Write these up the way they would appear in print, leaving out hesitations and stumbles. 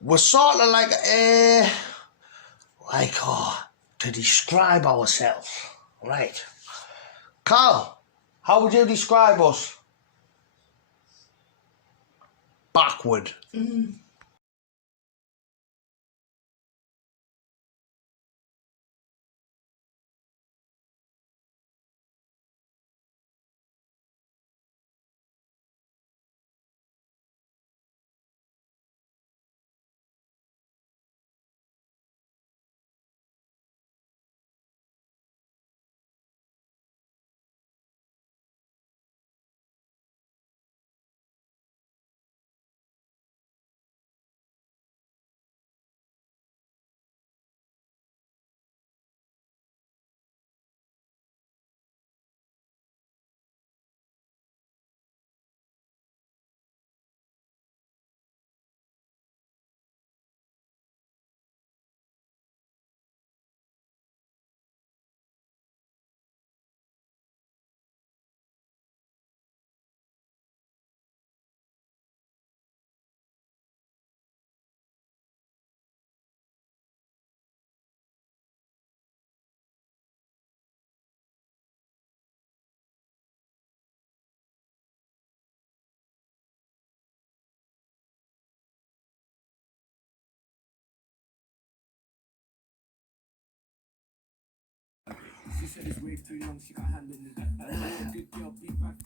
we're sort of like to describe ourselves, right? Carl, how would you describe us? Backward. She said his wave too long, she can't handle it. Good girl, feedback.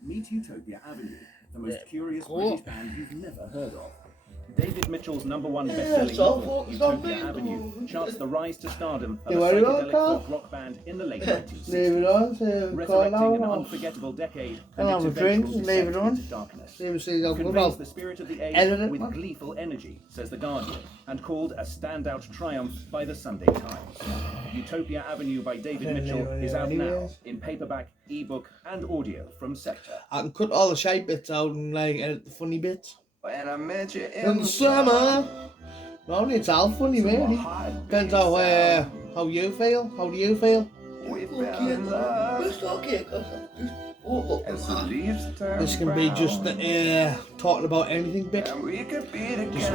Meet Utopia Avenue, the most curious British band you've never heard of. David Mitchell's #1 best-selling novel, Utopia Avenue, charts the rise to stardom of a psychedelic folk rock band in the late 1960s, resurrecting an unforgettable decade and its eventual descent into darkness. Conveys the spirit of the age with gleeful energy, says The Guardian, and called a standout triumph by the Sunday Times. Utopia Avenue by David Mitchell is out now in paperback, ebook, and audio from Sector. I can cut all the shite bits out and like edit the funny bits. When I met you in the summer. No, it's all funny, really. Depends how you feel. How do you feel? We fell in love. This can be just talking about anything bit.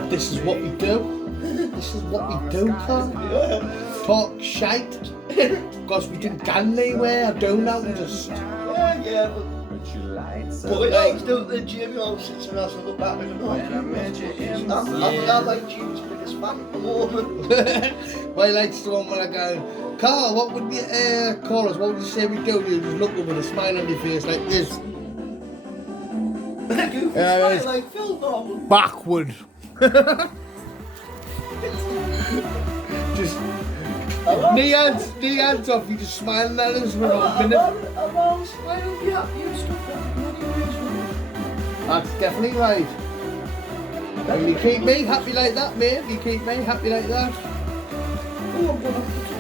This is what we do. This is what we do, Carl. Talk shite. Because we didn't get anywhere. I don't know. We just... But I still at the gym, I was sitting around and look back and I'm like Jim's biggest fan at the moment. Well, he likes the one when I go, Carl, what would you call us? What would you say we do? You just look up with a smile on your face like this. I do smile like Phil Norman. Backward. Just knee hands off, you just smiling at us for a minute. I'm all smiling, yeah, you stuff. That's definitely right. And you keep me happy like that, mate. You keep me happy like that.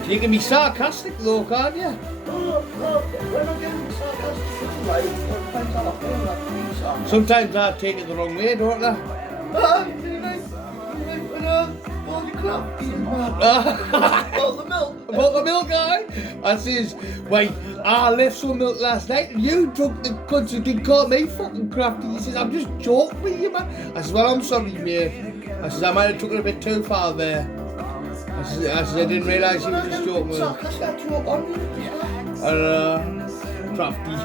You can be sarcastic though, can't you? When I'm getting sarcastic, like, sometimes I take it the wrong way, don't I? About the milk. About the milk, guy. I says, wait, I left some milk last night and you took the cuts and didn't call me fucking crafty. He says, I'm just joking with you, man. I says, well, I'm sorry, mate. I says, I might have took it a bit too far there. I says, I didn't realise you were just joking with me. Crafty.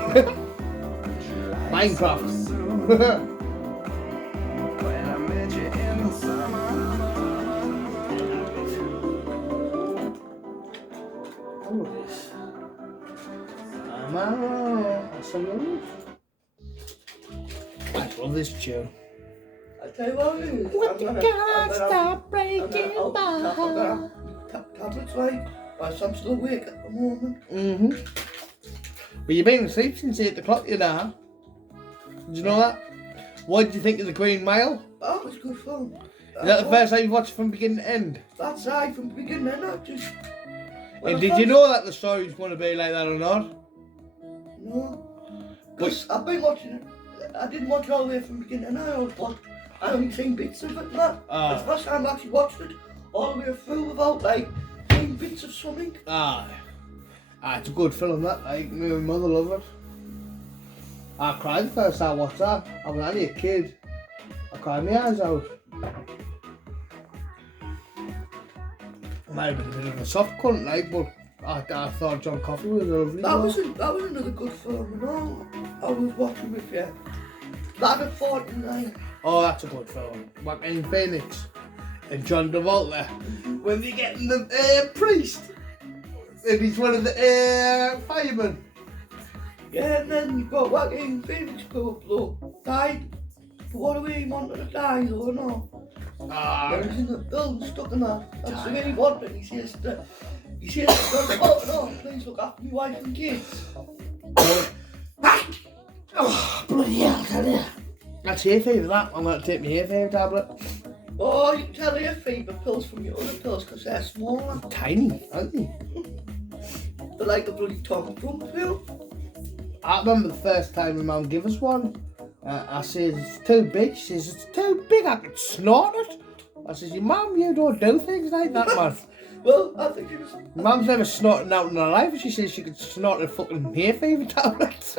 Minecraft. I love this tune. I tell you what it is. What you can't stop breaking my heart. Tablets like, whilst I'm still awake at the moment. But you've been asleep since 8 o'clock, you know. Did you know that? What did you think of the Green Mile? That was good fun. Is that the first time you watched it from beginning to end? That's right, from beginning to end. I just... And did you know that the story's going to be like that or not? No. Because I've been watching it. I didn't watch it all the way from beginning to end. I only seen bits of it and that. It's the first time I actually watched it all the way through without like seeing bits of something. It's a good film, that. Like, me and my mother love it. I cried the first time I watched that. I was only a kid. I cried my eyes out. Might have been a bit of a soft cunt, like, but I thought John Coffey was a lovely That guy. was another good film, you know. I was watching with you. Lad of 49. Oh, that's a good film. Joaquin Phoenix and John Travolta. When they get in the priest, and he's one of the firemen. Yeah, and then you've got Joaquin Phoenix go bloke. Died. But what do we want to die though, no? He was in the building stuck in that. That's the way he wanted. He says, oh no, please look after my wife and kids. Oh, bloody hell, tell you. That's hay fever, that. I'm going to take my hay fever tablet. Oh, you can tell your fever pills from your other pills because they're smaller. Tiny, aren't they? They're like a bloody Tom Trump pill. I remember the first time my mum gave us one. I said, it's too big. She says, it's too big, I could snort it. I says, your mum, you don't do things like that, man. Well, I think it was... Mum's never snorted out in her life. She says she could snort a fucking hay fever tablet.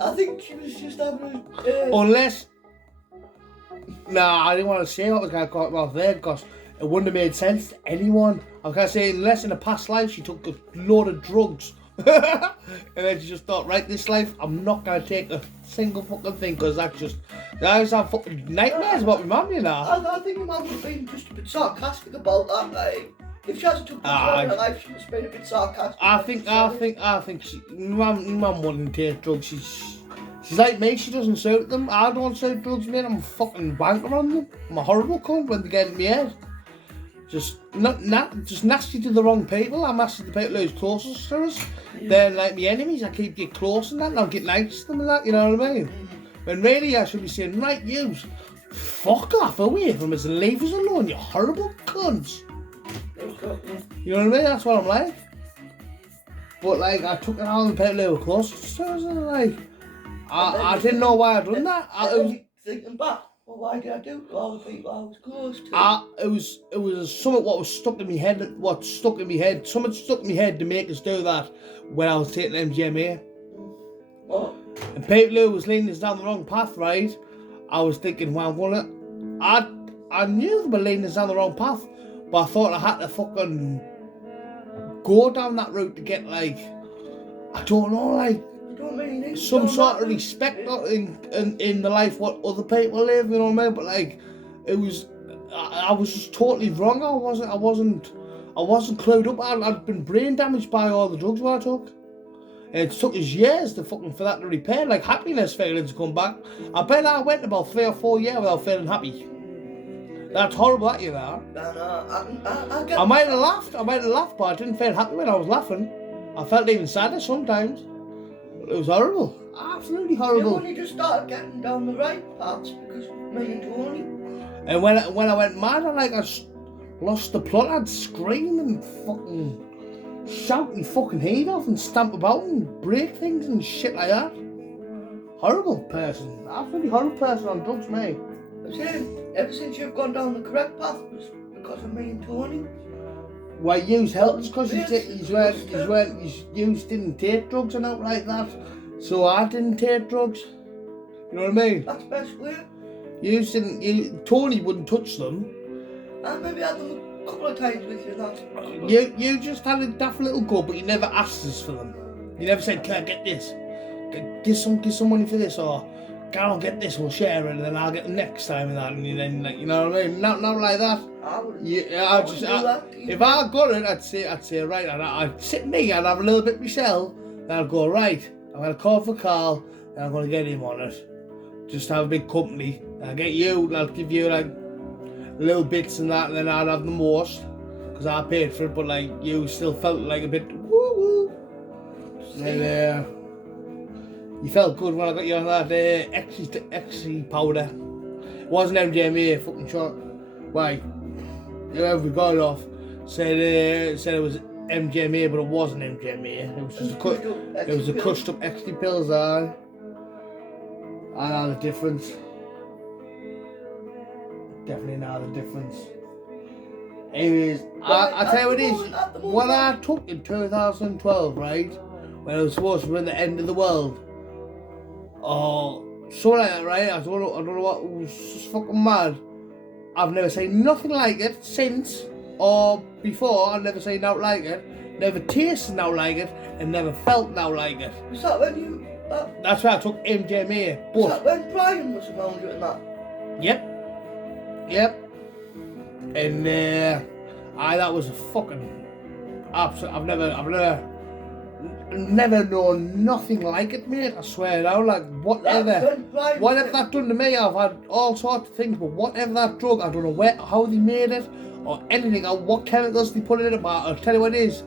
I think she was just having Unless... Nah, I didn't want to say what was going to come off there because it wouldn't have made sense to anyone. I was going to say, unless in a past life she took a load of drugs. And then she just thought, right, this life, I'm not going to take a single fucking thing because I just have fucking nightmares about my mum, you know. I think your mum was being just a bit sarcastic about that, like. If she hasn't took drugs in her life, she was being a bit sarcastic. I think she, mum wouldn't take drugs. She's like me, she doesn't suit them. I don't suit drugs, mate. I'm a fucking wanker on them. I'm a horrible cunt when they get in my head. Just nasty to the wrong people. I'm nasty to the people who's closest to us. They're like my enemies. I keep getting close and that, and I'll get nice to them and that, you know what I mean? When really I should be saying, right, you, fuck off away from us and leave us alone, you horrible cunts. You know what I mean? That's what I'm like. But like, I took it on the people who were closest to us and like, I didn't know why I'd done that. Thinking back, well, why did I do it to all the people I was close to? It was something what was stuck in my head. Something stuck in my head to make us do that when I was taking MGMA. What? And people who was leading us down the wrong path, right? I was thinking, well, I knew they were leading us down the wrong path, but I thought I had to fucking go down that route to get like, I don't know, like, some sort of respect in the life what other people live, you know what I mean? But like, it was, I was just totally wrong. I wasn't clued up. I'd been brain damaged by all the drugs what I took. And it took us years to for that to repair, like happiness failing to come back. I bet I went about 3 or 4 years without feeling happy. That's horrible, that, you know. I might have laughed, but I didn't feel happy when I was laughing. I felt even sadder sometimes. It was horrible, absolutely horrible. You only just started getting down the right paths because me and Tony. And when I went mad, I lost the plot. I'd scream and fucking shout my fucking head off and stamp about and break things and shit like that. Horrible person, absolutely horrible person on drugs, mate. I'm saying, ever since you've gone down the correct path was because of me and Tony. Why yous helped us because you didn't take drugs and out like that, so I didn't take drugs. You know what I mean? That's the best way. Tony wouldn't touch them. I maybe had them a couple of times with you. You just had a daft little go, but you never asked us for them. You never said, "Can I get this? Get some money for this," or "Can I get this? We'll share it, and then I'll get them next time." And that, and then like, you know what I mean? Not like that. If I got it, I'd say right, and I'd sit me, I'd have a little bit myself, and I'd go right. I'm gonna call for Carl, and I'm gonna get him on it. Just have a big company. I'll get you, and I'll give you like little bits and that, and then I'd have the most because I paid for it. But like you still felt like a bit woo woo. And you felt good when I got you on that XC powder. It wasn't MGMA, fucking shot. Why? Whoever we got it off said it was MGMA, but it wasn't MGMA. It was just a crushed up XD pills. I know the difference. Definitely know the difference. Anyways, I tell you what it is. What I took in 2012, right, when it was supposed to be the end of the world, or something like that, right? I don't know what. It was just fucking mad. I've never seen nothing like it since or before, I've never seen out like it, never tasted out like it, and never felt out like it. Was that when you... That's why I took MDMA. was But that when Brian was around you and that? Yep. And that was a fucking absolute. I've never known nothing like it, mate. I swear now, like whatever that done to me. I've had all sorts of things, but whatever that drug, I don't know how they made it or anything, or what chemicals they put in it. But I'll tell you what it is.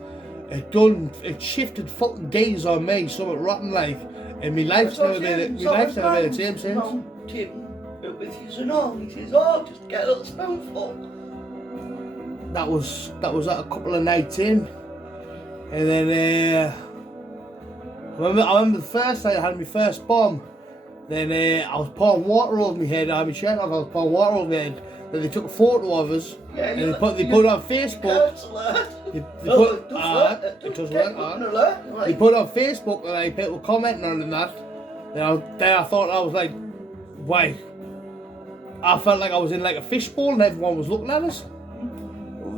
It shifted fucking gears on me, something rotten like, and my life's never been the same since. It with you and all. He says, "Oh, just get a little spoonful." That was a couple of nights in, and then I remember the first night I had my first bomb. Then I was pouring water over my head. I had my shirt off. I was pouring water over my head. Then they took a photo of us, and they put it on Facebook. It does work. They put it on Facebook, and like, people commenting on it and that. Then I thought, I was like, why? I felt like I was in like a fishbowl, and everyone was looking at us.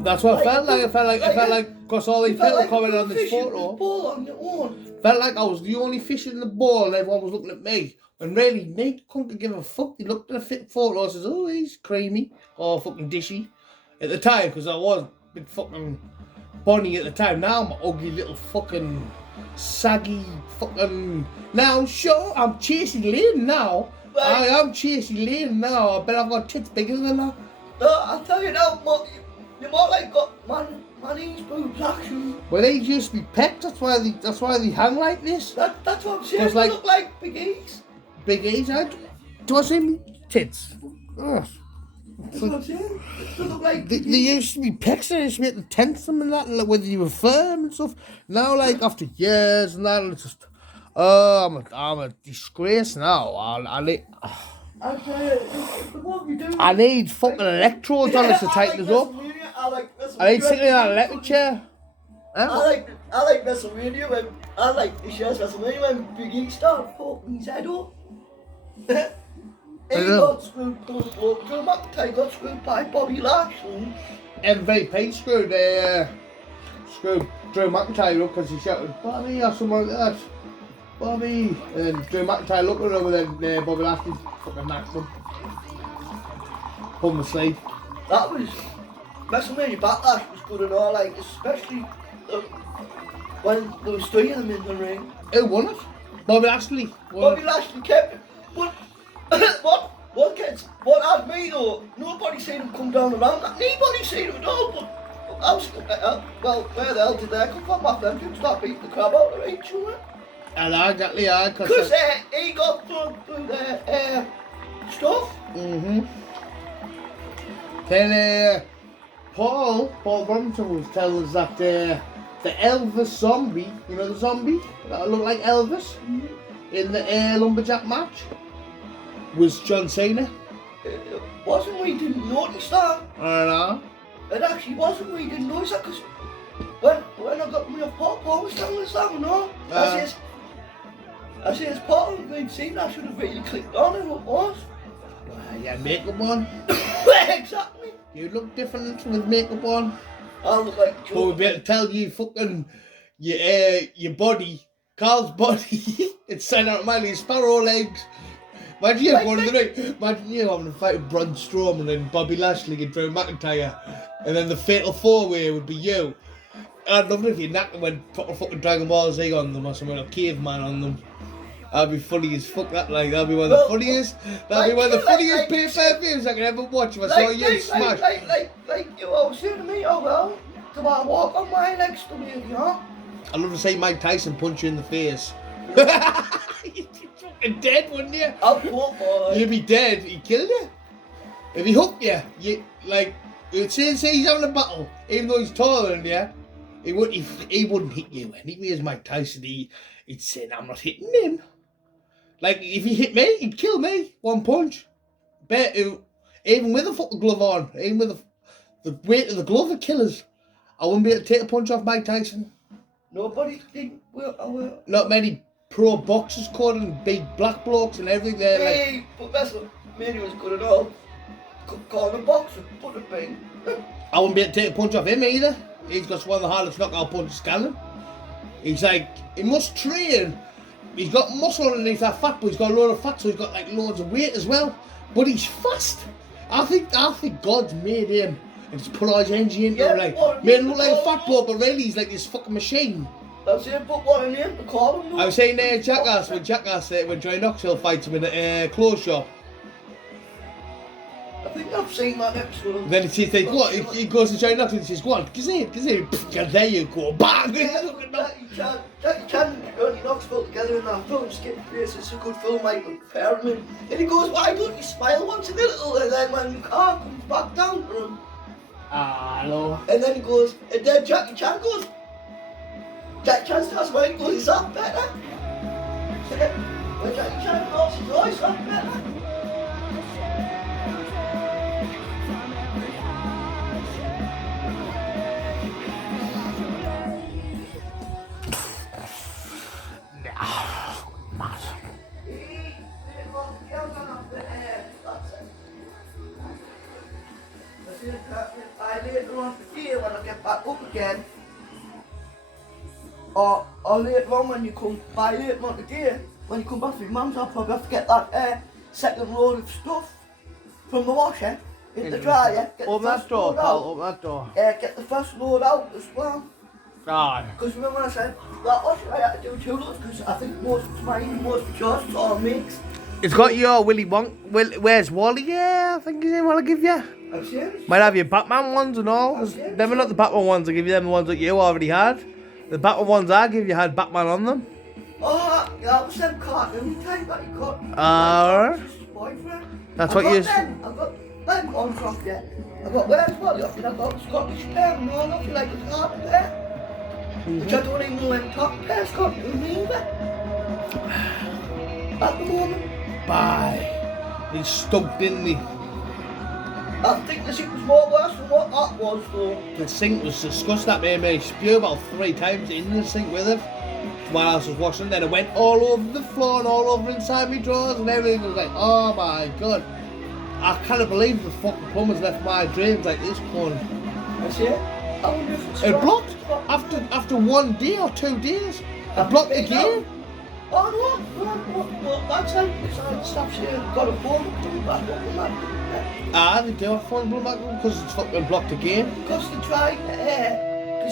That's what I felt like. I felt like because all these people commented on this photo. Felt like I was the only fish in the bowl, and everyone was looking at me. And really, me couldn't give a fuck. They looked at a photo and says, "Oh, he's creamy or fucking dishy." At the time, because I was big fucking bunny at the time. Now I'm an ugly little fucking saggy fucking. Now sure, I'm chasing Lane now. I am chasing Lane now. I bet I've got tits bigger than that. No, I'll tell you now, you're more like got man's boobs actually. Well, they used to be pecked. That's why they hang like this. That's what I'm saying. They like, look like Big E's. Big E's. Do I see me tits? Oh. That's what I'm saying. They look like They used to be pecs. They used to be at the tenth and that, like, whether you were firm and stuff. Now, like after years and that, it's just, I'm a disgrace now. I need fucking electrodes on us to tighten us up. I need something in that electric chair. I like WrestleMania when I like the shows WrestleMania when Big E started fucking his head up. He got screwed by Drew McIntyre, got screwed by Bobby Lashley. MVP screwed Drew McIntyre up because he shouted Bobby or something like that. Bobby, and Drew McIntyre looked at him, and then Bobby Lashley fucking knocked him. Put him asleep. That was WrestleMania Backlash was good and all, like especially when there was three of them in the ring. Who won it? Bobby Lashley. Bobby Lashley kept it. But what had me though? Nobody seen him come down around that. Nobody seen him at all. But I was well, where the hell did they come from? After them, start beating the crap out of each other. And exactly, yeah. Because he got through the stuff. Then Paul Robinson was telling us that the Elvis zombie, you know the zombie that looked like Elvis in the lumberjack match, was John Cena. It wasn't, we didn't notice that. I know. It actually wasn't, we didn't notice that because when I got me a Paul was telling us that, no. I says, Paul, we'd seen that, I should have really clicked on it, what was? Yeah, makeup on. Exactly. You look different with makeup on. I look like Joe. But we'll be able to tell you fucking your body, Carl's body, it's signing out Miley Sparrow legs. Imagine you going to the ring. Imagine you having a fight with Braun Strowman and Bobby Lashley and Drew McIntyre, and then the fatal four-way would be you. I'd love it if you knocked them and put a fucking Dragon Ball Z on them or something, or Caveman on them. That'd be funny as fuck. That'd be one of the funniest. That'd be one of the funniest pay-per-views I could ever watch if I saw you smash. Like you always say to me, oh well, do I walk on my legs to me, you know? I'd love to see Mike Tyson punch you in the face. You'd be fucking dead, wouldn't you? I'll walk, boy. You'd be dead. He'd kill you. If he hooked you, you'd say he's having a battle, even though he's taller than you, he wouldn't hit you. And he was Mike Tyson, he'd say, I'm not hitting him. Like, if he hit me, he'd kill me. One punch. Bet, even with a fucking glove on, even with the weight of the glove would kill us. I wouldn't be able to take a punch off Mike Tyson. Nobody did. Not many pro boxers caught and big black blokes and everything there. Hey, but that's what Manny was good at all. corner boxer, put a bing. I wouldn't be able to take a punch off him either. He's got one of the hardest knockout punches scanning. He's like, he must train. He's got muscle underneath that fat, but he's got a load of fat, so he's got like loads of weight as well. But he's fast. I think God's made him and just put all his energy into him, like made him look like a fat boy, but really he's like this fucking machine. That's it, put one in him to call him. I was saying Jackass when Johnny Knoxville fights him in a clothes shop. I think I've seen that episode. Then he goes to Johnny Knoxville and he says, go on, gaze it. There you go, bang! Jackie Chan and Johnny Knoxville together in that film, Skip Place, it's a good film, Michael Perriman. And he goes, why don't you smile once a little? And then when the car comes back down to him. Ah, no. And then he goes, and then Jackie Chan goes, Jackie Chan starts smiling, he goes, is that better? When Jackie Chan lost his voice, is that better? Later on today when I get back up again, or later on when you come by later on today, when you come back from your mum's, I'll probably have to get that second load of stuff from the washer in the dryer. Open that door, pal, open that door. Get the first load out as well. Aye. Because remember when I said that washer I had to do 2 loads because I think most of mine, most of yours, it's all mixed. It's got your Willy Wonka. Where's Wally? Yeah, I think he's in what I give you. I'm serious. Might have your Batman ones and all. Never not the Batman ones. I give you them the ones that you already had. The Batman ones I give you had Batman on them. Oh, that was them cartoon type that you got. That's what you. I've got them on top yet. I've got where's Wally off and I've got Scottish Pair and all off like a cartoon pair. Which I don't even know them top pairs cartoon either. At the moment. Bye. He's stuck, didn't he? I think the sink was more worse than what that was though. The sink was disgusting. That made me spew about 3 times in the sink with it while I was washing. Then it went all over the floor and all over inside my drawers and everything. Was like, oh my god. I can't believe the fucking plumbers left my drains like this one. That's it. I wonder if it's it blocked after 1 day or 2 days. It blocked again. Oh no, that's how it stops here. Got a phone coming back up and that. They do have phone blown back because it's fucking blocked again. Because they tried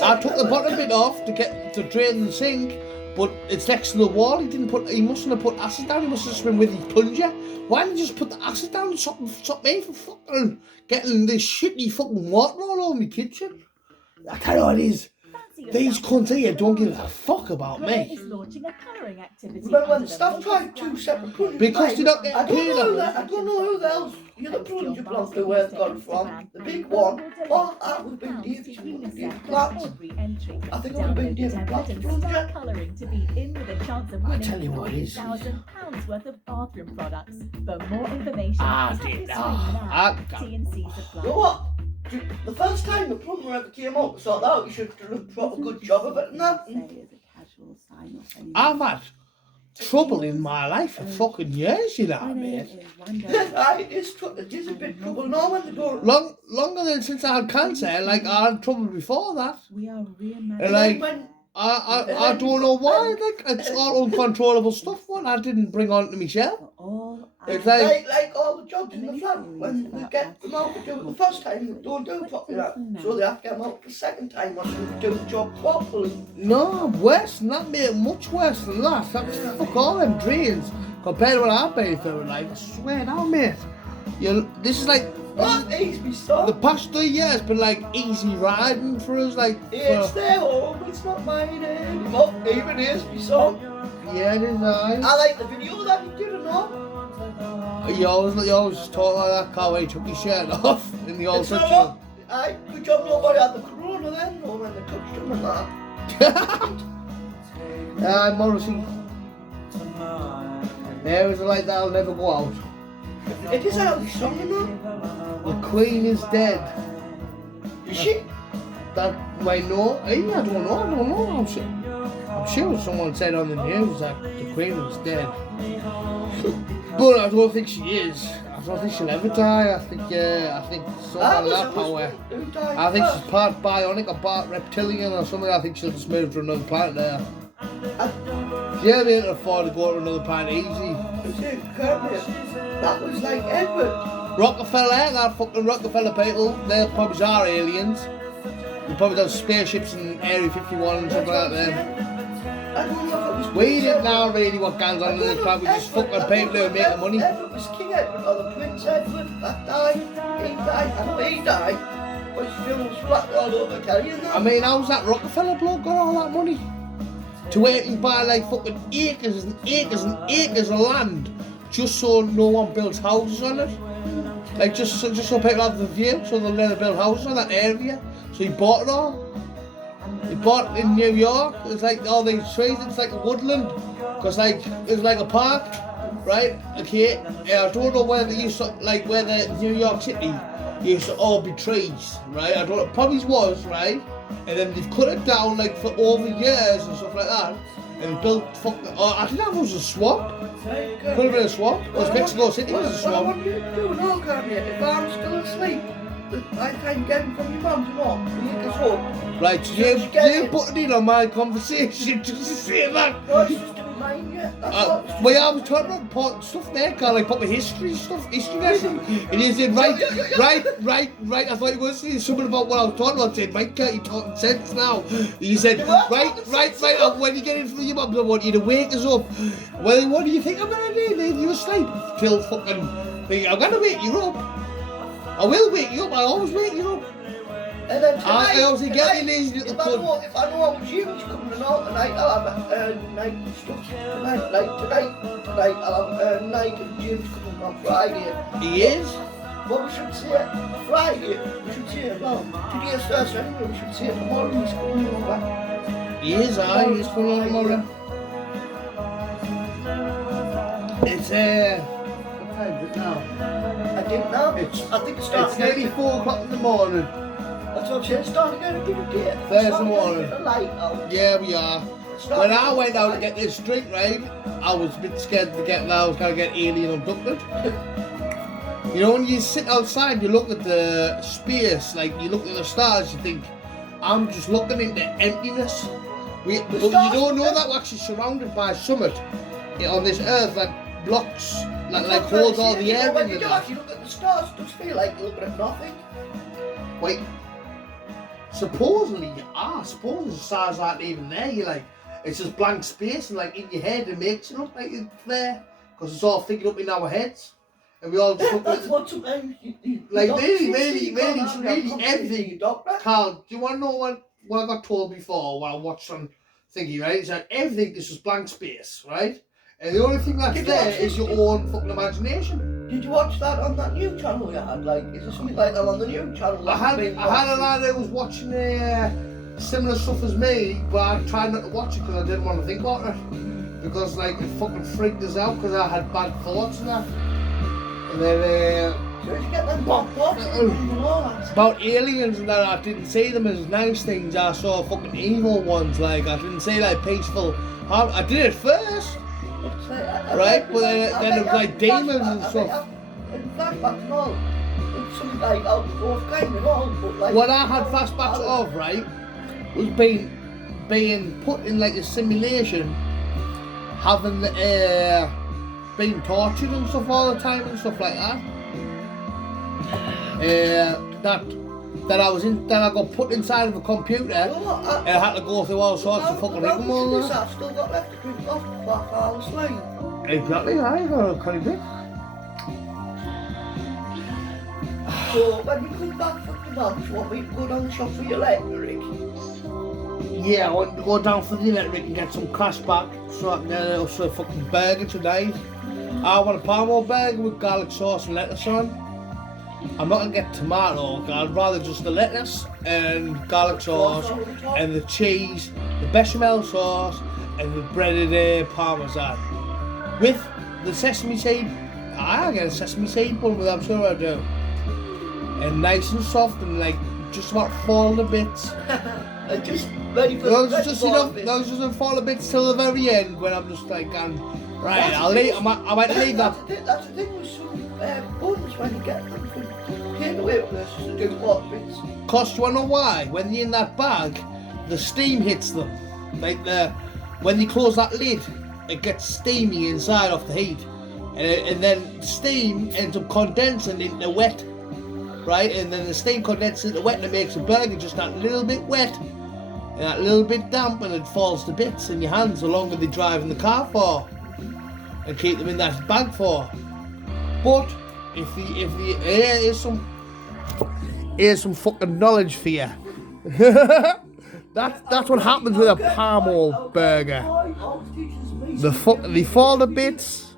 I took the bottom bit off to drain the sink, but it's next to the wall. He mustn't have put acid down, he must have just been with his plunger. Why didn't he just put the acid down and stop me from fucking getting this shitty fucking water all over my kitchen? I tell you what it is. These cunts here don't give a fuck about me. But when stuff tried 2 separate plungers, because they're not getting paid. I don't know who the hell's the other plunger belongs to where it's got it from. The big one. Oh, that would have been David Platt. I think it would have been David Platt's plunger. I tell you what it is. £1,000 worth of bathroom products. For more information, You know what? The first time the plumber ever came up, I thought that you should have done a proper good job of it and that. I've had trouble in my life for fucking years, you know, mate. It is a bit trouble now when they don't. Longer than since I had cancer, like I had trouble before that. And like, I don't know why, like it's all uncontrollable stuff what I didn't bring on to myself. It's like all the jobs in the flat, when they get them out to do it the first time, they don't do it properly, so they have to get them out the second time or something to do the job properly. No, worse than that, mate, much worse than that. That's fuck all them drains compared to what I've been through in life. I swear down, mate. This is like the past 3 years been like easy riding for us, like. It's their home, it's not mine anymore. Even Easby song. Yeah, it is nice. I like the video that he did and all. You always talk like that, can't wait to took his shirt off in the old picture. Good job nobody had the corona then, or when they touched him and that. Morrissey. There is a light that'll never go out. It is out of song, you know. The Queen is dead. Is she? That might know. I don't know. I'm sure someone said on the news that the Queen was dead. But I don't think she is. I don't think she'll ever die. I think so about that power. I think she's part bionic or part reptilian or something. I think she'll just move to another planet there. She'll be able to afford to go to another planet easy. That was like Edward. Rockefeller, that fucking Rockefeller people, they probably are aliens. They probably got spaceships in Area 51 and stuff like that. We didn't know really what goes on in this club, we just fucking people who are making money. Edward was King Edward or the Prince Edward. That died, I know he died. But his funeral's flat all over, tell you that. I mean, how's that Rockefeller bloke got all that money? To wait and buy like fucking acres and acres and acres of land just so no one builds houses on it. Like just so people have the view, so they'll never build houses on that area. So he bought it all. He bought it in New York. It's like all these trees. It's like a woodland, cause like it's like a park, right? Okay. I don't know where they used to, like where the New York City used to all be trees, right? I don't know. It probably was, right? And then they've cut it down like for over years and stuff like that. And they built fucking. Oh, I think that was a swamp. Could have been a swamp. It was Mexico City was a swamp. What do you do now, can't you? If I'm still asleep, I try and get him from your mum to know. You get up. Right, so you put it in on my conversation just to say that. No, it's just to remind you. Well, I was talking about important stuff there, kind of like proper history lesson. And he said, right. I thought you were saying something about what I was talking about. I said, Mike, you're talking sense now. He said, right. When you get in from your mum, I want you to wake us up. Well, what do you think I'm gonna do? Leave you asleep till fucking. I'm gonna wake you up. I will wake you up. I always wake you up. And then tonight, I obviously get you lazy little cunt. If I know I was Jim's coming tonight, I'll have night stuff tonight. Like tonight I'll have night and Jim's coming on Friday. He is? Well, we should see it Friday. We should see it, well, today's Thursday anyway, we should see it tomorrow. He's coming over. He is, he's coming on tomorrow. It's, what time is it now? I didn't know. I think it's starting. It's nearly 4 o'clock in the morning. That's what I'm saying, it's starting to get a bit of day. Thursday morning. Light out. Yeah, we are. When I went out to get this drink, right, I was a bit scared to get I was going to get alien abducted. You know, when you sit outside, you look at the space, like you look at the stars, you think, I'm just looking into emptiness. But you don't know that we're actually surrounded by something on this earth that blocks, like holds all the air when in you do actually look at the stars, it does feel like you're looking at nothing. Wait. Supposedly, suppose the stars aren't even there. You're like, it's just blank space, and like in your head, it makes it look like it's there because it's all figured up in our heads, and we all just look That's what sometimes you like really everything. Carl, do you want to know what I got told before when I watched on thingy, right? It's like everything is just blank space, right? And the only thing that's there is your own fucking imagination. Did you watch that on that new channel you had? Like, is there something like that on the new channel? I had a lad who was watching similar stuff as me, but I tried not to watch it because I didn't want to think about it. Because like it fucking freaked us out because I had bad thoughts and that. And then so did you get them box and all that? About aliens and that, I didn't see them as nice things. I saw fucking evil ones. Like I didn't say like peaceful. I did it first. Right, but then it was like demons and stuff. In flashbacks and all, it's something like out of both kind and all, but like... What I had flashbacks of, right, was being put in like a simulation, having being tortured and stuff all the time and stuff like that. That I got put inside of a computer and I had to go through all sorts of fucking rigmarole. I've still got left to drink off the flat hour slide. Exactly, I got a kind of bit. So when we come back from the lunch, you want me to go down the shop for your electric? Yeah, I want to go down for the electric and get some cash back so I can get a little fucking burger today. I want a Parmo burger with garlic sauce and lettuce on. I'm not going to get tomato, I'd rather just the lettuce and garlic sauce and the cheese, the bechamel sauce and the breaded parmesan. With the sesame seed, I get a sesame seed bun with that, I'm sure I do. And nice and soft and like just about falling to bits. And just ready for those just enough fall to bits till the very end when I'm just like, right, I might leave that. That's the thing with some buns. much when you get them for getting away with this to do what bits. Cause you wanna know why? When they're in that bag, the steam hits them. Like when you close that lid, it gets steamy inside off the heat. And then steam ends up condensing into wet. Right? And then the steam condenses into wet and it makes the burger just that little bit wet. And that little bit damp and it falls to bits in your hands the longer they drive in the car for. And keep them in that bag for. But here's some fucking knowledge for you. That's what happens with a palm oil burger. They fall to bits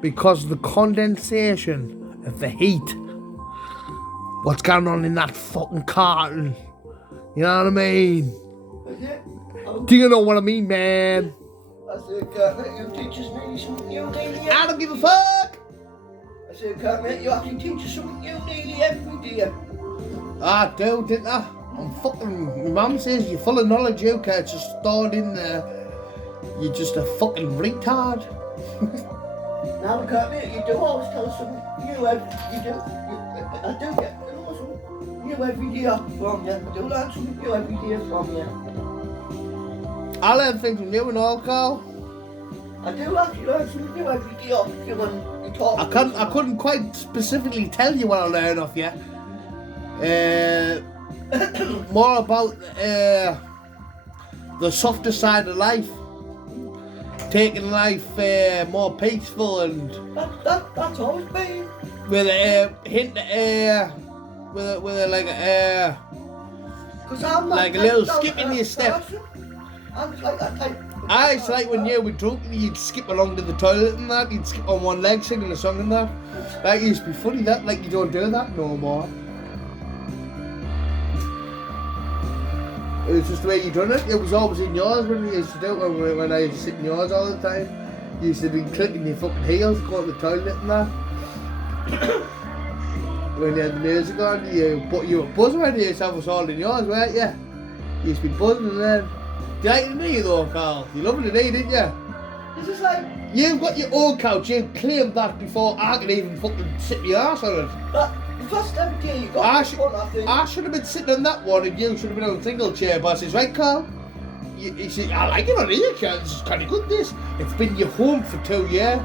because of the condensation of the heat. What's going on in that fucking carton? You know what I mean? Do you know what I mean, man? I said, Kermit, you teach us maybe something new daily. I don't give a fuck. I said, Kermit, you actually teach us something new daily every day. I do, didn't I? I'm fucking. My mum says you're full of knowledge, you can't just stored in there. You're just a fucking retard. Now, Kermit, you do always tell us something new every day. I do get something new every day from you. I do learn something new every day from you. I learn things from you and all, Carl. I do actually learn something new every day off you when you talk. I couldn't quite specifically tell you what I learned off you. More about the softer side of life. Taking life more peaceful and That's always been. with a hint with a like a Cause I'm like a little skip in your step. I'm like that type. It's like when you were drunk and you'd skip along to the toilet and that, you'd skip on one leg singing a song and that. That used to be funny, that, like you don't do that no more. It was just the way you done it. It was always in yours when we used to do it, when I used to sit in yours all the time. You used to be clicking your fucking heels, going to the toilet and that. When you had the music on, you were buzzing when you used to have us all in yours, weren't you? You used to be buzzing and then... You like it me though, Carl? You loved it, didn't you? This is like... You've got your own couch, you claimed that before I could even fucking sit my arse on it. But the first time you got I should have been sitting on that one and you should have been on a single chair, but I says, right, Carl? You see, I like it on here, Carl. This is kind of good, this. It's been your home for 2 years.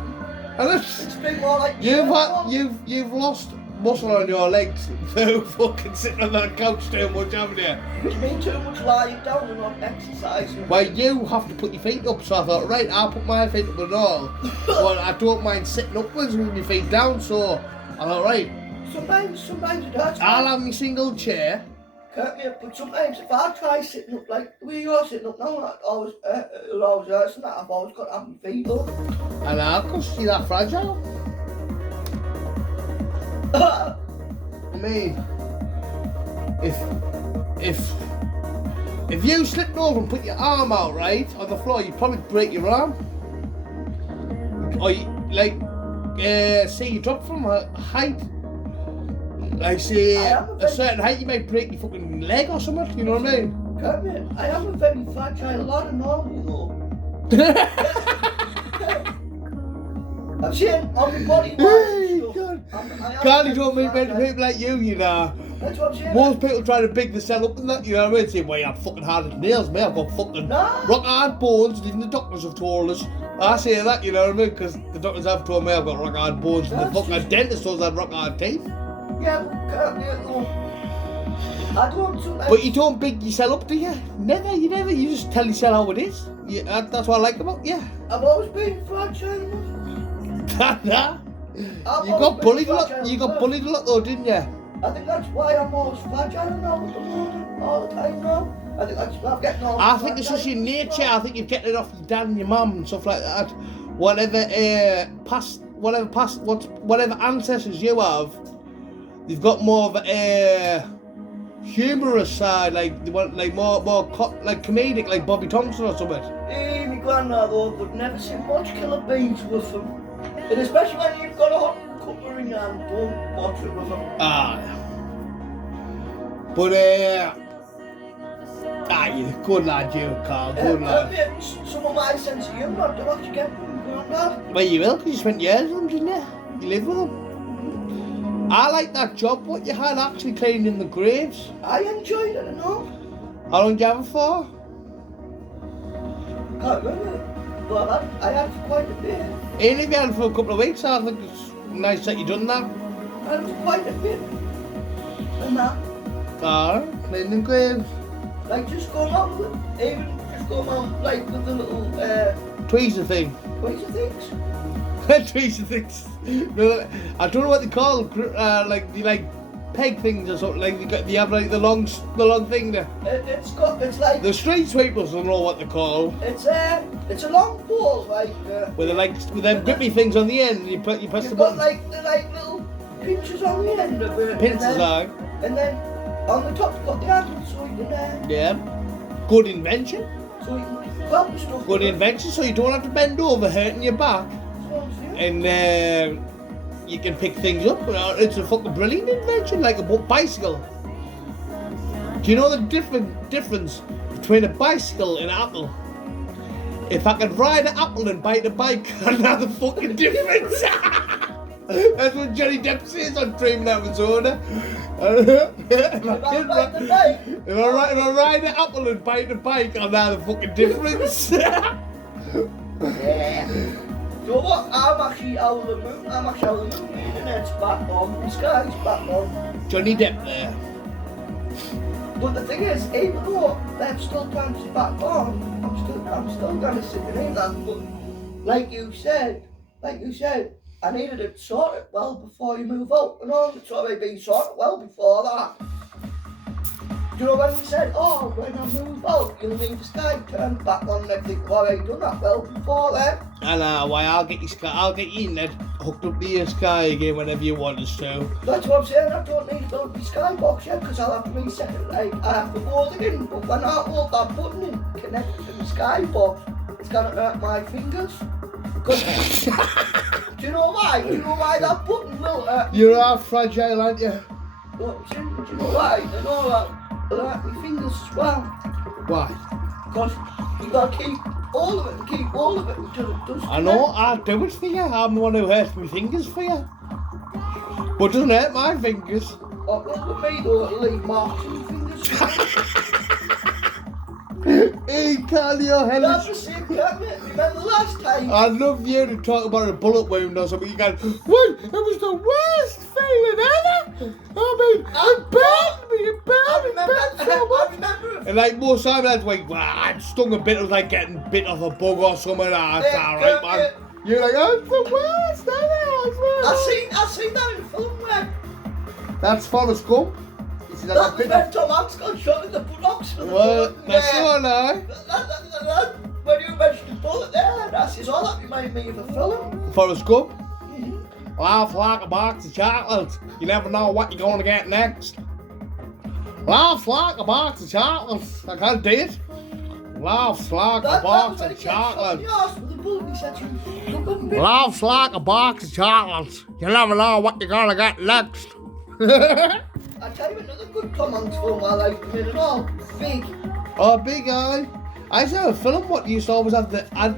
And it's been more like... You've lost muscle on your legs through fucking sitting on that couch too much, haven't you? It's been too much lying down and not exercising. Well, you have to put your feet up, so I thought, right, I'll put my feet up and all. But I don't mind sitting upwards with my feet down, so I thought, right. Sometimes it hurts. I'll have my single chair. But sometimes if I try sitting up like the way you're sitting up now, it'll always hurt and that. I've always got to have my feet up. And I'll cause you're that fragile. I mean, if you slipped over and put your arm out right on the floor, you'd probably break your arm. Or say you drop from a height, like say a certain height, you might break your fucking leg or something. You know what I mean? I am a very fragile lot normally though. I'm saying on my body. Can't you don't meet many people like you know. That's what I'm saying. Most people try to big themselves up and that, you know what I mean? Say, well, I'm fucking hard as nails, mate. I've got fucking rock hard bones, even the doctors have told us. I say that, you know what I mean? Because the doctors have told me I've got rock hard bones and the fucking dentist told us I had rock hard teeth. Yeah, I don't. But you don't big yourself up, do you? Never, you just tell yourself how it is. Yeah, that's what I like about you. I've always been fragile. Nah. You got bullied a lot. You got bullied a lot though, didn't you? I think that's why I'm always fragile now at the moment, all the time now. I think that's why I'm getting all. I think it's just your nature. I think you're getting it off your dad and your mum and stuff like that. Whatever whatever ancestors you have, they've got more of a humorous side, like they want like more like comedic, like Bobby Thompson or something. Hey, my granddad though would never see much killer bees with them. And especially when you've got a hot cuppa in your hand, don't watch it with them. But you're a good lad, you, Carl, good lad. Some of my sense of humour, do what you get from granddad. Well, you will, because you spent years with him, didn't you? You lived with him. I like that job what you had actually cleaning the graves. I enjoyed it, I know. How long did you have it for? Can't remember. But I had quite a bit. Even if you had it for a couple of weeks, I think it's nice that you done that. I had quite a bit. And that. Cleaning graves. Like just going on with it. Even just going on like with the little Tweezer thing. tweezer things. Tweezer things. No, I don't know what they call like peg things or something. Like you have like the long thing there. It's like The street sweepers don't know what they call. it's a long pole like With them grippy things on the end. You press the you've got button. the little pinches on the end of it. Pincers are. And then on the top you've got the handle so you can Yeah. Good invention. so you can grab the stuff. Good invention. So you don't have to bend over, hurting your back, and you can pick things up. It's a fucking brilliant invention, like a bicycle. Do you know the difference between a bicycle and an apple? If I could ride an apple and bite a bike, I know the fucking difference. That's what Johnny Depp says on Dream Arizona. If I ride an apple and bite a bike, I know the fucking difference. Yeah. You know what? I'm actually out of the moon. The internet's back on. The sky's back on. Johnny Depp there. But the thing is, even though they've still turned it back on, I'm still gonna sit in that. But like you said, I needed it sorted well before you move out. And all it's already been sorted well before that. Do you know when you said, oh, when I move out, you'll need the sky turned back on and everything? I've already done that well before then. And why I'll get your internet hooked up to your Sky again whenever you want us to. That's what I'm saying, I don't need to build the skybox yet because I'll have to reset it. Like, I have to hold it in, but when I hold that button in, connected to the skybox, it's gonna hurt my fingers. Because, do you know why? Do you know why that button will hurt? You're half fragile, aren't you? What I'm saying, do you know why? I know that it'll hurt my fingers as well. Why? Because you gotta keep all of it until it does. I know, I'll do it for you. I'm the one who hurts my fingers for you. But it doesn't hurt my fingers. Oh, well, with me though, it'll leave marks in your fingers. Hey, Carlio, That's the same, can't it? Remember last time? I'd love you to talk about a bullet wound or something. You go, well, it was the worst feeling ever. I mean, it burned me so much. And like most times, I'd like, well, I'd stung a bit. It was like getting bit off a bug or something. That's alright, man. You're like, oh, it's the worst ever. I seen that in film, man. That's Forrest Gump. You see That's when Tom Hanks got shot in the buttocks for the Well, bullet. that's Yeah. all now. When you mentioned the bullet there, that's all that reminded me of a film. Forrest Gump. Laugh like a box of chocolates. You never know what you're going to get next. Laugh like a box of chocolates. I can't do it. Laughs like a box of chocolates. Laughs like a box of chocolates. You never know what you're going to get next. I'll tell you another good Tom Hanks film I liked him in and all. Big. Oh, Big Eye. I used to have a film what used to always have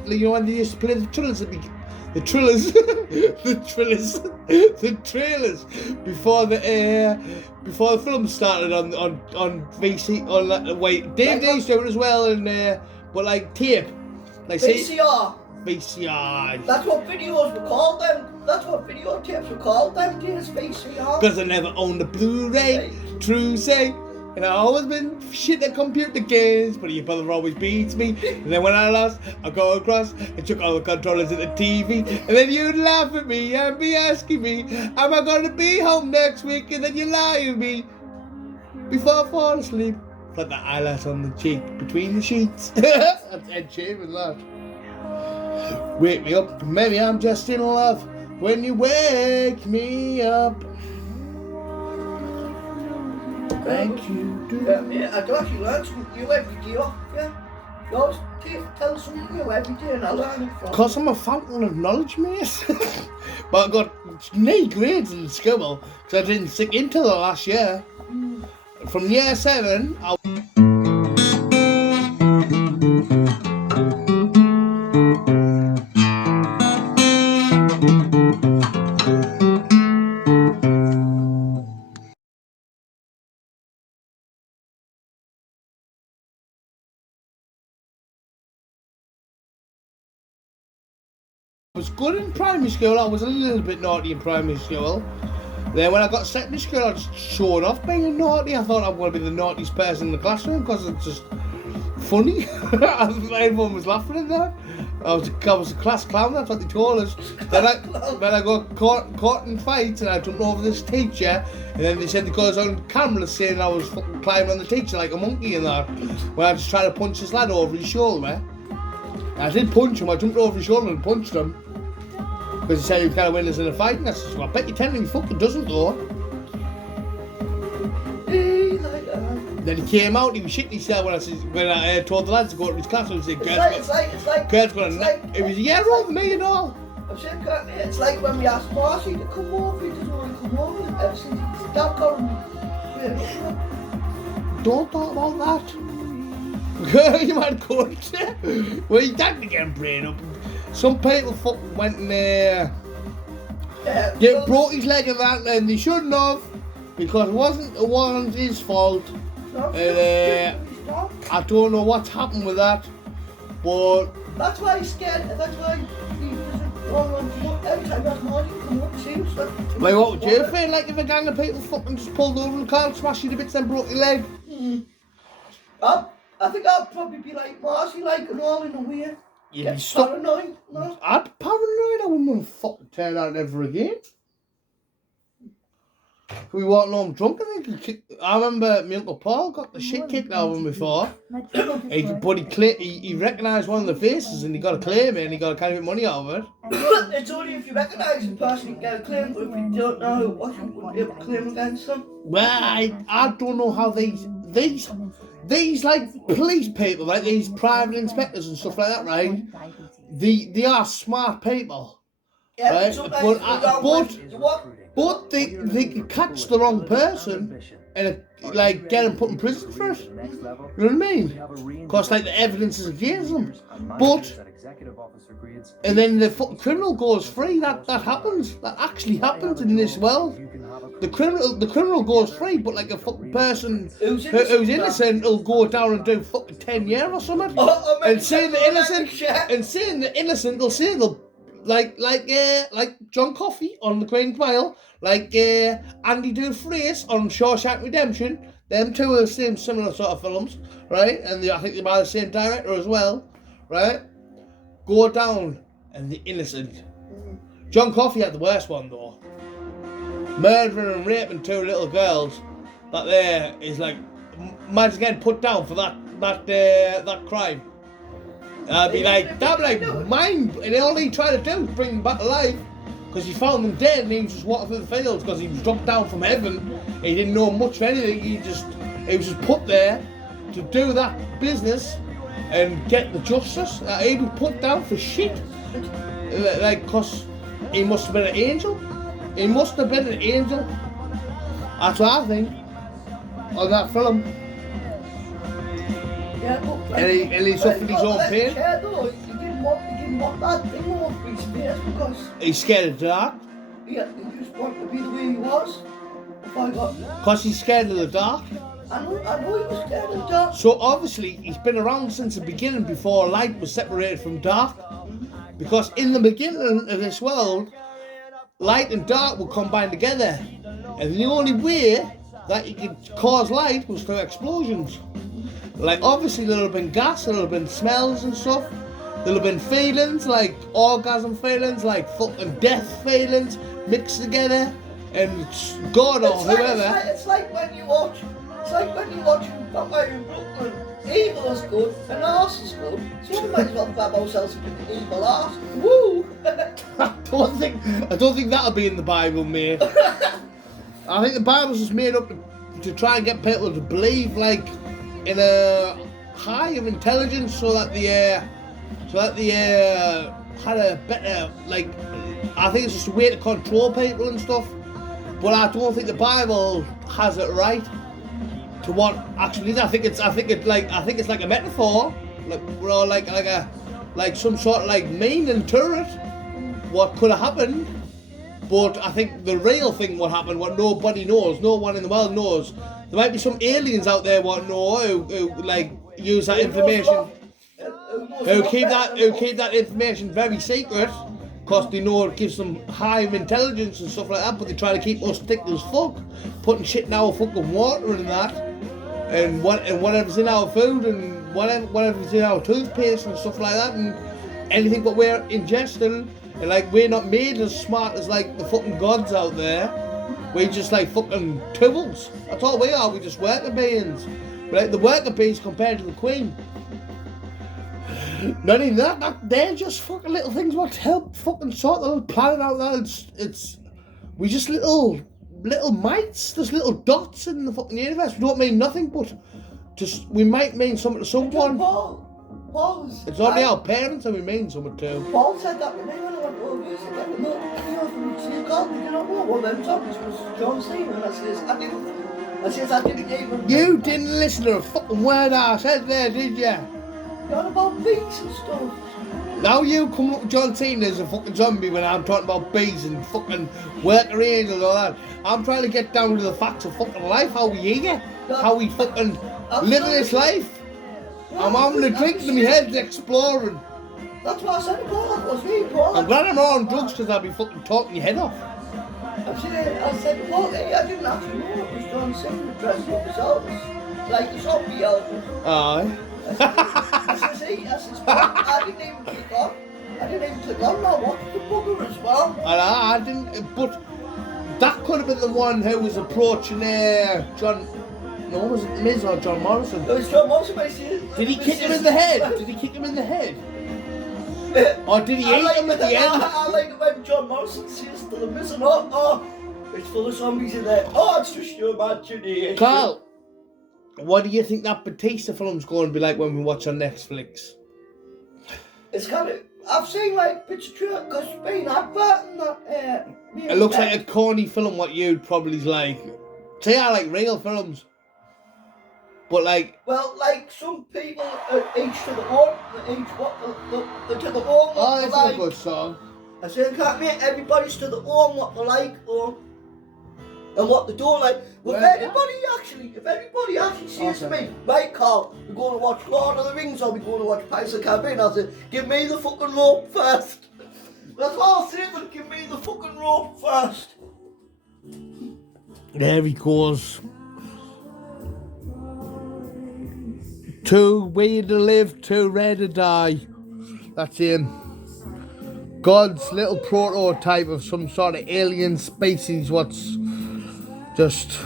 you know when they used to play the trailers at the trailers before the film started on VC on wait Dave used to do it as well and but like tape like VCR. VCR. That's what videos were called then. That's what videotapes were called then. Days VCR. Because I never owned a Blu-ray, true say. And I always been shit at computer games, but your brother always beats me. And then when I lost, I go across and took all the controllers at the TV. And then you'd laugh at me and be asking me, am I going to be home next week? And then you lie to me. Before I fall asleep, put the eyelash on the cheek between the sheets. That's Ed Sheeran, that. Wake me up, maybe I'm just in love when you wake me up. Thank you. Yeah, I do actually learn something new every day off, yeah. You always tell something new every day and I learn it from. Because I'm a fountain of knowledge, mate. But I got no grades in school because I didn't stick into the last year. From year 7, I was good in primary school. I was a little bit naughty in primary school. Then when I got to secondary school, I just showed off being naughty. I thought I was going to be the naughtiest person in the classroom because it's just funny. Everyone was laughing at that. I was a class clown, that's what they told us. Then I got caught in fights and I jumped over this teacher, and then they said they got us on camera saying I was fucking climbing on the teacher like a monkey and that. When I was trying to punch this lad over his shoulder. I did punch him, I jumped over his shoulder and punched him. Because he said he was going to win us in a fight, and I said, well, I bet you 10 he fucking doesn't though. Then he came out, he was shitting himself when I told the lads to go to his class and said, Girl's going to it was a year older than me and all. I'm saying, it's like when we asked Marcy to come over, he doesn't want to come over. Ever since his dad got him. Don't talk about that. You might go to well, your dad can get him brain up. Some people fucking went in there, broke his leg and that, and they shouldn't have, because it wasn't his fault. And I don't know what's happened with that, but that's why he's scared. That's why he doesn't want to come up. Every time that's Marty come up, see him. Like, what would you feel like if a gang of people fucking just pulled over the car and smashed you to bits and broke your leg? I think I'd probably be like Marcy, like and all in a way. You'd be paranoid. No? I'd paranoid. I wouldn't want to fucking turn out ever again. We walked home drunk, I remember my Uncle Paul got the shit kicked out of him before. He recognised one of the faces and he got a claim and he got a kind of money out of it. It's only if you recognise the person you can get a claim, but if you don't know who it was, you wouldn't be able to claim against them. Well, I don't know how these like police people, like these private inspectors and stuff like that, right? They are smart people. Yeah, right? But they can catch the wrong person and like get them put in prison for it. You know what I mean? Because like the evidence is against them. And then the criminal goes free. That happens. That actually happens in this world. The criminal goes free, but like a fucking person who's innocent will go down and do fucking 10 years or something. And saying the innocent, they'll say they'll like John Coffey on the Queen's Mile, like Andy Dufresne on Shawshank Redemption. Them two are the same similar sort of films, right? And I think they're by the same director as well, right? Go down and the innocent. John Coffey had the worst one though. Murdering and raping 2 little girls. That there is like, man's getting put down for that crime. That'd be like mine. And all he tried to do was bring them back alive, because he found them dead and he was just walking through the fields because he was dropped down from heaven. He didn't know much of anything. He was just put there to do that business and get the justice. He was put down for shit. Like, because he must have been an angel. He must have been an angel. That's what I think. On that film. Yeah, but and he suffered his own pain. He didn't want that thing over his face because he's scared of the dark. Yeah, he just wanted to be the way he was. Because he's scared of the dark. I know he was scared of the dark. So obviously he's been around since the beginning, before light was separated from dark. Because in the beginning of this world, light and dark will combine together. And the only way that you could cause light was through explosions. Like, obviously there'll have been gas, there'll have been smells and stuff. There'll have been feelings, like orgasm feelings, like fucking death feelings mixed together. And God or whoever. It's like when you watch Vampire in Brooklyn. Evil is good and arse is good. So we might as well grab ourselves a evil arse. Woo! I don't think that'll be in the Bible, mate. I think the Bible's just made up to try and get people to believe like in a higher intelligence, so that they had a better, like, I think it's just a way to control people and stuff. But I don't think the Bible has it right to what actually is. I think it's like a metaphor, like some sort of like meaning to it, what could have happened. But I think the real thing what happened, what nobody knows, no one in the world knows. There might be some aliens out there what know who like use that information, who keep that information very secret, because they know it gives them high intelligence and stuff like that, but they try to keep us thick as fuck, putting shit in our fucking water and that, and whatever's in our food and whatever's in our toothpaste and stuff like that, and anything that we're ingesting, and like we're not made as smart as like the fucking gods out there. We're just like fucking tools. That's all we are. We're just worker beings. But like the worker bees compared to the queen. Not even that, they're just fucking little things what help fucking sort the little planet out there. It's we just little mites, there's little dots in the fucking universe. We don't mean nothing, but just we might mean something to someone. It's only our parents and we mean something to. Paul said that to me when I went over to get the milk. From God, did you not know one of them zombies was John Cena? And I says I didn't even. You didn't listen to a fucking word I said there, did you? You're about beats and stuff. Now you come up with John Cena as a fucking zombie when I'm talking about bees and fucking worker ants and all that. I'm trying to get down to the facts of fucking life, how we eat it, how we fucking live this life. I'm having a drink and my head's exploring. That's what I said to Paul, that was me, Paul. I'm glad I'm not on drugs because I'll be fucking talking your head off. I said to Paul, I didn't actually know it was John Cena dressed up as Elvis. Like the zombie Elvis. Aye. I says, I didn't even click on. I watched the bugger as well. I didn't, but that could have been the one who was approaching John. No, was it Miz or John Morrison? It was John Morrison. Did he kick him in the head? Did he kick him in the head? Or did he eat him at the end? I like it when John Morrison says to the Miz, it's full of zombies in there. Oh, it's just your imagination. Carl, what do you think that Batista film's going to be like when we watch on Netflix? It's kind of, I've seen like picture because being advert and that. It looks like a corny film what you'd probably like. See, I like real films. But like... Well, like some people are each to the own, each what, they're to the own what they like. Oh, that's a good song. I said, can't make everybody's to the own what they like, and what they don't like. But if everybody actually says to me, right Carl, we're going to watch Lord of the Rings or we're going to watch Pirates of the Caribbean, I said, give me the fucking rope first. That's what I'll say, but give me the fucking rope first. There he goes. Too weird to live, too rare to die. That's him. God's little prototype of some sort of alien species. What's just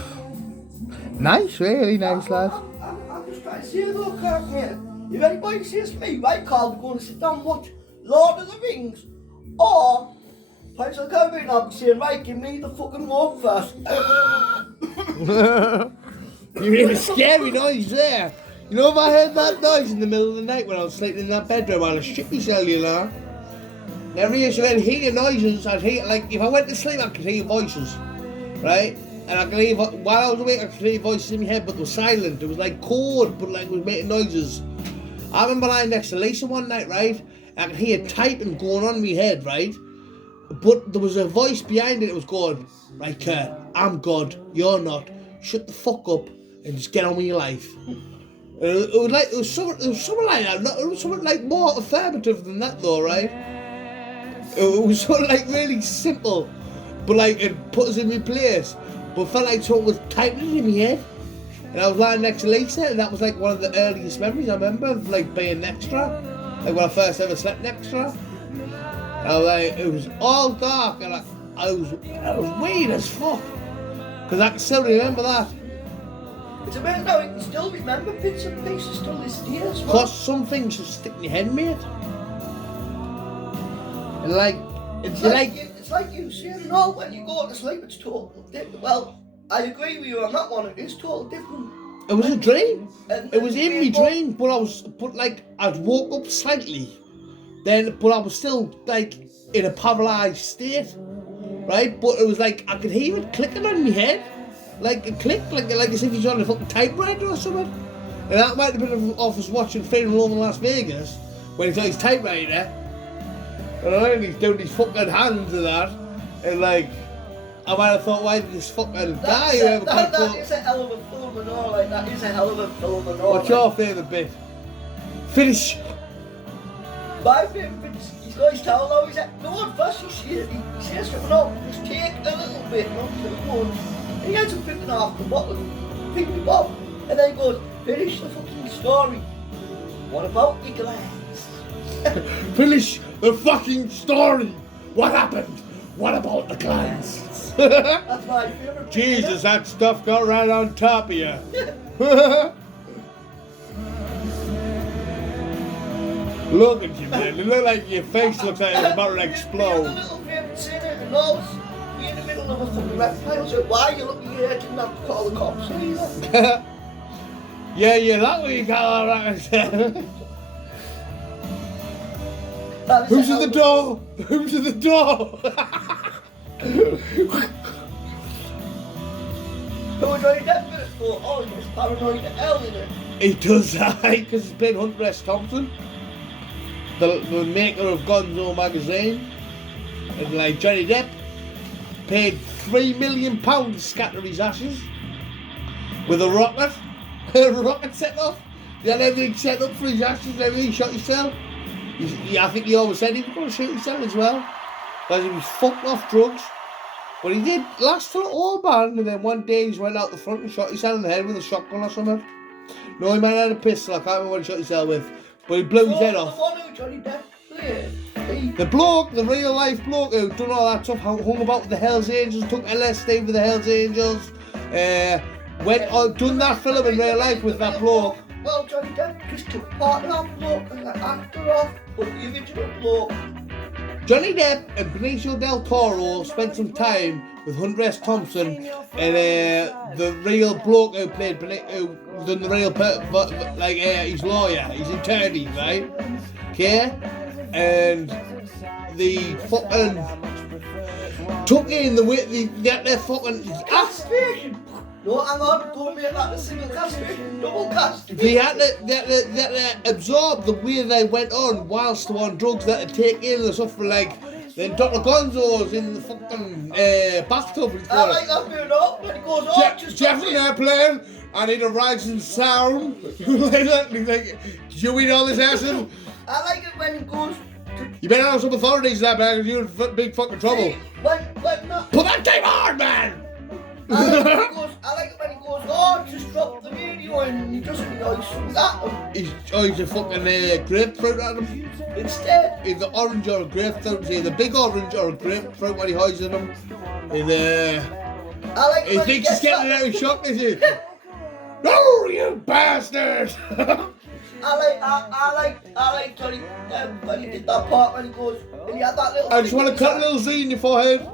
nice, really nice, lad. I'm just trying to say though, can't you? If anybody says to me, right Carl, we're going to sit down and watch Lord of the Rings or Pirates of the Caribbean, I'll be saying, right, give me the fucking rope first. You hear a scary noise there. You know if I heard that noise in the middle of the night when I was sleeping in that bedroom, I'd have shit myself, you know. Every year so I'd hear noises, I'd hear, like, if I went to sleep I could hear voices, right? And I could hear, while I was awake I could hear voices in my head, but they were silent. It was like cold, but like it was making noises. I remember lying next to Lisa one night, right? And I could hear typing going on in my head, right? But there was a voice behind it that was going, right Kurt, I'm God, you're not. Shut the fuck up and just get on with your life. It was something like that. It was something like more affirmative than that though, right? It was sort of like really simple, but like it put us in my place. But felt like someone was typing in my head. And I was lying next to Lisa, and that was like one of the earliest memories I remember of like being extra. Like when I first ever slept next to her. I was like, it was all dark, and I was weird as fuck. Because I can still remember that. It's amazing how you can still remember bits and pieces till this day as well. Because some things just stick in your head, mate. And like, it's like you saying, no, when you go to sleep, it's total different. Well, I agree with you on that one. It is total different. It was a dream. And It was in my dream, but I'd woke up slightly. But I was still like in a paralyzed state, right? But it was like I could hear it clicking on my head, like a click, like as if he's on a fucking typewriter or something. And that might have been off us watching Fear and Loathing in Las Vegas when he's on his typewriter, and he's doing his fucking hands and that, and like I might have thought, why did this fucking guy whoever that is a hell of a film and all. Like that is a hell of a film and all. What's your favourite bit? Finish. My favourite bit is guy's towel though, he's like, no one first, he says to him, no, just take a little bit, not to the one. And he ends up picking half the bottle, picking it up, and then he goes, finish the fucking story. What about your glands? Finish the fucking story. What happened? What about the glands? That's my favourite. Jesus, that stuff got right on top of you. Look at you, man. You look like your face looks like it's about to explode. The little bits in it, and all this, you're in the middle of a fucking reptile, so why are you looking here? Didn't have to call the cops either. Yeah, that way you got all right. Who's at the door? Who's at the door? Who was Johnny Depp in it for? Oh, he was paranoid to hell in it. He does that because he's playing Hunter S. Thompson, the maker of Gonzo magazine, and like Johnny Depp paid £3 million to scatter his ashes with a rocket set off. He had everything set up for his ashes and everything. He shot himself. I think he always said he was going to shoot himself as well, because he was fucked off drugs. But he did last till all band, and then one day he went out the front and shot himself in the head with a shotgun or something. No, he might have had a pistol. I can't remember what he shot himself with, but he blew his head off. The one who Johnny Depp played. The bloke, the real life bloke who done all that stuff, hung about with the Hells Angels, took LSD with the Hells Angels, done that film in real life with that bloke. Well, Johnny Depp just took part of that bloke and the actor off, but the original bloke. Johnny Depp and Benicio del Toro spent some time with Hunter S. Thompson and the real bloke who played who done the real his lawyer, his attorney, right? Okay, and the fucking took in the way they get their fucking Castration. No, hang on, don't make that a single castration, double castration. They had to absorb the way they went on whilst they were on drugs, that to take in the stuff for like then Dr. Gonzo's in the fucking bathtub. I like that bit up when he goes on. Jeffrey Airplane, I need a rising sound. Like that, and he's like, did you eat all this acid? I like it when he goes. You better have some authorities there, man, because you're in big fucking trouble. See, when not. Put that tape on, man! I like it when he goes, oh, just drop the radio and he doesn't know he's from that. He's a fucking grapefruit at him. Instead. Either orange or a grapefruit. He's either big orange or a grapefruit when he hides in him. And I like it he when thinks he's getting out of shock, is he? No, you bastard! I like Johnny Depp when he did that part when he goes, and he had that little I just want to cut a little Z in your forehead.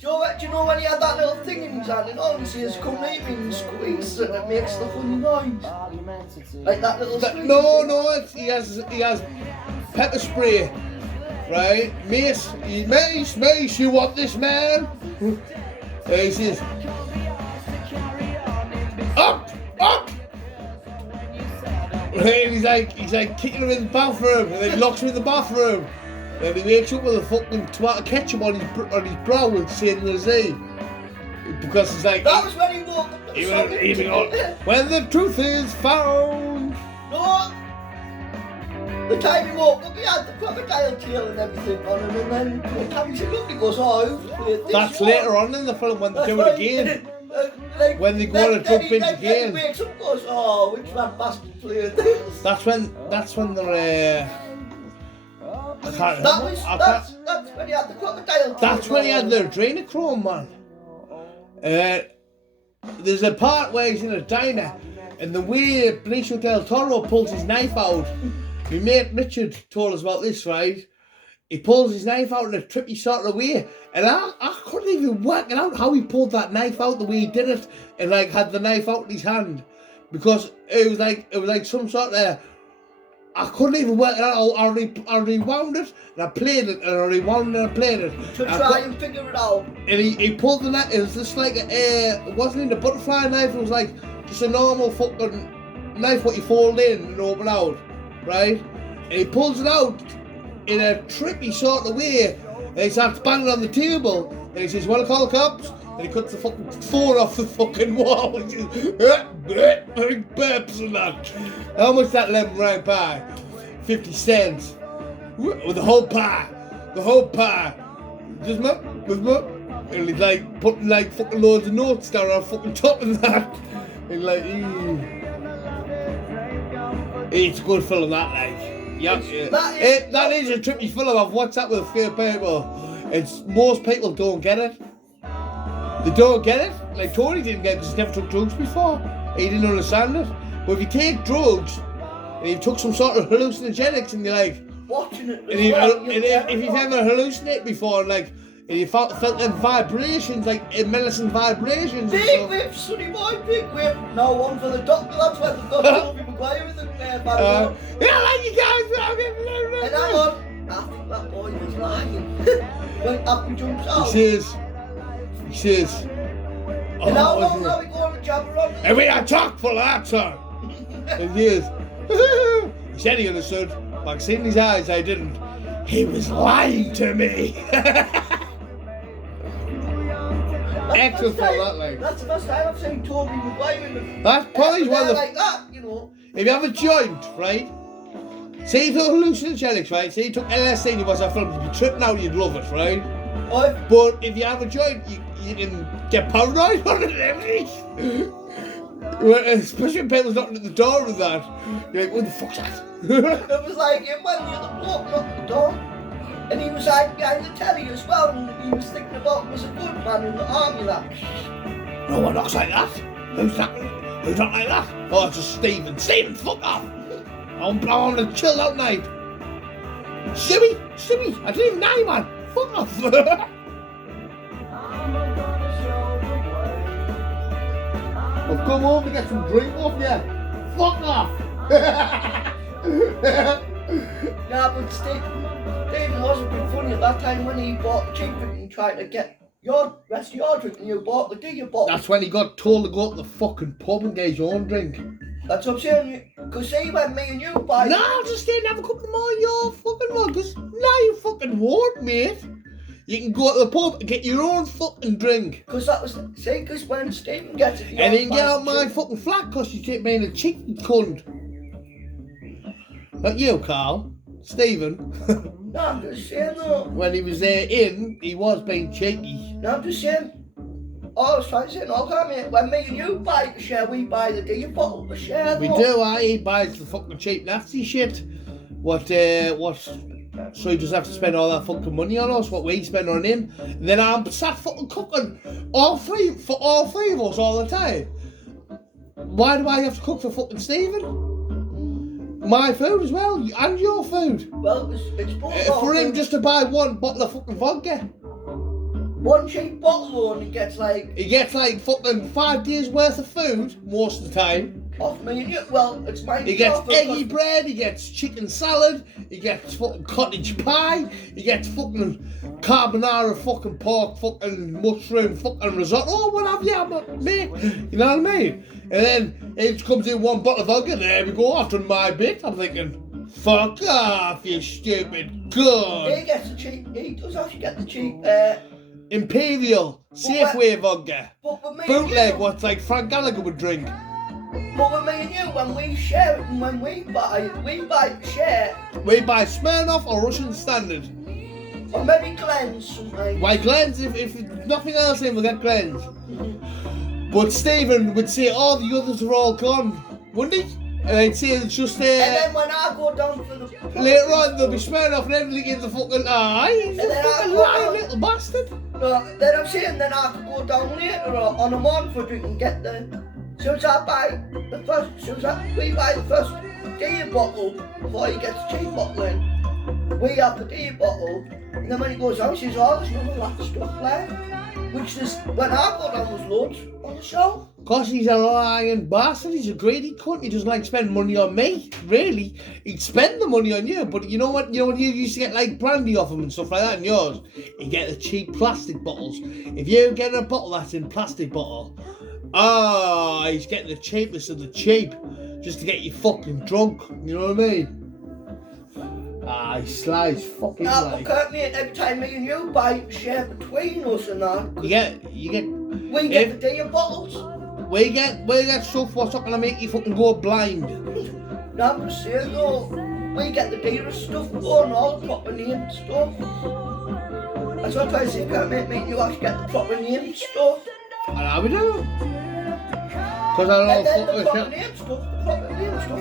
Do you know when he had that little thing in his hand and all he says, come near me and squeeze and it makes the funny noise? Like that little No, he has pepper spray, right? Mace, you want this, man? And he says, up! And he's like kicking him in the bathroom, and then he locks him in the bathroom. And he wakes up with a fucking tomato ketchup on his brow and saying the Z. Because it's like... That was when he woke up. When the truth is found. No! The time he woke up, he had the crocodile tail and everything on him, and then the time he said, look, he goes, oh, who's played this? That's later on in the film when they do it again. When they go on a drug binge again. Then he wakes up and goes, oh, which man bastard played this? That's when they're... I can't remember. That's when he had the crocodile. That's when he had the adrenochrome, man. There's a part where he's in a diner, and the way Benicio del Toro pulls his knife out, my mate Richard told us about this, right? He pulls his knife out in a trippy sort of way, and I couldn't even work it out how he pulled that knife out the way he did it, and like had the knife out in his hand, because it was like some sort of... I couldn't even work it out. I rewound it and I played it and I rewound it and I played it. To try and figure it out. And he pulled the knife. It was just like it wasn't in the butterfly knife. It was like just a normal fucking knife what you fold in and open out, right? And he pulls it out in a trippy sort of way. And he starts banging on the table. And he says, "Want to call the cops?" And he cuts the fucking phone off the fucking wall. He says, burps and that. How much that lemon meringue pie? 50 cents. With the whole pie. the whole pie. Just me, and he's like putting like fucking loads of notes down on fucking top of that. And like, it's a good film that like. Yeah, that is a trippy film. I've watched that with a few people. It's most people don't get it. They don't get it. Like Tony didn't get it because he never took drugs before. He didn't understand it. But if you take drugs and you took some sort of hallucinogenics and you're like watching it, and if you've ever hallucinated before, like and you felt them vibrations, like medicine vibrations. Big whip, sonny boy, big whip. No one for the doctor. That's why they've got Toby Maguire in the battle. Yeah, like you guys. And hang on, I think that boy was lying. When Happy jumps out. He says. And how long are we going to jabber on? And we are chock full of that, sir. And he is. He said he understood. But I seen in his eyes I didn't. He was lying to me. Excellent for that, like. That's the first time I've seen Toby Maguire in the. That's probably one of the. Like that, you know. If you have a joint, right? Say you took hallucinogenics, right? Say you took LSD and you watch that film, you'd be tripping out, you'd love it, right? But if you have a joint, you can get paranoid on it and everything. Especially when people's knocking at the door with that. You're like, what the fuck's that? It was like him when the other bloke knocked the door. And he was like behind the telly as well, and he was thinking about was a good man in the army that. No one looks like that. Who's that? Who's not like that? Oh, it's just Stephen. Stephen, fuck off! I'm on a chill out night. Shimmy, I didn't even know you, man. Fuck off. I've come home to get some drink off you. Fuck off. Yeah, but Stephen wasn't being funny at that time when he bought the cheap drink and tried to get your rest of your drink and you bought the digger bottle. That's when he got told to go to the fucking pub and get his own drink. That's what I'm saying. Because see when me and you buy. No, I'll just stay and have a couple more of your fucking one. Because now you fucking won't, mate. You can go to the pub and get your own fucking drink. Because that was, see, because when Stephen gets it, and he can get out my fucking flat because you keep being a cheeky cunt. Not you, Carl. Stephen. No, I'm just saying though. When he was there he was being cheeky. No, I'm just saying. Oh, I was trying to say, no, can't mate. When me and you buy the share, we buy the digger bottle to share. We do, he buys the fucking cheap nasty shit. What, so he doesn't have to spend all that fucking money on us, what we spend on him. And then I'm sat fucking cooking for all three of us all the time. Why do I have to cook for fucking Stephen? My food as well, and your food. Well, it's both for him just to buy one bottle of fucking vodka. One cheap bottle and he gets like fucking 5 days worth of food most of the time. Off me and you. Well, it's mine. He gets eggy bread, he gets chicken salad, he gets fucking cottage pie, he gets fucking carbonara, fucking pork, fucking mushroom, fucking risotto, what have you, mate? You know what I mean? And then it comes in one bottle of vodka, there we go, after my bit. I'm thinking, fuck off, you stupid cunt. He gets the cheap, he does actually get the cheap, Imperial, Safeway vodka, bootleg, you, what's like Frank Gallagher would drink. But with me and you, when we share it and when we buy share. We buy Smirnoff or Russian Standard. Or maybe Glenn's sometimes. Why Glenn's? If nothing else in, we'll get Glenn's. But Stephen would say, oh, the others are all gone, wouldn't he? And I'd say it's just and then when I go down for the... Later on, they'll be Smirnoff and everything in the fucking eye. He's a fucking lying little bastard. No, then I'm saying then I could go down later on a month for drink and get the... So as I buy the first, we buy the first tea bottle before he gets the cheap bottle in. We have the tea bottle, and then when he goes out, he says, oh, there's none of that stuff left. Which is, when I go down, there's loads on the shelf. Cause he's a lying bastard, he's a greedy cunt, he doesn't like spending money on me, really. He'd spend the money on you, but you know what, you used to get like brandy off him and stuff like that in yours? You get the cheap plastic bottles. If you get a bottle that's in plastic bottle, he's getting the cheapest of the cheap, just to get you fucking drunk, you know what I mean? He slides fucking like. But mate, every time me and you buy share between us and that. We get the deer bottles. We get stuff what's not gonna make you fucking go blind. No, I'm just saying though, We get the dearest stuff for and all the proper named stuff. That's what I try to say, you can't make me, you actually get the proper named stuff. And how we do? Because I And then don't the proper named stuff,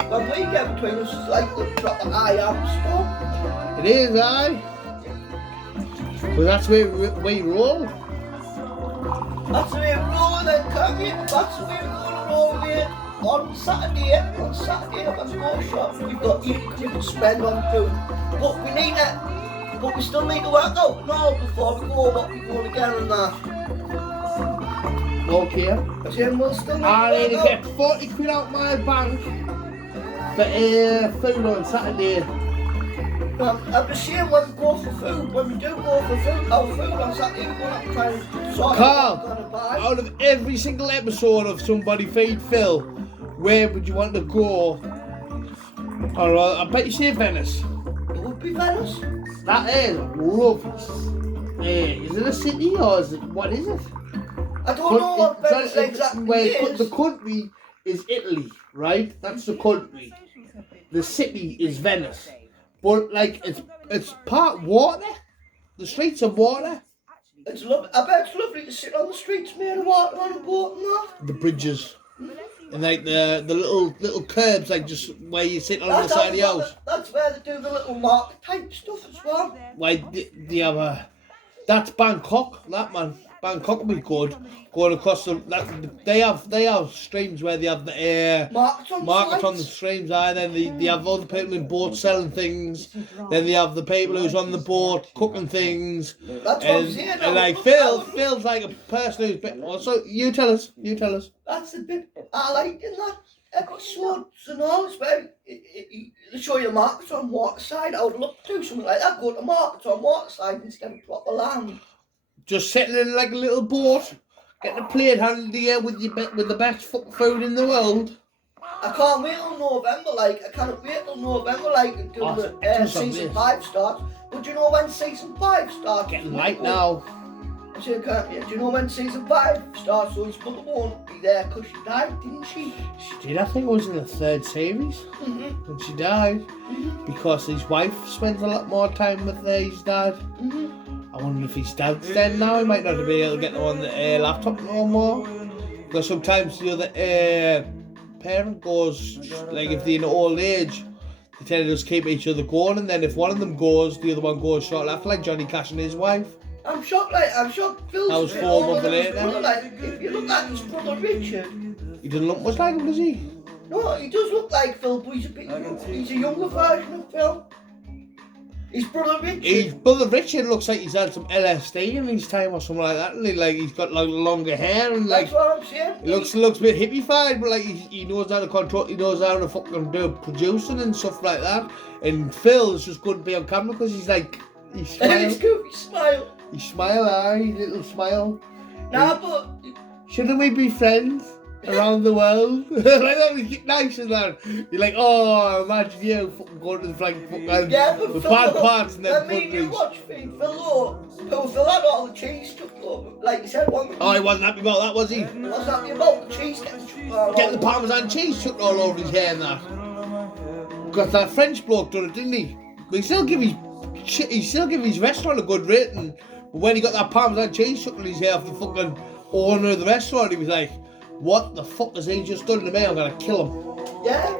when we get between us is like the proper I am stuff. It is, aye. Because that's where we roll. That's the way we're rolling then, can't we? That's the way we're going to roll with on Saturday when we go shop, we've got 80 quid to spend on food. But we still need to work out and all before we go what we're going to get on that. Okay. We'll still I need to get 40 quid out my bank for food on Saturday. I'm just saying when we go for food, when we do go for food, our food on Saturday, we're going to try and sort Carl, out what we're going to buy. out of every single episode of Somebody Feed Phil, where would you want to go? Or I bet you say Venice. It would be Venice. That is lovely. Is it a city or is it, what is it? I don't know what Venice exactly is. The country is Italy, right? That's the country. The city is Venice. But like it's part water. The streets are water. It's lovely. I bet it's lovely to sit on the streets made of water on a boat and that. The bridges. And like the little curbs, like just where you sit on the side of the house. That's where they do the little market type stuff as well. Like the other, that's Bangkok. That man, Bangkok would be good. Going across they have streams where they have the markets on the streams. And then they have other people in boats selling things. Then they have the people who's on the boat cooking things. That's what I'm saying. And like Phil's like a person who's been. Also, you tell us. That's the bit I like in that episodes and all. It's where they show you markets on waterside. I would love to do something like that. Go to markets on waterside instead of proper land. Just sitting in like a little boat. Get the plate handed to you with the best food in the world. I can't wait till November, and do the season 5 starts. But do you know when season 5 starts? Getting light now. Do you know when season 5 starts? So his mother won't be there because she died, didn't she? She did, I think it was in the 3rd series. And she died. Because his wife spends a lot more time with his dad. I wonder if his dad's dead now. He might not be able to get on the laptop no more. Because sometimes the other parent goes, like if they're in old age, they tend to just keep each other going. And then if one of them goes, the other one goes shortly after, like Johnny Cash and his wife. I'm shocked Phil's That was 4 months later. If you look at his brother Richard. He doesn't look much like him, does he? No, he does look like Phil, but he's a younger version of Phil. His brother Richard looks like he's had some LSD in his time or something like that. And he's got like longer hair and like. That's what I'm saying. He looks a bit hippified, but like he knows how to control. He knows how to fucking do producing and stuff like that. And Phil is just good to be on camera because he's His goofy smile. His smile, aye, little smile. Nah, but shouldn't we be friends around the world? Like that would be nice and that. You're like, oh, imagine you fucking going to the flank but with bad parts and then you watch Phil had all the cheese took over. Like you said, one. Oh, he wasn't happy about that, was he? He wasn't happy about the cheese getting the Parmesan cheese took all over his hair and that. Because that French bloke done it, didn't he? But he still give his restaurant a good rating. But when he got that Parmesan cheese took on his hair off the fucking owner of the restaurant, he was like, what the fuck has he just done to me? I'm gonna kill him. Yeah,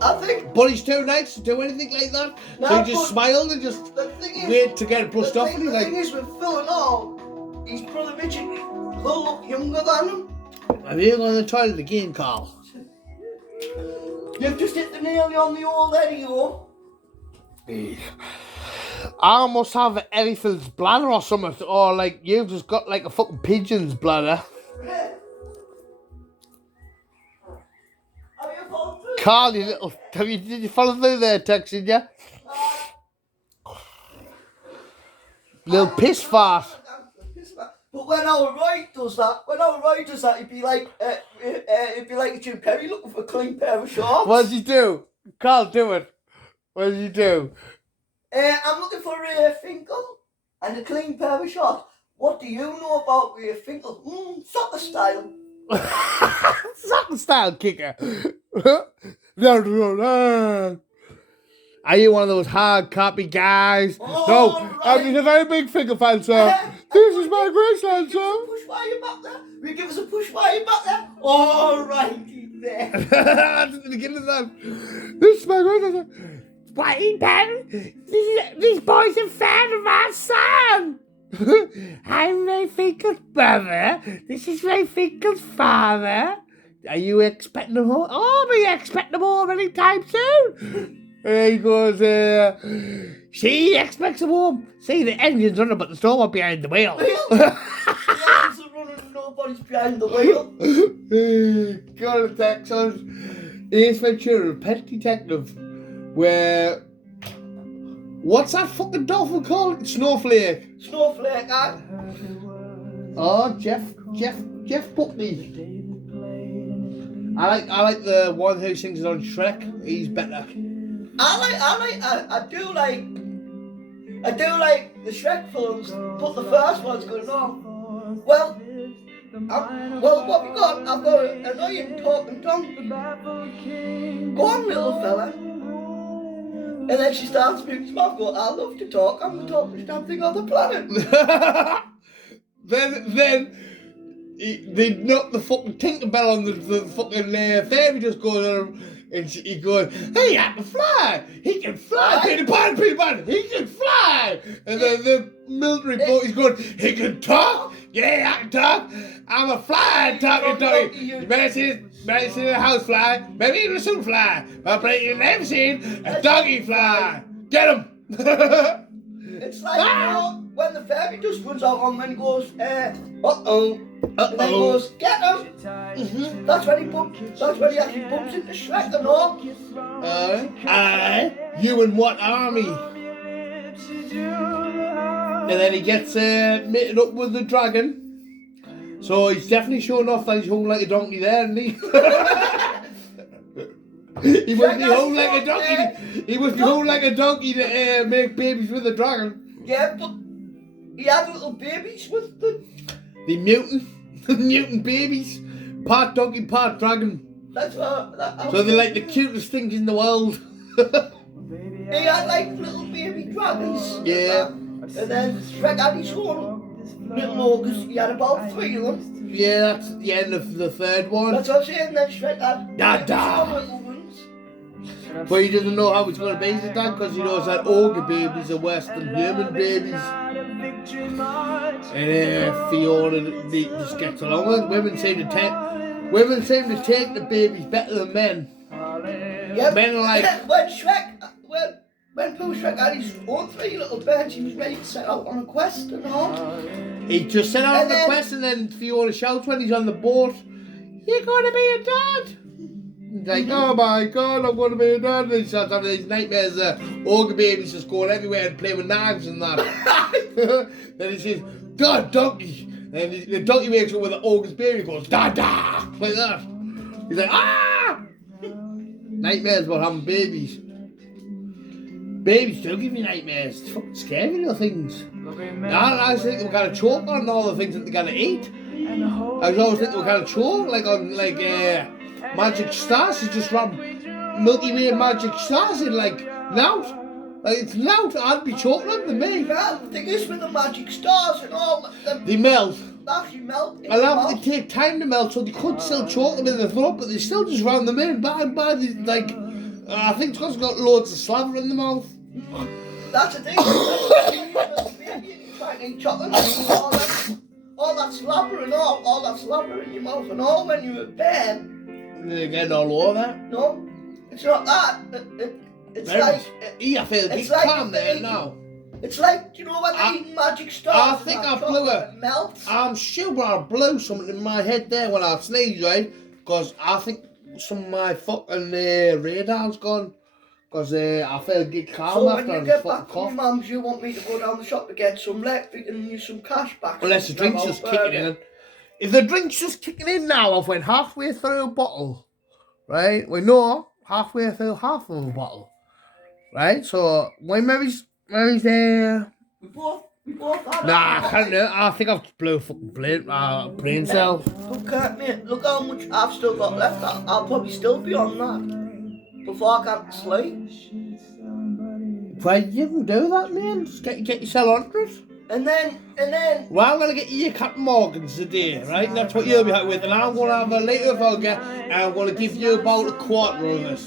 I think. But he's too nice to do anything like that. So he just smiled and just wait to get it brushed off. And he's like, the thing is with Phil and all, his brother Richard will look younger than him. Have you gone to the toilet again, Carl? You've just hit the nail on the old Eddie, though. I must have an elephant's bladder or something, or like you've just got like a fucking pigeon's bladder. Carl, you little, did you follow through there, texting you? Little piss fart. But when our right does that, it'd be like a Jim Perry looking for a clean pair of shorts. What does he do? Carl, do it. What does he do? I'm looking for Ray Finkel and a clean pair of shorts. What do you know about Ray Finkel? Soccer style. Soccer style kicker. Are you one of those hard copy guys? Oh, No, right. I'm just a very big finger fan, sir. This is my Graceland, sir. Push while you're back there. Will you give us a push while you're back there? All right, there. That's at the beginning of that. This is my Graceland, sir. Whitey Ben, this boy's a fan of our son. I'm Ray Finkel's brother. This is Ray Finkel's father. Are you expecting them home? Oh, are you expecting them home anytime soon? And he goes, she expects them home. See, the engine's running, but the storm are behind the wheel. The engines are running and nobody's behind the wheel. Got a text on Ace Ventura, Pet Detective, where... What's that fucking dolphin called? Snowflake. Snowflake, Oh, Jeff Buckley. I like the one who sings it on Shrek. He's better. I do like the Shrek films, but the first one's good on. Well, what we got? I've got an annoying talking donkey. Go on, little fella. And then she starts moving his mouth. Go, I love to talk. I'm the talkingest damn thing on the planet. then they knock the fucking Tinkerbell on the fucking fairy just goes on, and he goes, hey, I can fly. He can fly. Peter Pan. He can fly. And then the military boat is going, he can talk. Yeah, I can talk. I'm a flying talking doggy. You better see a house fly. Maybe even a suit fly. But you've never seen a doggy fly. Get him. It's like, you know, when the fairy just runs out on when he goes, uh-oh. And then he goes, get him. Mm-hmm. That's when he actually bumps into Shrek and all. You and what army? And then he gets mated up with the dragon. So he's definitely showing off that he's hung like a donkey there, isn't he? He must be hung like a donkey. He must be hung like a donkey to make babies with the dragon. Yeah, but he had little babies with the mutant babies. Part donkey, part dragon. That's what. So they're like the cutest things in the world. They had like little baby dragons. Yeah. And then Shrek had his own little ogres. He had about 3 of them. Yeah, that's the end of the third one. That's what I'm saying. Then Shrek had little ones. But he doesn't know how it's going to be his dad because he knows that ogre babies are worse than human babies. And Fiona just gets along with it. Women seem to take the babies better than men. Yep. Men are like... When Pooh Shrek had his own 3 little birds, he was ready to set out on a quest and all. He just set out on the quest and then Fiona shouts when he's on the boat, you're going to be a dad. He's like, oh my god, I'm going to be a dad. And he starts having these nightmares, ogre babies just going everywhere and playing with knives and that. Then he says, God, donkey. And the donkey wakes up with the ogre's baby and goes, da-da, like that. He's like, ah! Nightmares about having babies. Babies do give me nightmares. It's fucking scary little things. I think we're kind of choke on all the things that they're going to eat. I was always thinking we're kind of choke, like on Magic Stars. It's just run Milky Way Magic Stars in like Nout. Like it's Nout. I'd be choking on them, me. Yeah, the thing is with the Magic Stars and all, they melt. They actually melt. I love they take time to melt, so they could still choke them in the throat, but they still just round them in. By like, I think it's because they've got loads of slaver in the mouth. That's the thing. Trying to eat chocolate and all that slobber and all that slobber in your mouth and all when you're a bear. They're getting all over. No, it's not that. It's like. I feel it's like calm there now. It's like, you know when they're eating Magic Stars. I think I blew it. Melts. I'm sure I blew something in my head there when I sneezed, right? Because I think some of my fucking radar's gone. Because I feel get calm so after when you get back from your mum's, you want me to go down the shop to get some electric and use some cash back. Unless the drink's just kicking in. If the drink's just kicking in now, I've went halfway through a bottle, right? Well, no, halfway through half of a bottle, right? So when Mary's there. We both had Nah, I can't do it. I think I've blew a fucking brain cell. Look at me. Look how much I've still got left. I'll probably still be on that before I can't sleep. Well, you can do that, man. Just get yourself onto it. And then, Well, I'm going to get you your Captain Morgan's today, right? And that's what you'll be happy with. And I'm going to have a later vodka, and I'm going to give you about a quarter of it,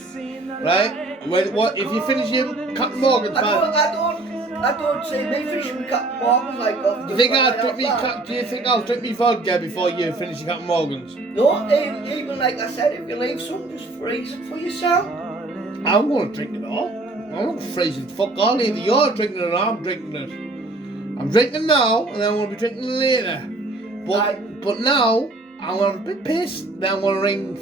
right? If you finish your Captain Morgan's, I don't see me finishing with Captain Morgan's like that. do you think I'll drink me vodka before you finish your Captain Morgan's? No, even like I said, if you leave some, just freeze it for yourself. I'm going to drink it all. I'm not freezing fuck all. Either you're drinking it or I'm drinking it. I'm drinking now, and then I'm going to be drinking later. But now, I'm going to be pissed. Then I'm going to ring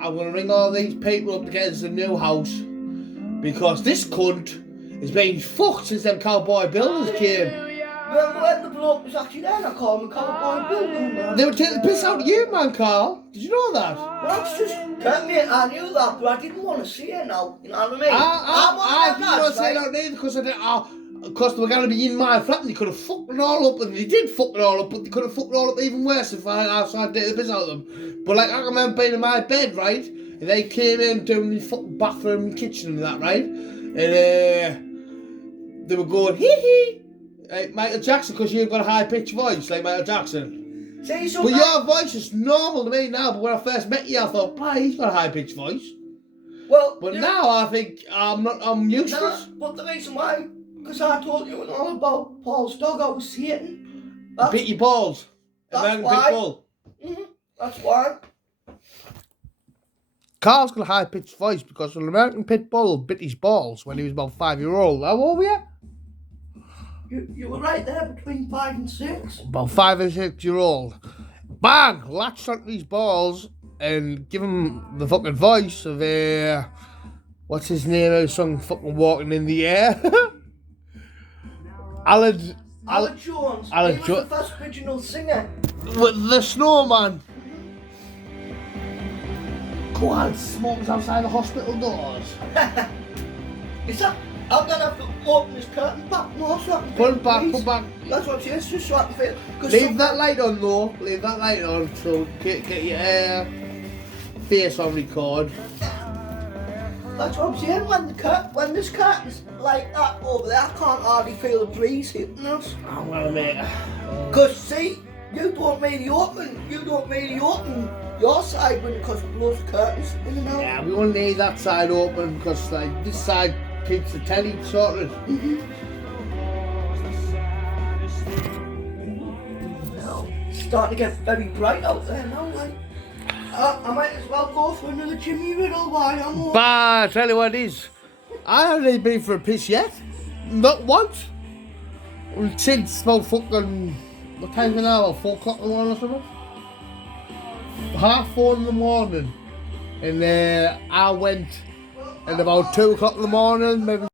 I'm going to ring all these people up to get us a new house. Because this cunt has been fucked since them cowboy builders came. Remember when the bloke was actually there and I called him Cowboy Builder, man? They were taking the piss out of you, man, Carl. Did you know that? Well, that's just, mate, I knew that, but I didn't want to see it now, you know what I mean? I didn't want to say that either because because they were going to be in my flat and they could have fucked it all up, and they did fuck it all up, but they could have fucked it all up even worse if I did the piss out of them. But like, I remember being in my bed, right, and they came in doing the fucking bathroom and kitchen and that, right, and they were going, hee, like Michael Jackson, because you've got a high-pitched voice like Michael Jackson. But your voice is normal to me now, but when I first met you, I thought, he's got a high-pitched voice. Well, but now I think I'm useless. But the reason why, because I told you all about Paul's dog I was hating. Bit your balls. That's why. That's why. Carl's got a high-pitched voice because an American pit bull bit his balls when he was about 5 years old. How old were you? You were right there between 5 and 6. About 5 and 6 years old. Bang! Latched onto his balls and give him the fucking voice of what's his name? Who sung fucking Walking in the Air? Alan Jones. Alan He was the first original singer. With the Snowman. Go on, smokes outside the hospital doors. Is that? I'm gonna have to open this curtain back. No, so I can Put it back, please. put back. That's what she is, just so I can feel. Leave that light on though. Leave that light on so get your face on record. That's what I'm saying. When this curtain's like that over there, I can't hardly feel the breeze hitting us. Oh well, mate. Cause see, you don't really open your side when it comes to those curtains in and out. Yeah, we won't need that side open because like this side keeps the telly sorted. It's starting to get very bright out there now, like. I might as well go for another Jimmy Riddle while I'm on. But I tell you what it is, I haven't even been for a piss yet. Not once. Since about fucking, what time is it now? About 4 o'clock in the morning or something? 4:30 in the morning. And I went at about 2 o'clock in the morning, maybe.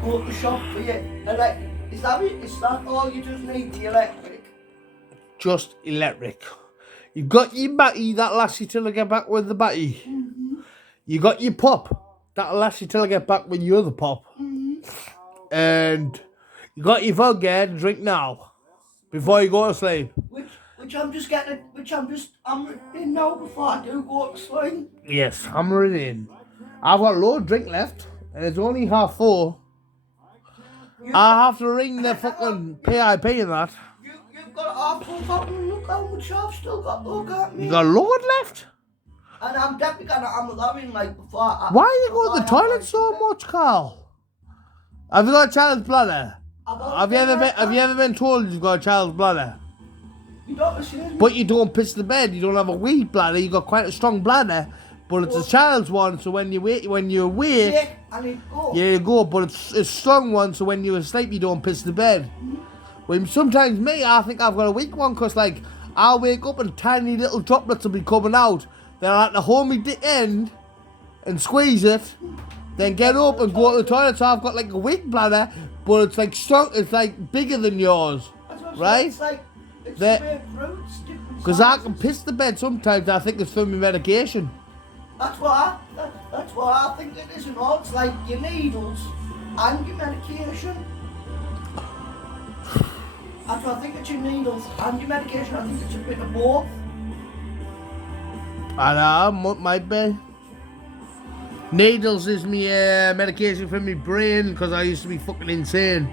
Go to the shop for you. Is that all you just need, the electric? Just electric. You got your batty, that'll last you till I get back with the batty. You got your pop, that'll last you till I get back with your other pop. And you got your vodka to drink now, before you go to sleep. Which I'm in now before I do go to sleep. Yes, hammering in. I've got a load of drink left, and it's only 4:30. I have to ring the fucking PIP and that. You've got a half full fucking look how much I've still got, look at me. You got a load left? And I'm definitely gonna hammer that in like before I... Why are you going to the toilet so much, Carl? Have you got a child's bladder? Have you ever been told you've got a child's bladder? You don't listen. But you don't piss the bed, you don't have a weak bladder, you got quite a strong bladder, but it's a child's one, so when you're awake, Yeah, and it goes. yeah, you go, but it's a strong one, so when you're asleep, you don't piss the bed. When sometimes me, I think I've got a weak one, because like, I'll wake up and tiny little droplets will be coming out, then I'll have to hold my dick end and squeeze it, then get up and go to the toilet, so I've got like a weak bladder, but it's like strong, it's like bigger than yours, right? It's like, Because I can piss the bed sometimes, I think it's for my medication. That's what I think it is, and all. It's like your needles and your medication. That's what I think it's your needles and your medication. I think it's a bit of both. I know, might be. Needles is me medication for my brain because I used to be fucking insane.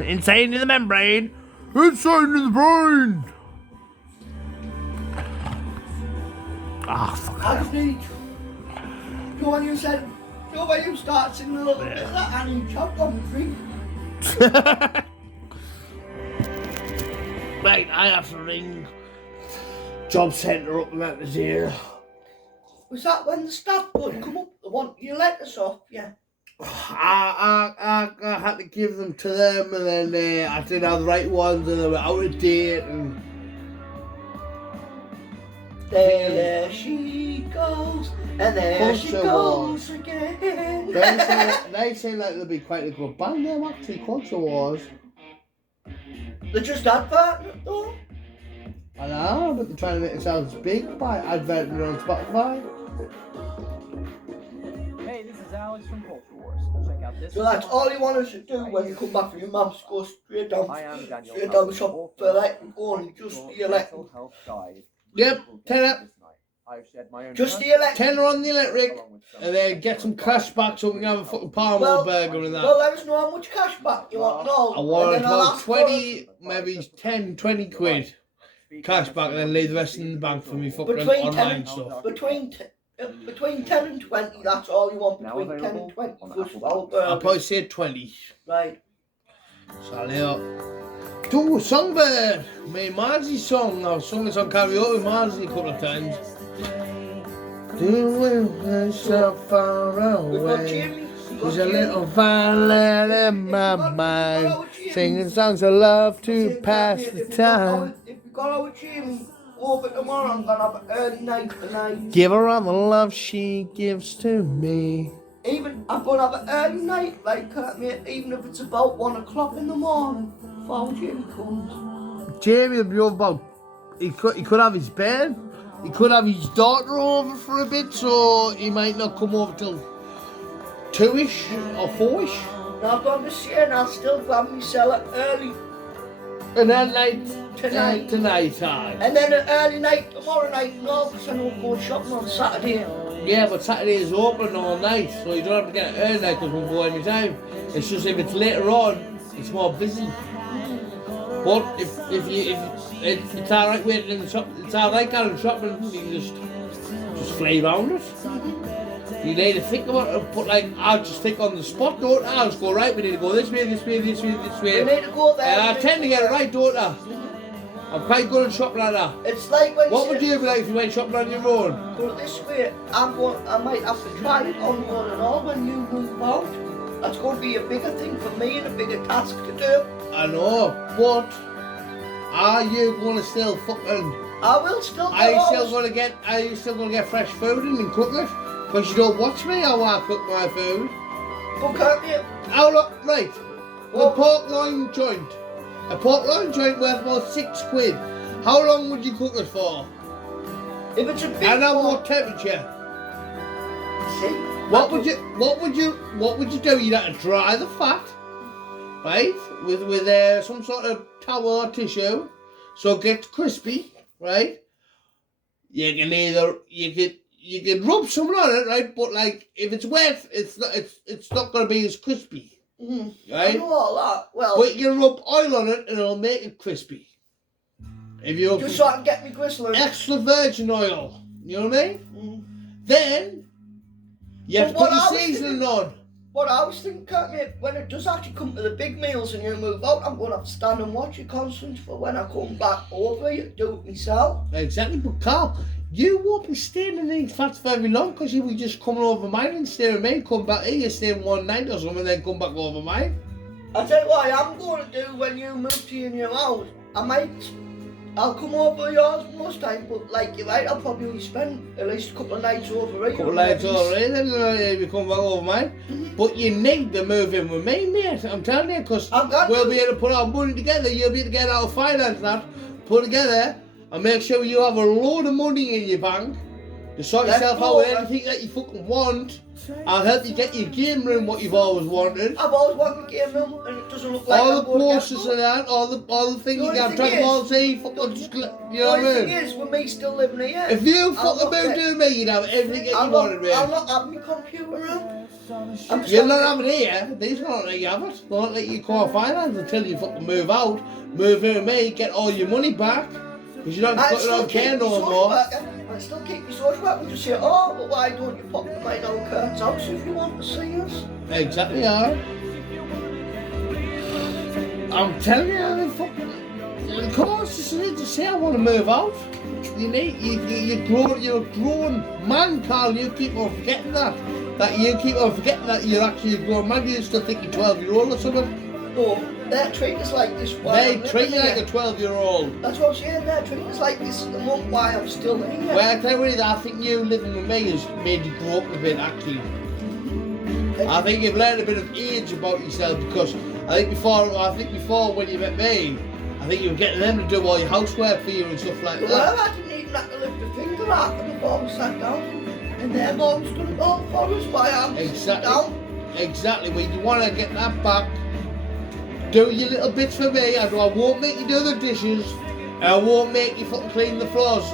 Insane in the membrane. Insane in the brain. Ah, fuck. I just need. You know when you said, you know when you start singing a little bit of that, I need chopped on the drink. Right, I have to ring job centre up and that is here. Was that when the staff would come up, the one your letters off? Yeah. I had to give them to them, and then I didn't have the right ones, and they were out of date. And there she goes, and there she goes again. They say like they'll be quite a good band. Them actually, Culture Wars. They're just advertising it though. I know, but they're trying to make themselves big by advertising on Spotify. Hey, this is Alex from Culture Wars. Check out this. So that's all you want us to do when you come back from your mum's, go straight down the shop for like and just the electric. Yep, tenner. Just the electric. Tenner on the electric, and then get some cash back so we can have a fucking Parmo burger and that. Well, let us know how much cash back you want. No, I want about 20, maybe 10, 20 quid cash back, and then leave the rest in the bank for me fucking online stuff. Between 10 and 20, that's all you want. Between 10 and 20 for our burger. I'll probably say 20. Right. Sally up. Do Songbird, my Margie song. I've sung this on karaoke with Margie a couple of times. Do so far away. There's a little violet in my mind, singing songs of love to pass the time. If you got our Jimmy over tomorrow, I'm gonna have an early night tonight. Give her all the love she gives to me. Even I'm gonna have an early night, like even if it's about 1 o'clock in the morning, before Jimmy comes. Jamie will be over about. He could have his bed. He could have his daughter over for a bit, so he might not come over till 2ish or 4ish. Now I'm gonna say, and I'll still grab myself early. And then tonight, aye. And then an early night tomorrow night, no, because I know I'm going shopping on Saturday. Yeah, but Saturday is open all night, so you don't have to get an early night because we'll go any time. It's just if it's later on, it's more busy. But if it's alright waiting in the shop, it's alright going shopping, you can just fly around it. You need to think about it, but like, I'll just think on the spot, don't I? I'll just go, right, we need to go this way, this way, this way, this way. We need to go there. And I tend to get it right, don't I? I'm quite good at shopping like that. It's like when what would you be like if you went shopping on your own? Go this way, I might have to try it on one and all when you move out. That's going to be a bigger thing for me and a bigger task to do. I know, but are you going to still fucking... I will still Are you still going to get fresh food and cook it? Because you don't watch me how I cook my food. But can't you? How long, right, a pork loin joint. A pork loin joint worth about 6 quid. How long would you cook it for? If it's a big And at one, what temperature? see, What would you do? You'd have to dry the fat, right? With some sort of towel or tissue, so it gets crispy, right? You can rub something on it, right? But like if it's wet, it's not gonna be as crispy. Right? I know all that. Well, But you can rub oil on it and it'll make it crispy. If you just so I can get me gristle. extra virgin oil, you know what I mean? Then you have to But put what your I was seasoning on. What I was thinking, when it does actually come to the big meals and you move out, I'm going to have to stand and watch it constant for when I come back over, you do it myself. Exactly, but Carl, you won't be staying in these flats very long because you'll be just coming over mine and staying with me, come back here, stay one night or something, and then come back over mine. I'll tell you what I'm going to do when you move to your new house. I'll come over yours most time, but like you're right, I'll probably spend at least a couple of nights over here. Couple of nights over here, then you come back over mine. But you need to move in with me, mate. I'm telling you, because we'll be able to put our money together. You'll be able to get our finance that, put together, and make sure you have a load of money in your bank, You sort Let's yourself go, out with man. anything that you fucking want. I'll help you get your game room what you've always wanted. I've always wanted a game room and it doesn't look like All I'm the going to get posters one. and that, all the things you The only got thing Dragon is- Ball Z, fucking just, you know what The I only thing mean? is, with me still living here, If you I'll fucking not moved get- to me, you'd have everything that you I'll wanted, not mate. have my computer room. I'm just You're gonna not having it here. These not let you have it. They'll not let you core finance until you fucking move out, move in with me, get all your money back. Because you don't I'd fucking still don't keep care my no social more. worker. I'd still keep my social worker and just say, oh, but why don't you pop the main old curtains out if you want to see us? Exactly, yeah. I'm telling you, I mean, fucking. Come on, just say I want to move out. You're a grown man, Carl. You keep on forgetting that. You keep on forgetting that you're actually a grown man. You still think you're 12-year-old or something. No, they're treating us like this while They I'm treat you living like a here. 12-year-old. That's what I'm saying, they're treating us like this the month why I'm still here. Well, I tell you what it is, I think you living with me has made you grow up a bit, actually. I think you've learned a bit of age about yourself because I think before when you met me, I think you were getting them to do all your housework for you and stuff like that. Well, I didn't even have to lift a finger out before we sat down. And their mom's done it all for us while I'm sitting down. Exactly. When you want to get that back, do your little bits for me. I won't make you do the dishes. I won't make you fucking clean the floors.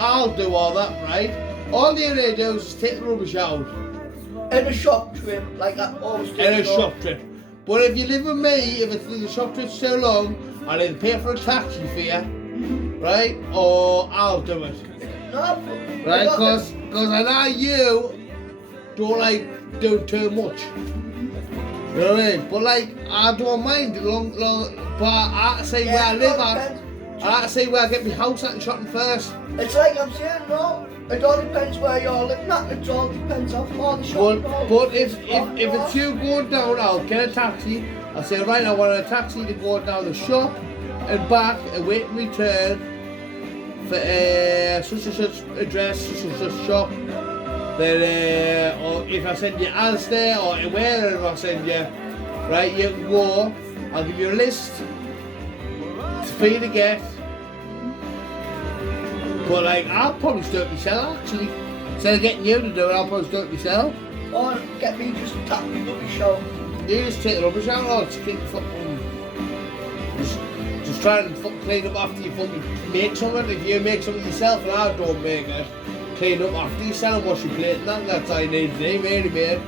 I'll do all that, right? All you need to do is just take the rubbish out. In a shop trip, like I always do. In a shop trip. But if you live with me, if the shop trip's so long, I'll either pay for a taxi for you, right? Or I'll do it. No, Right? Because I know you don't like do too much. You know what I mean? But like, I don't mind it long, but I have to say where I live at. I have to say where I get my house at and shopping first. It's like I'm saying, no, it all depends where you're living at, it all depends on all the shopping malls. But if it's you going down, I'll get a taxi. I'll say, right, I want a taxi to go down the shop and back, and wait and return for such and such address, such and such shop. Then, or if I send you Asda or wherever I send you, right, you can go. I'll give you a list for you to get. But like, I'll probably do it myself actually. Instead of getting you to do it, I'll probably do it myself. Or get me just to tap me rubbish out. You just take the rubbish out or just keep fucking. Just try and fucking clean up after you fucking make something. If you make something yourself and I don't make it, clean up after yourself and wash your plate and that's all you need to do, really, mate.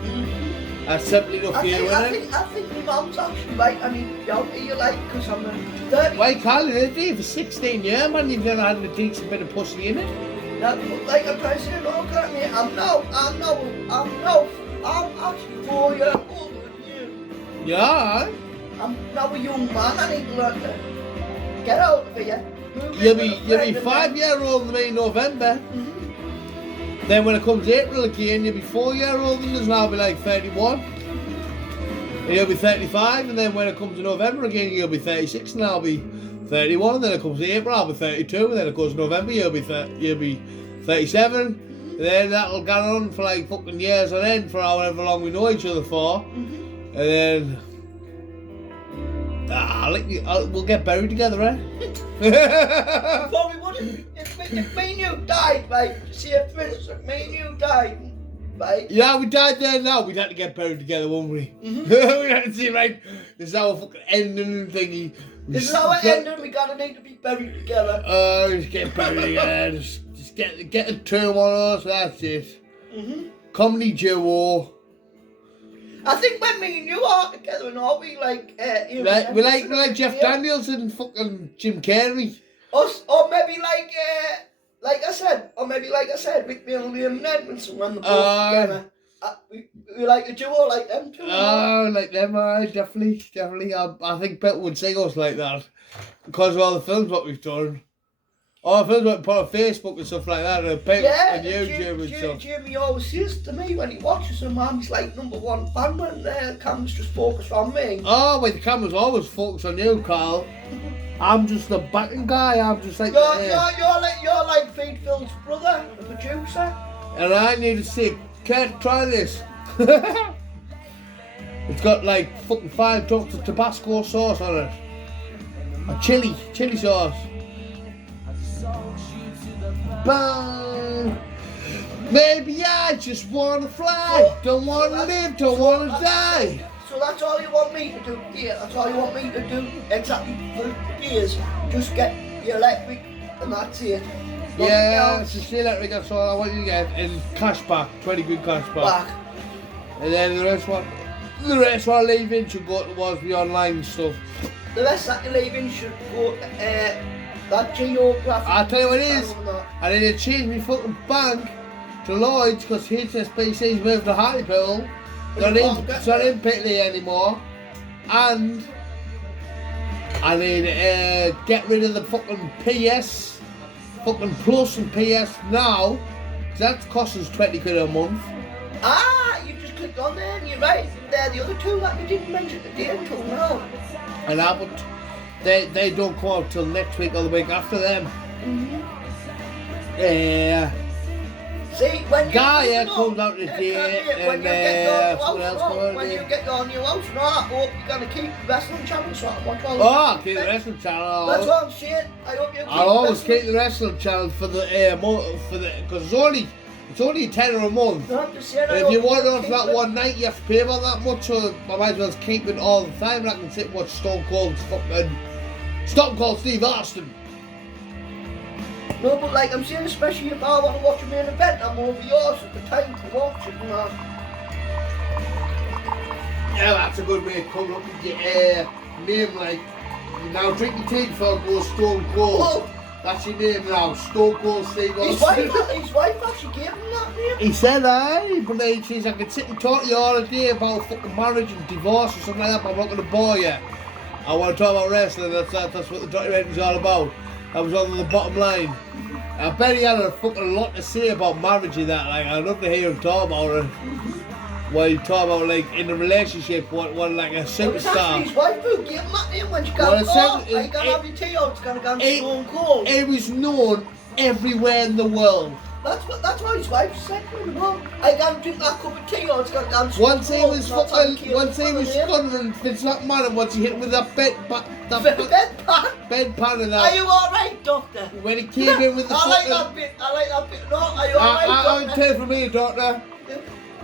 That's simply enough for you, isn't it? I think my mum's actually right. I mean, you know, you like, because I'm a 30. Why, Carl, you've been here for 16 years, man. You've never had a decent bit of pussy in it. No, but like I'm trying to say, look at me. I'm actually 4 years older than you. Yeah. I'm now a young man. I need to learn to get out of here. You'll be 5 years older than me in November. Then when it comes April again, you'll be 4 years older than us and I'll be like 31. And you'll be 35, and then when it comes to November again, you'll be 36 and I'll be 31. And then it comes to April, I'll be 32. And then it goes to November, you'll be 37. And then that'll go on for like fucking years on end for however long we know each other for. And then we'll get buried together, eh? Probably wouldn't. If me and you died, mate. See if for instance, me and you died, mate. Yeah, we died there now. We'd have to get buried together, wouldn't we? We'd have to see, right? This is our fucking ending thingy. This is our ending. We gotta need to be buried together. Just get buried together. Just get a term on us. That's it. Comedy duo. I think when me and you are together and all, we like, We like Jeff Daniels and fucking Jim Carrey. Us, or maybe like I said, Rick Bill and Liam Edmondson when they're both together. We like a duo like them too. Oh, like them, definitely. I think people would say us like that because of all the films what we've done. All the films what we put on Facebook and stuff like that, and YouTube and stuff. Jimmy always says to me when he watches them, he's like #1 fan when the cameras just focus on me. Oh, well, the camera's always focused on you, Carl. I'm just the backing guy. I'm just like You're like Feed Phil's brother, the producer. And I need to say, can't try this. It's got like fucking 5 drops of Tabasco sauce on it. A chili sauce. Bang! I just want to fly. Don't want to live, don't want to die. So that's all you want me to do? Yeah, that's all you want me to do? Exactly for years. Just get your electric and that's it. Nothing Yeah, else. it's just the electric, that's all I want you to get. And cash back, 20 quid cash back. And then the rest what I leave in should go towards the online stuff. The rest that you leave in should go that geographic. I'll tell you what it is. channel and that. I need to change my fucking bank to Lloyd's because HSBC's moved to Hartlepool. It's not in Pitley anymore. And I need to get rid of the fucking PS, fucking Plus and PS now. Cause that costs us 20 quid a month. Ah, you just clicked on there and you're right. They're the other two that you didn't mention today until now. And I haven't. They don't come out till next week or the week after them. Yeah. See, when you Gaia know, comes out today, when and you get your someone else house, comes out when you today. get your new house, no, I hope you're gonna keep the wrestling channel. So I want all Oh, keep the wrestling channel. That's what I'm saying. I hope you keep I'll always wrestling. keep the wrestling channel for the because it's only a tenner a month. No, I'm just saying, I And if hope you want it keep on for that it. one night, you have to pay about that much. So I might as well keep it all the time. And I can sit and watch Stone Cold Steve Austin. No, but like I'm saying, especially if I want to watch a main event, I'm over yours at the time to watch it. You know. Yeah, that's a good way of coming up with your name. Like you now drink your tea before it goes Stone Cold. Well, That's your name now, Stone Cold Steve his Austin. wife actually gave him that name. He said, aye, but then he says, I can sit and talk to you all day about fucking marriage and divorce or something like that, but I'm not going to bore you. I want to talk about wrestling, that's what the documentary's all about. That was on the bottom line. I bet he had a fucking lot to say about marriage and that, like, I'd love to hear him talk about it. Well, he talk about, like, in a relationship, what like a It was actually superstar. his wife who gave him that name when she Well, got it caught. said- I can't have your tea out, it's gonna go it- Stone Cold. It was known everywhere in the world. That's what his wife said to him. No, I can't drink that cup of tea or it's gonna go Stone Once he Cold. was That's how he fucking, killed once he his was brother, stuttering, Vince McMahon, once he hit him with that bed pan and Are that. you alright, Doctor? When he came in with the I like fucking... that bit. I like that bit. No, are you alright, I'm Doctor? telling for me, doctor.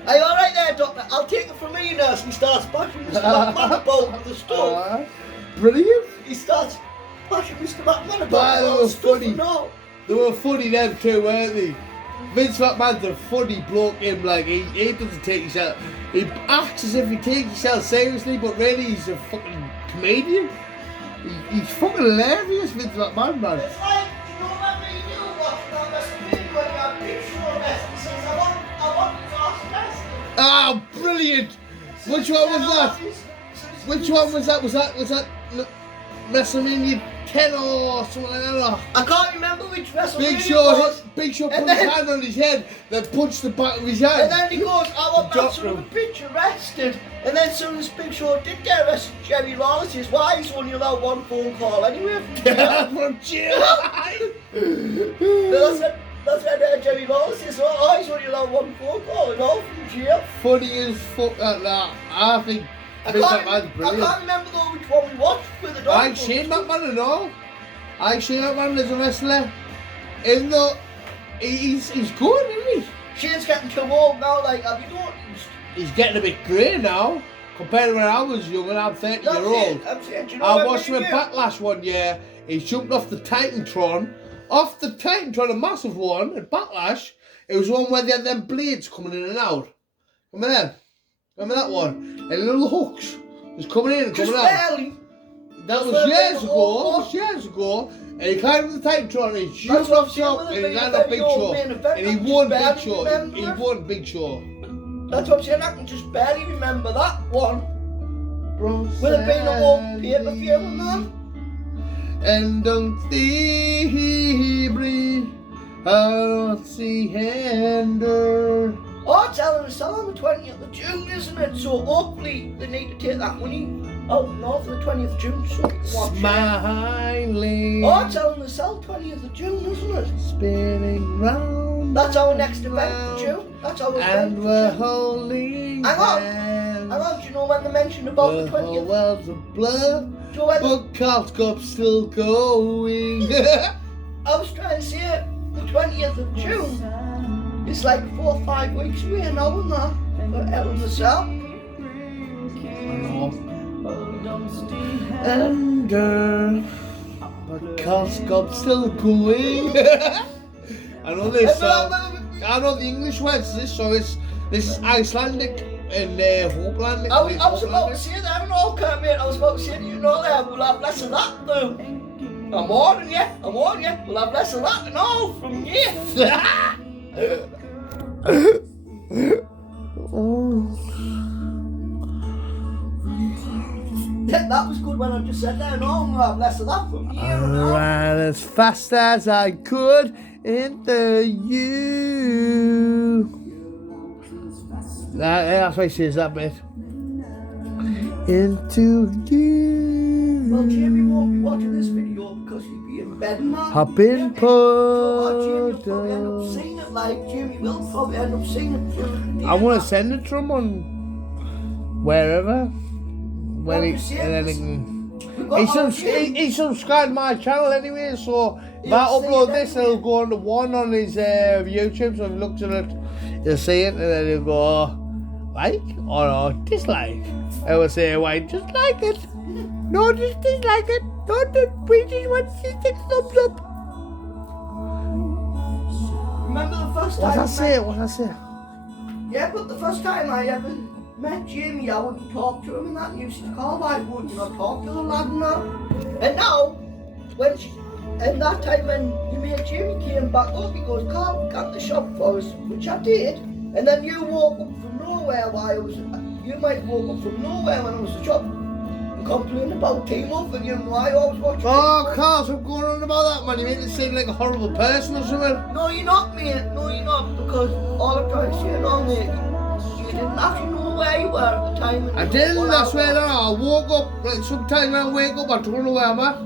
Are you alright there, Doctor? I'll take it from me, nurse. He starts bashing Mr. McMahon about with the stuff. Brilliant. He starts bashing Mr. McMahon Ah, about that all the was stuff. funny. No. They were funny them too, weren't they? Vince McMahon's a funny bloke, him, like, he doesn't take himself... He acts as if he takes himself seriously, but really he's a fucking comedian. He's fucking hilarious, Vince McMahon, man. It's like, you know when you watch on the screen when you're a big show wrestling, he says, I want you to ask wrestling. Ah, brilliant! Which one was that? Which one was that? Was that WrestleMania 10 or something like that? I can't remember which WrestleMania Big it Show, was. Big Show put And his then- hand on his head, then punched the back of his hand. And then he goes, I want Dropped that son of a him. bitch arrested. And then as soon as Big Show did get arrested, Jerry Lawler says, why he's only allowed one phone call anyway from jail. From jail. That's when Jerry Lawler says, oh, he's only allowed one phone call and all from jail. Funny as fuck at that. I think I Vince can't, McMahon's I brilliant. can't remember though which one we watched with the dog. I ain't seen McMahon at all. I ain't seen McMahon as a wrestler. Even though he's good, isn't he? Shane's getting too old now, like, have you noticed? He's getting a bit grey now. Compared to when I was young and I'm 30 That's year old. it, I'm saying, do you know I what watched him in mean? Backlash one year. He jumped off the Titantron. Off the Titantron, a massive one, at Backlash. It was one where they had them blades coming in and out. Remember them? Remember that one? And little hooks was coming in and Just coming out. barely. That Just was barely years the ago. whole That was years ago. And he climbed the Titantron and he That's jumped what I'm off saying, top with and it he being a landed on very Big old Show. main event, And he I just won Big barely Show. remember He it. won Big Show. That's what I'm saying, I can just barely remember that one. Will it be a old pay-per-view and that? And don't see breathe, I don't see hinder. Oh, it's Ellen Sell on the 20th of June, isn't it? So hopefully they need to take that money out north on the 20th of June so we can watch it. Smiling, Oh, it's Ellen Sell 20th of June, isn't it? spinning round. That's our next event for June. That's our event And for we're June. holding Hang on. hands. Hang on, do you know when they mentioned about the The whole 20th? world's a blur, Do you know when but Carl's Cup's still going. I was trying to say the 20th of June It's like 4 or 5 weeks away now and that. For Hell in the Cell. I know. And but Costco's still going. I know this song. I know the English words. This is Icelandic and Hopelandic. I was about to say that, I know, can't mate. I was about to say, you know that, we'll have less of that though. I'm warning you, we'll have less of that and all from you. Yeah, that was good when I just said that, no, we'll have less of that from you. I ran as fast as I could into you. That's why he says that bit. Into you. Well, Jamie won't be watching this video because he'll be in bed now. I've been Jamie will put probably end up seeing it, like Jamie will probably end up seeing it. I want to send it to him on wherever. When he, and then he can. He subscribed to my channel anyway, so if I upload this, it'll go on to one on his YouTube. So if he looks at it, he'll see it, and then he'll go, oh, like or dislike. I will say, why just like it? No, just dislike it. Don't we just want to see 6 thumbs up? Remember the first time? What I say? Yeah, but the first time I ever met Jamie, I wouldn't talk to him and that. Used to call, why wouldn't you not talk to the lad and that? And now, and that time when you made Jamie came back up, he goes, Carl, got the shop for us, which I did. And then you woke up from nowhere while I was, you might woke up from nowhere when I was at the shop and complained about Team Up and you know I always watch. Oh, Carl, stop going on about that, man. You make it seem like a horrible person or something. No, you're not, mate. No, you're not. Because all I'm trying to say, no, mate, you didn't actually know where you were at the time. I didn't, I swear that. I woke up, like sometimes when I wake up, I don't know where I'm at.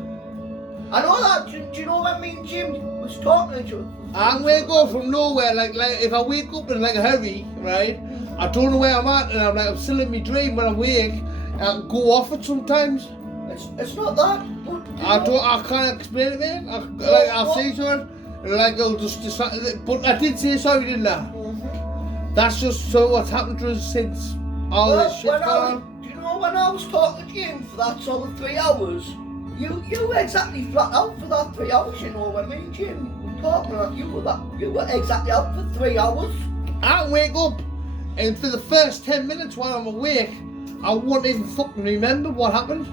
I know that. Do you know when me and Jim was talking to each other? I wake up from nowhere, like if I wake up in like a hurry, right? I don't know where I'm at, and I'm still in my dream when I wake. I go off it sometimes. It's not that. But I can't explain it, man. I'll say something, and like I'll just decide. But I did say sorry, didn't I? That's just so what's happened to us since all this shit going on. Do you know when I was talking to Jim for that sort of 3 hours? You were exactly flat out for that 3 hours, you know, when me and Jim were talking, you were exactly out for 3 hours. I wake up, and for the first 10 minutes while I'm awake, I won't even fucking remember what happened.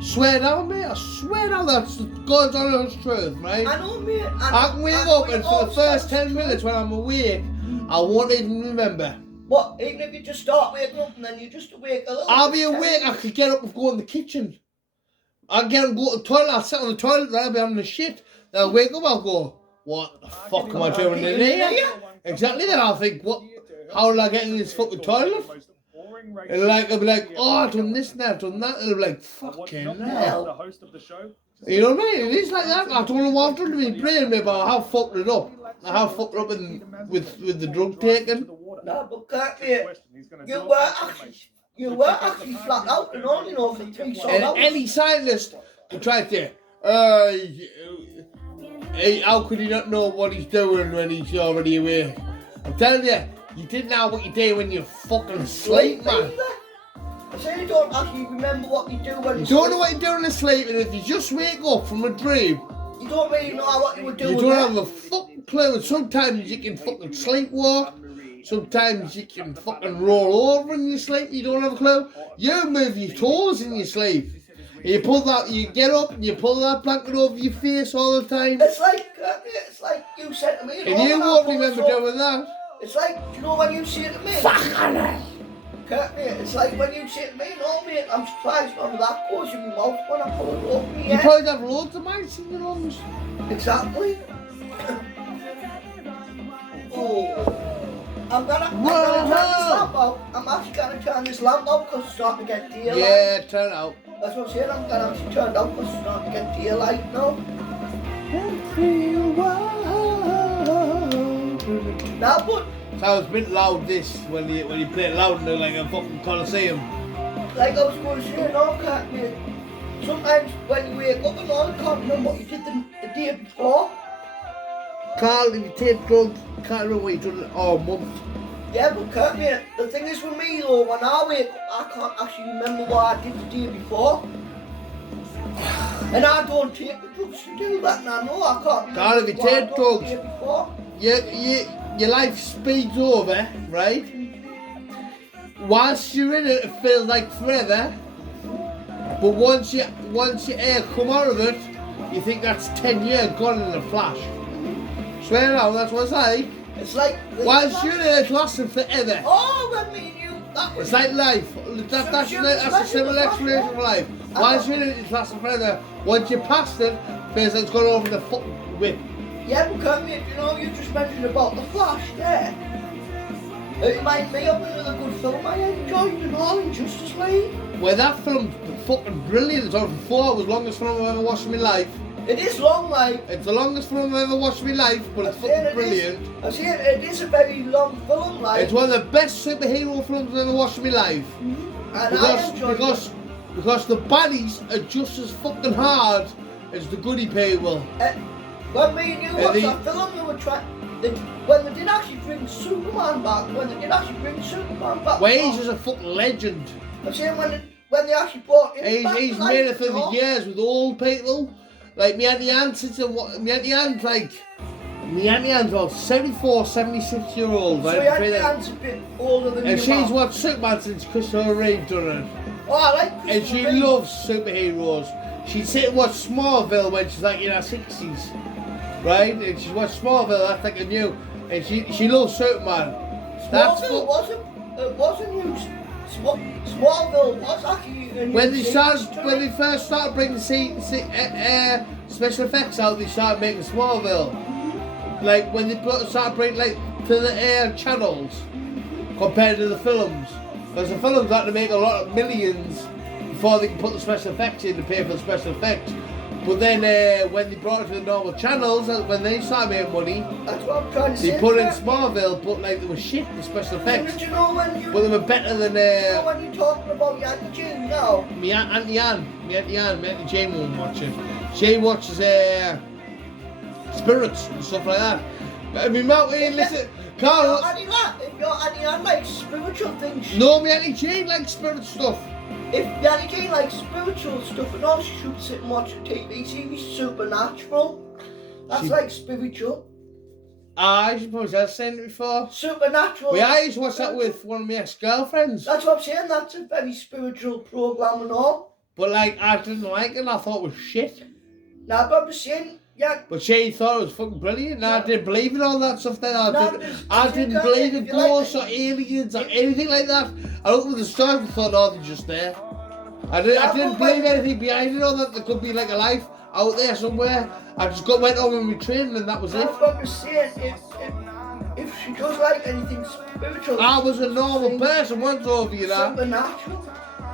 Swear down, mate, I swear down, that's God's honest truth, right? I know, mate. I can wake up, and for the first 10 minutes when I'm awake, I won't even remember. What, even if you just start waking up and then you just awake a little I'll be awake, I could get up and go in the kitchen. I'll get up and go to the toilet, I'll sit on the toilet, then I'll be having a shit. Then I'll wake up, I'll go, what the fuck am I doing in here? Exactly, then I'll think, what? How did I get in this fucking toilet? And like, I'll be like, oh, I've done this and I've done that. And I'll be like, fucking hell. You know what I mean? It is like that. I don't know what I've done to my brain about how I fucked it up. How I fucked it up with the drug taking. No, but can't you were actually flat out and all, you know, for 3 solid hours. And any scientist could try to, how could he not know what he's doing when he's already awake? I'm telling you, you didn't know what you do when you're fucking asleep, man. I say you don't actually remember what you do when you don't know what you're doing asleep, and if you just wake up from a dream, you don't really know what you were doing. You don't have a fucking clue. And sometimes you can fucking sleepwalk. Sometimes you can fucking roll over in your sleep. You don't have a clue. You move your toes in your sleep. You get up and you pull that blanket over your face all the time. It's like you said to me. And you won't remember doing that. It's like, do you know when you say to me? Fucking hell. It's like when you say to me, no mate, I'm surprised none of that goes in my mouth when I pull it over me. You probably have loads of mice in your lungs. Exactly. Oh. I'm gonna turn this lamp out. I'm actually gonna turn this lamp out because it's starting to get daylight. Yeah, turn it out. That's what I'm saying, I'm gonna actually turn it out because it's starting to get daylight now. Now, but sounds a bit loud this when you play it loud and like a fucking coliseum. Like I was going to say, no, can't you? Sometimes when you wake up and all, you can't remember what you did the day before. Carl, if you take drugs, can't remember what you've done all month. Yeah, but Kurt, mate, the thing is with me though, when I wake up, I can't actually remember what I did the day before. And I don't take the drugs to do that, and I know I can't remember Carl, if you what I take done the day drugs, before. your life speeds over, right? Whilst you're in it, it feels like forever. But once you air come out of it, you think that's 10 years gone in a flash. Swear out, that's what it's like. It's like... Whilst you're in it, it's lasting forever. Oh, when me and you... That was... It's like life. That's a similar explanation of life. Whilst you're in it, it's lasting forever. Once you're past it, it feels like it's gone over the fucking whip. Yeah, but Kurt, mate, you know, you just mentioned about The Flash there. It reminded me of another good film I enjoyed and all in Justice League. Well, that film's fucking brilliant. It's on for 4 hours, longest film I've ever watched in my life. It is long, like... It's the longest film I've ever watched in my life, but it's fucking brilliant. I'm saying it is a very long film, like... It's one of the best superhero films I've ever watched in my life. And I enjoyed it. Because the baddies are just as fucking hard as the goody people. When me and you watched that film, they were trying... When they did actually bring Superman back, Well, he's just a fucking legend. I'm saying when they actually brought him back He's to made life, it through the years with old people. Like, me Auntie Anne's about 74, 76 year old. So right? your Auntie Anne's a bit older than you. And she's watched Superman since Christopher Reeve done it. Oh, I like And Christopher she Reeve. loves superheroes. She'd sit and watch Smallville when she's like in her 60s. Right? And she's watched Smallville, that's like a new. And she loves Superman. Smallville wasn't used. Smallville was actually a new When they series first started bringing special effects out, they started making Smallville. Like when they started bringing like to the air channels compared to the films, because the films had to make a lot of millions before they can put the special effects in to pay for the special effects. But then when they brought it to the normal channels, when they started making money, That's what I'm trying to say. they put in Smallville, but like they were shit, the special effects. Did you know when you... But they were better than You know when you're talking about your Auntie Jane now? my Auntie Jane won't watch it. She watches spirits and stuff like that. But I mean, listen, Carl. If your Auntie Anne likes spiritual things... No, my Auntie Jane likes spirit stuff. If your Auntie Jane likes spiritual stuff and all, she should sit and watch a TV series, Supernatural. That's like spiritual. I suppose I've seen it before. Supernatural. I used to watch that with one of my ex-girlfriends. That's what I'm saying, that's a very spiritual programme and all. But like, I didn't like it, I thought it was shit. Now, but I'm saying, yeah. But she thought it was fucking brilliant, and I didn't believe in all that stuff then. I didn't just- believe in if you like ghosts or aliens or anything like that. I looked at the stars and thought, oh, they're just there. I didn't believe anything behind it, or that there could be like a life out there somewhere. I just went on with my training and that was it. That's what I'm saying, if she does like anything spiritual... I was a normal person once over you know.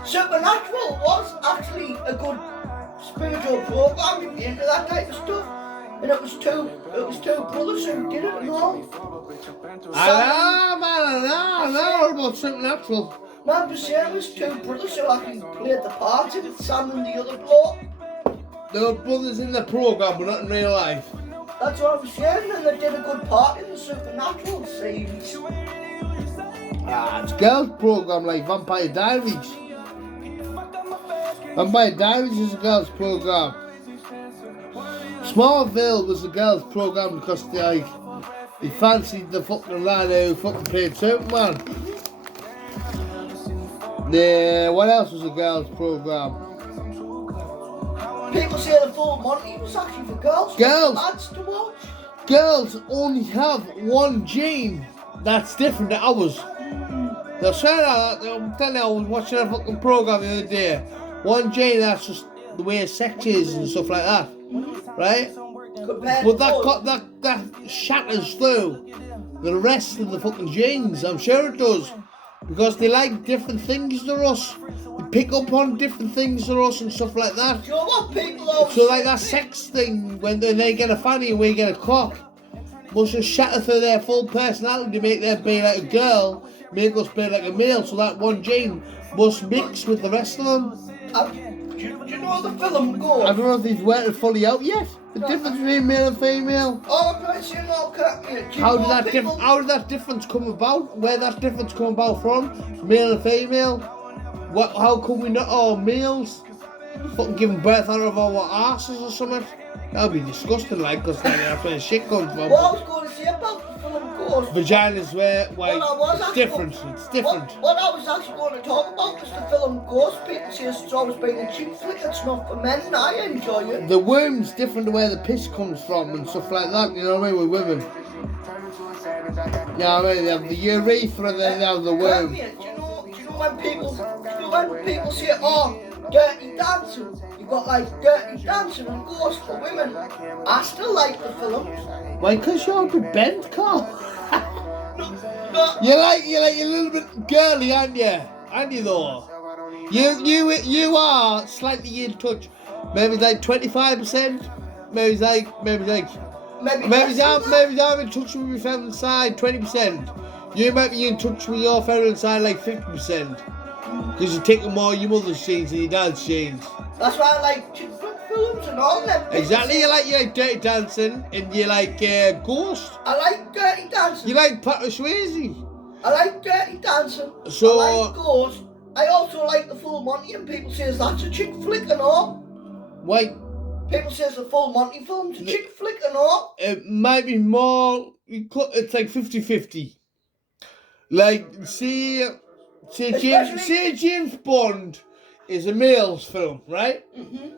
Supernatural was actually a good spiritual programme if you're into that type of stuff. And it was two brothers who did it and all. I know about Supernatural. Man, the same was two brothers who actually played the part in it, Sam and the other bloke. They were brothers in the programme, but not in real life. That's what I was saying, and they did a good part in the Supernatural series. It's a girls' programme like Vampire Diaries. Vampire Diaries is a girls' programme. Smallville was a girls' programme because they fancied the fucking lad who fucking played Superman. What else was a girls' programme? People say the Full Monty was actually for girls. Girls. Lads to watch. Girls only have one gene that's different to ours. They're saying that, I'm telling you, I was watching a fucking programme the other day. One gene, that's just the way sex is and stuff like that. Right? But that shatters through the rest of the fucking genes. I'm sure it does. Because they like different things to us. They pick up on different things to us and stuff like that. Do you know what people always So like say? that sex thing, when they get a fanny and we get a cock, must just shatter through their full personality to make them be like a girl, make us be like a male, so that one gene must mix with the rest of them. Do you know the film I Ghost? don't know if they've worked it fully out yet. The difference between male and female. Oh, I'm trying to say no, can't you? How did that difference come about? Where that difference come about from? Male and female? What? How come we not all males? Fucking giving birth out of our asses or something? That'd be disgusting, like, because that's where shit comes from. What I was going to say about the film Ghost. Vaginas where, like, Well, it's different. It's different. What I was actually going to talk about was the film Ghost. People say it's always been a chick flick. It's not for men, and I enjoy it. The worm's different to where the piss comes from and stuff like that, you know what I mean, with women. You know what I mean? They have the urethra and then they have the worm. Do you know when people say, oh, Dirty Dancing? You've got like Dirty Dancing and Ghost for women. I still like the films. Why? Because you're a bit bent, Carl. No. You're like a little bit girly, aren't you? Aren't you though? You are slightly in touch. Maybe like 25%. Maybe I'm in touch with my feminine side 20%. You might be in touch with your feminine side like 50%. Because you're taking more of your mother's genes than your dad's genes. That's why I like chick flick films and all them. Exactly, you like Dirty Dancing and you like Ghost. I like Dirty Dancing. You like Patrick Swayze. I like Dirty Dancing. So, I like Ghost. I also like the Full Monty, and people say that's a chick flick and all. Why? People say the Full Monty film's a chick flick and all. It might be more. It's like 50-50. Like, say James Bond is a male's film, right? Mm-hmm.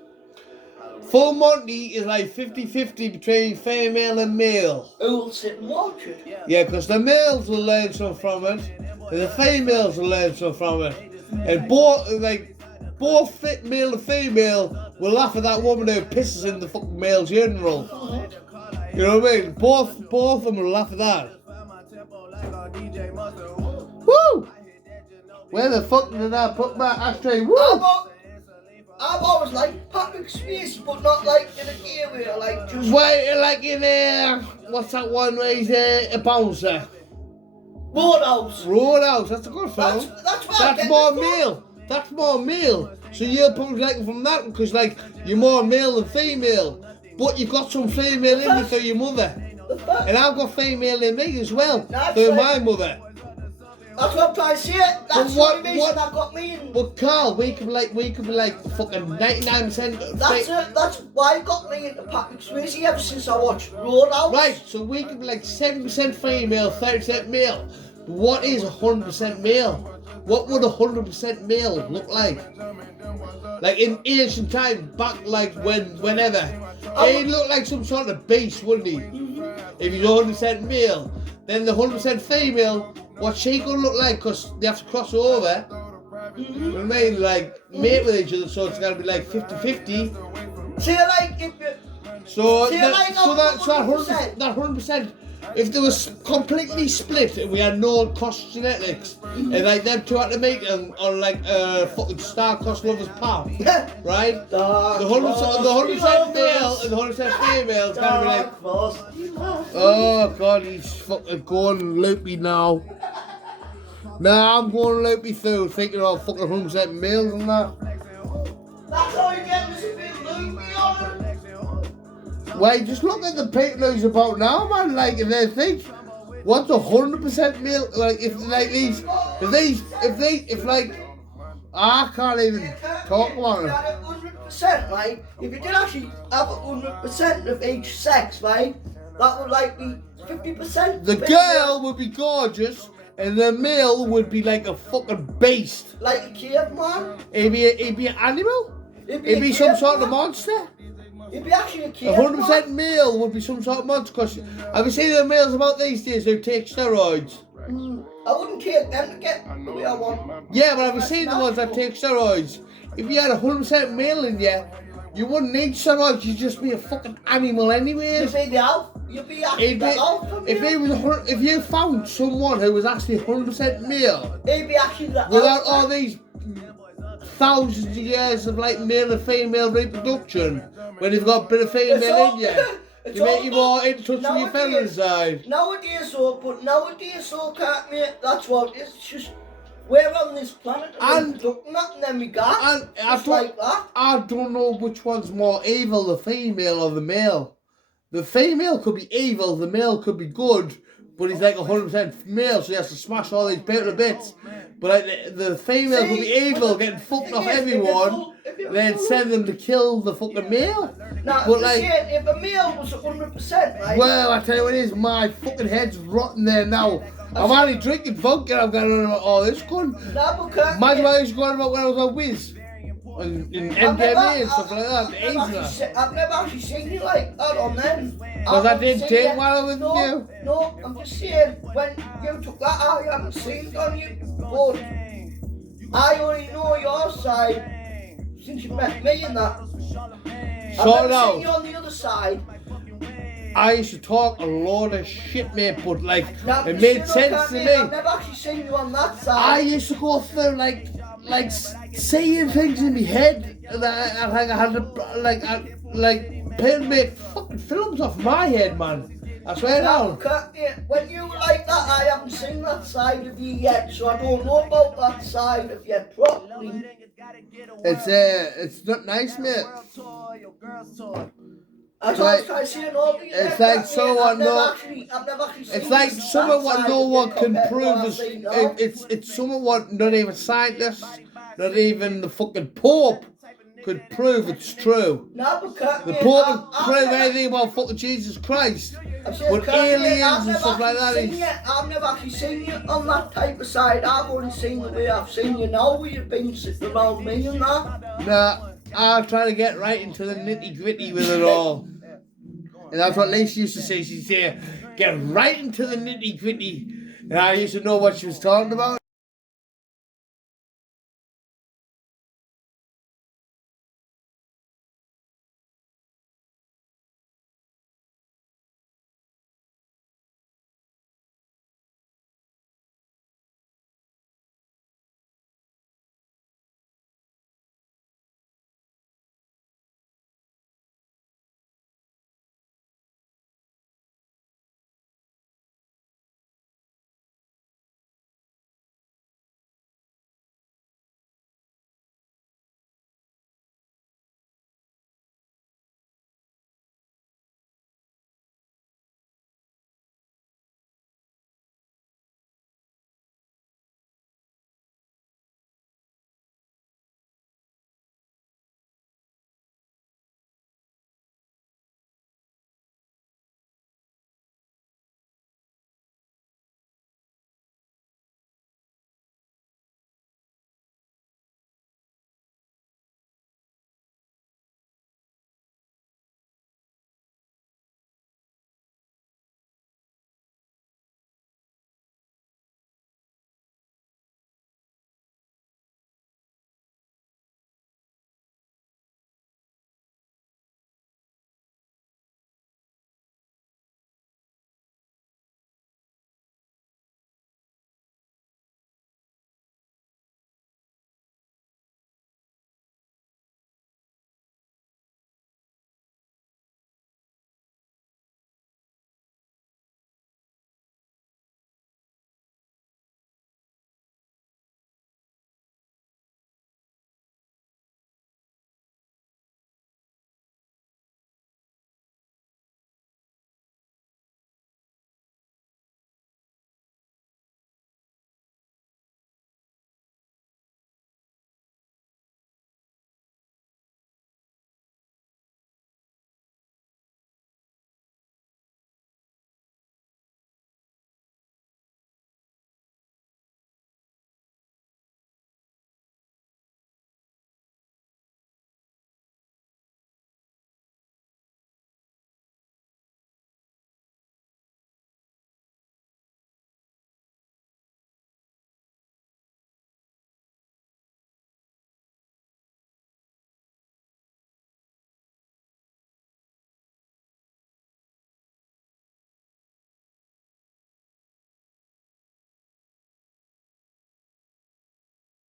Full Monty is like 50-50 between female and male. Who will sit and watch it? Yeah, because the males will learn something from it, and the females will learn something from it. And both male and female will laugh at that woman who pisses in the fucking male's urinal. You know what I mean? Both of them will laugh at that. Woo! Where the fuck did I put my ashtray? Woo! I've always liked Patrick Swayze, but not like in a gay way, like just... Wait, like in what's that one where he's a bouncer? Roadhouse, that's a good film. That's more male. That's more male. So you're probably like from that because like you're more male than female. But you've got some female in you through your mother. And I've got female in me as well, through my mother. That's what I'm trying to say. That's the reason that got me in. But Carl, we could be like fucking 99%. That's why it got me into Patrick Swayze ever since I watched Roadhouse. Right, so we could be like 70% female, 30% male. But what is 100% male? What would 100% male look like? Like in ancient time, back like whenever. He'd look like some sort of beast, wouldn't he? If he's 100% male. Then the 100% female, what's she gonna look like? Because they have to cross over. You know what I mean? Like, mate with each other, so it's gonna be like 50-50. So like if you... So that 100%, if they was completely split and we had no cross genetics, and like them two had to make them on like fucking star-crossed lovers path, right? The 100% male and the 100% female is gonna be like, oh god, he's fucking going loopy now. Nah, I'm going loopy through thinking of fucking 100% males and that. That's how you get this a bit loopy on it. Wait, just look at the people who's about now, man. Like, if they think, what's 100% male? Like, if I can't even talk about it. 100%, right? If you did actually have 100% of each sex, right? That would like be 50%. The girl would be gorgeous, and the male would be like a fucking beast. Like a caveman. He'd be an animal. He'd be some sort of monster. He'd be actually a caveman. 100% male would be some sort of monster. Cause have you seen the males about these days who take steroids? I wouldn't take them to get the way I want. Yeah, but have you seen the ones that take steroids? If you had 100% male in you, you wouldn't need steroids. You'd just be a fucking animal anyway. You'd be the alpha. You'd be actually the alpha. If you found someone who was actually 100% male, he'd be actually the without alpha. all these thousands of years of like male and female reproduction, when you've got a bit of female in you, you make you more in touch with your feminine side. Nowadays, can't mate. That's what it's just we're on this planet And- and duck nothing, then we got. And Just like that. I don't know which one's more evil, the female or the male. The female could be evil, the male could be good, but he's like 100% male, so he has to smash all these people to bits. But like the female could be evil, getting fucked off everyone, then send them to kill the fucking male. Now, But like, if a male was 100%, right? well, I tell you what it is, my fucking head's rotten there now. I'm only drinking vodka, I'm going on about all this cunt. No, because Imagine what I was going about when I was on Wiz. In MDMA and stuff like that, the AIDS and that. I've never actually seen you like that on them. Because I didn't take while I was with you. No, I'm just saying, when you took that out, I haven't seen it on you. But I only know your side since you met me and that. I've Sort it never seen you out. on the other side. I used to talk a lot of shit, mate, but like, Now, it you made still sense can't to make- me. I've never actually seen you on that I side. used to go through like saying things in my head that I had to people make fucking films off my head, man. I swear Now, down. when you were like that, I haven't seen that side of you yet, so I don't know about that side of you properly. It's not nice, mate. I It's like- just try saying all the it's like someone know- I've never actually seen It's like this something what side no of one you can compared to prove what I've is seen now. it's something what not even scientists, not even the fucking Pope could prove it's true. No, because The mate, Pope I've could prove never- anything about fucking Jesus Christ. I've seen With Kurt, mate, aliens I've and never stuff like actually that. seen you. I've never actually seen you on that type of side. I've only seen the way I've seen you now, where you've been sitting around me and that. Nah, I try to get right into the nitty gritty with it all. And that's what Lacey used to say. She'd say, get right into the nitty gritty. And I used to know what she was talking about.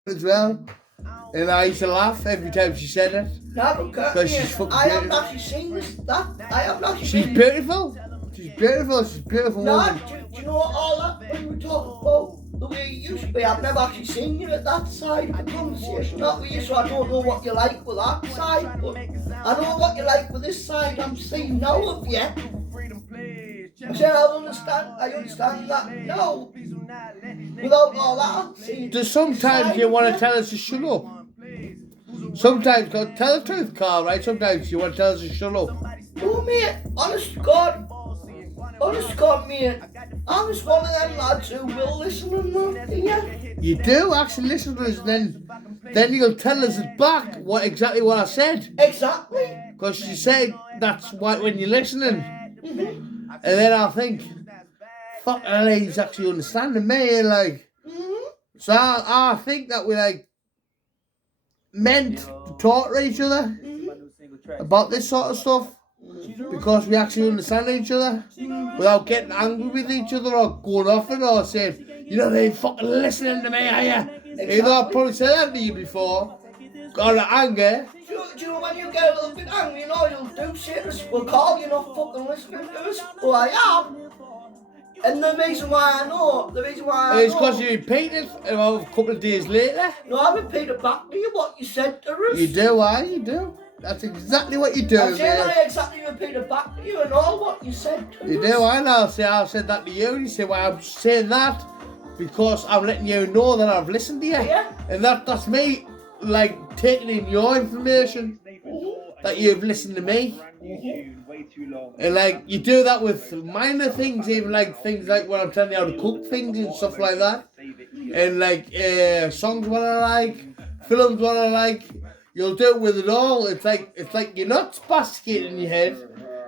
As well. And I used to laugh every time she said it. No, Because she's fucking I haven't beautiful. actually seen this. That I haven't actually She's been. beautiful. She's beautiful. She's a beautiful No, woman. do you know all that when we talk about the way you speak be, I've never actually seen you at that side of the conversation, not with you, so I don't know what you like with that side, but I know what you like with this side I'm seeing now of you. I said I understand that now. Without all that, see. There's sometimes you want to tell us to shut up. Sometimes, tell the truth, Carl, right? Sometimes you want to tell us to shut up. No, mate, honest to God, mate, I'm just one of them lads who will listen and not, yeah. You do actually listen to us, then you'll tell us back exactly what I said. Exactly. Because you say that's why when you're listening. Mm-hmm. And then I'll think, fuck, he's actually understanding me, and like, so I think that we like meant to talk to each other about this sort of stuff because we actually understand each other without getting angry with each other or going off it or saying, you know, they ain't fucking listening to me, are you? Even though I've probably said that to you before, got anger. Do you know when you get a little bit angry, you know, you'll do shit, we'll call you not fucking listening to us, but I am. And the reason why I know It's because you repeat it about a couple of days later. No, I repeated back to you what you said to us. You do, you do. That's exactly what you do. I'm saying I exactly repeated back to you and all what you said to us. You do, I know. See, I said that to you, and you say, well, I'm saying that because I'm letting you know that I've listened to you. Yeah. And that's me, like, taking in your information, that you've listened to me. And like you do that with minor things, even like things like when I'm telling you how to cook things and stuff like that, and like songs what I like, films what I like. You'll do it with it all. It's like you're not spasticating in your head,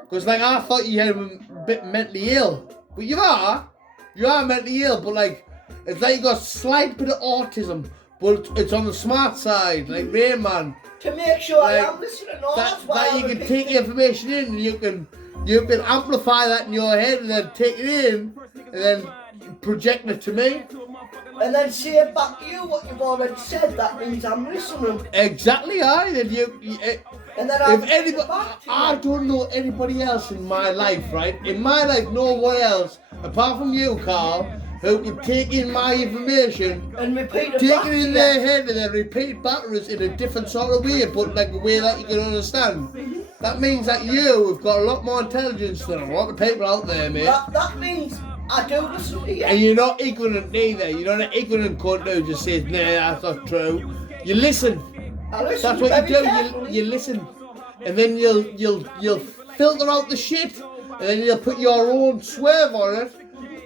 because like I thought you had a bit mentally ill, but you are mentally ill, but like it's like you got a slight bit of autism, but it's on the smart side, like Rain Man. To make sure like, I am listening, that's why that you can take information in, and you can amplify that in your head, and then take it in, and then project it to me. And then say back to you what you've already said. That means I'm listening. Exactly, And then if anybody, I don't know anybody else in my life, right? In my life, no one else apart from you, Carl, who could take in my information and repeat it, take it in their head, and then repeat it back to us in a different sort of way, but like a way that you can understand. That means that you have got a lot more intelligence than a lot of people out there, mate. That means I do listen to you. And you're not ignorant either. You're not an ignorant cunt who just says, nah, that's not true. You listen. I listen. That's what you do. You listen, and then you'll filter out the shit, and then you'll put your own swerve on it.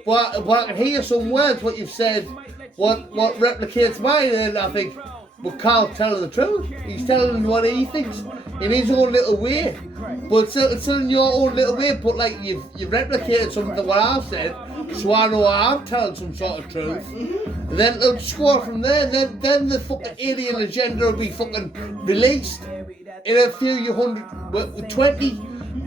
But I can hear some words, what you've said, what replicates mine, and I think, well, Carl's telling the truth. He's telling what he thinks in his own little way. But it's still in your own little way, but like you've replicated something of what I've said, so I know I'm telling some sort of truth. And then it'll just go on from there, and then the fucking alien agenda will be fucking released in a few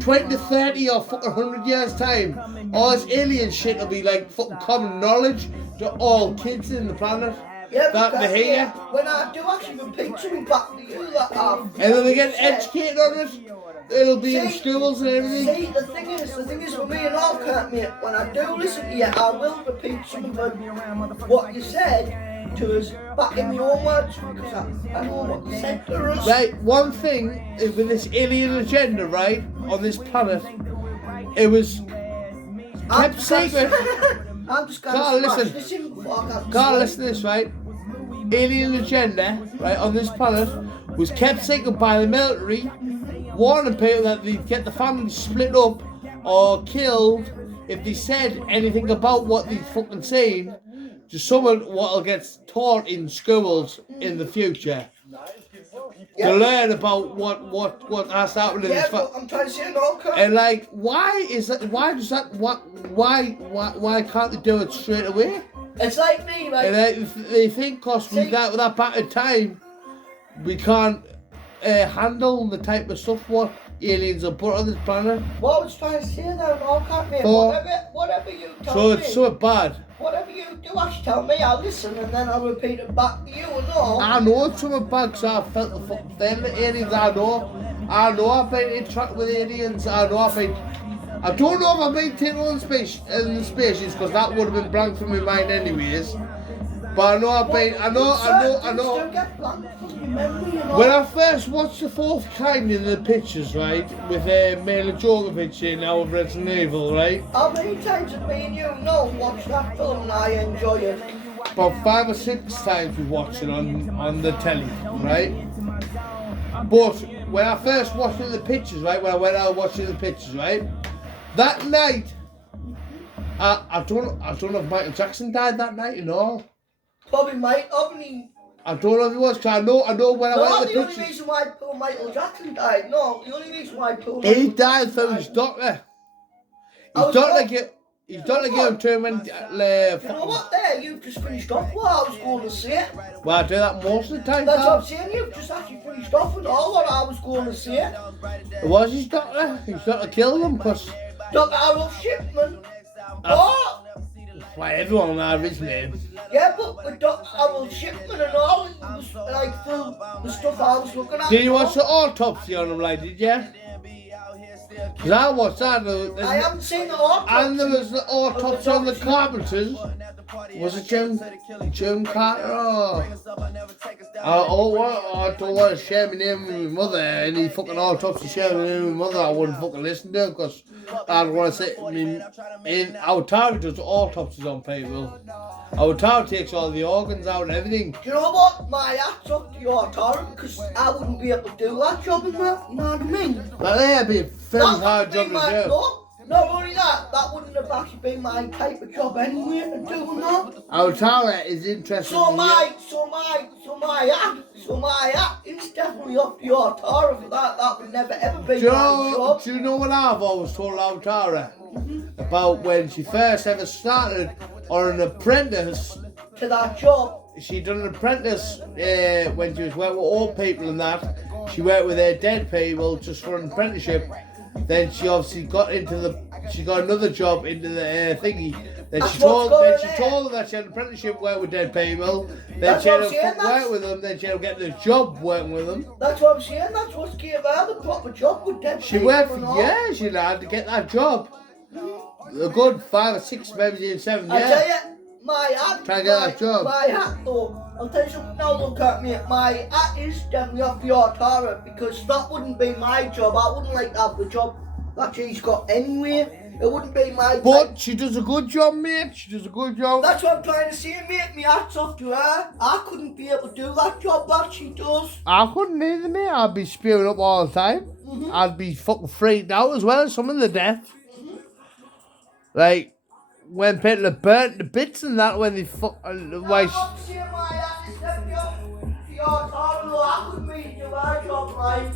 20 to 30 or fucking 100 years time. All this alien shit will be like fucking common knowledge to all kids in the planet. Yeah, that they hear. When I do actually repeat something back to you that I've and then they get educated on it. It'll be in schools and everything. See, the thing is with me and all can't, mate, when I do listen to you, I will repeat some of what you said to us back in my own words, because I know what you said to us. Right, one thing is with this alien agenda, right, on this planet, it was kept secret. I'm just going Carl, to smash listen. this in before I can Carl, listen to this, right? Alien agenda, right, on this planet was kept secret by the military, warning people that they'd get the family split up or killed if they said anything about what they'd fucking seen to someone what'll get taught in schools in the future. To learn about what has happened in this but I'm trying to say no, Carl. and like, why is that? Why does that? Why can't they do it straight away? It's like me, like. And they think, cause with that back in time, we can't handle the type of stuff what aliens are put on this planet. What I was trying to say there, no, can't me. Whatever you tell me. So it's so bad. Whatever you do, actually tell me, I'll listen and then I'll repeat it back to you and all. I know it's something bad because I felt the fucking thing, the aliens. I know I've been interacting with aliens. I don't know if I've been taken on the spaceships because that would have been blank from my mind anyways. But I know I've been, I know. Still get blank from your memory, you know. When I first watched the fourth kind in the pictures, right, with Mila Jovovich in now of Resident Evil, right? How many times have me and you watched that film and I enjoy it? About 5 or 6 times we watched it on the telly, right? But when I first watched it in the pictures, right, when I went out watching the pictures, right, that night, I don't know if Michael Jackson died that night, you know. Probably might have he. I don't know if he was, because I know when I went to the only pictures. reason why poor Michael Jackson died. No, the only reason why poor He Michael died Jackson through his doctor. I His was doctor gave him to him when. You know what? There, you've just finished off what I was going to say. Well, I do that most of the time. That's pal. what I'm saying. You've just actually finished off with all what I was going to say. It was his doctor. His doctor killed him because. Dr. Harold Shipman. What? Why everyone knows his name. Yeah, but with Dr. Harold Shipman and all, it was like the stuff I was looking at. Did you watch the autopsy on him, like, did you? Because I watched that. I haven't seen the autopsy. And there was the autopsy on the Carpenters. Was it Jim Carter? I don't want to share my name with my mother. Any fucking autopsy share my name with my mother, I wouldn't fucking listen to it because I don't want to say. In our town does autopsies on people. Our town takes all the organs out and everything. Do you know what? My hat's up to your Tara because I wouldn't be able to do that job in that. You know what I mean? But that'd be a very hard job to do. Not only that wouldn't have actually been my type of job anyway to doing that. Our tower is interested. So my hat is definitely up to your Tara for that. That would never ever be my job. Do you know what I've always told our Tara about when she first ever started on an apprentice To that job. She done an apprentice when she was working with old people and that. She worked with their dead people just for an apprenticeship. Then she obviously got another job into the thingy. Then she told them that she had an apprenticeship work with dead people. Then she ended up work with them. Then she ended up getting a job working with them. That's what I'm saying. That's what gave her the proper job with dead people. She worked for years, you know, to get that job. A good 5 or 6, maybe even 7 years. I tell you, my hat. Try to get that job. My hat though. I'll tell you something now, look at me. My hat is definitely off your Tara because that wouldn't be my job. I wouldn't like to have the job that she's got anyway. It wouldn't be my But she does a good job, mate. She does a good job. That's what I'm trying to say, mate. My hat's off to her. I couldn't be able to do that job that she does. I couldn't either, mate. I'd be spewing up all the time. I'd be fucking freaked out as well, some of the death. Like, when people are burnt to bits and that, when they fuck. I'm not saying my hat is definitely off to your Tara. No, I couldn't really do her job right.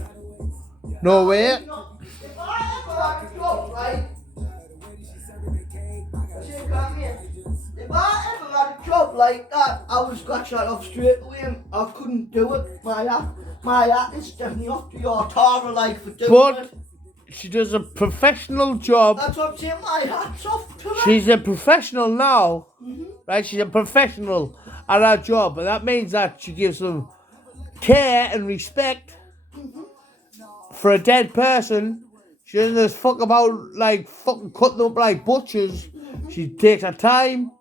No way. If I ever had a job right. If I ever had a job like that, I would scratch that off straight away and I couldn't do it. My hat is definitely off to your Tara like for doing it. She does a professional job. That's what I'm saying, my hat's off to her. She's a professional now, right? She's a professional at her job, and that means that she gives them care and respect for a dead person. She doesn't just fuck about like fucking cut them up like butchers. She takes her time,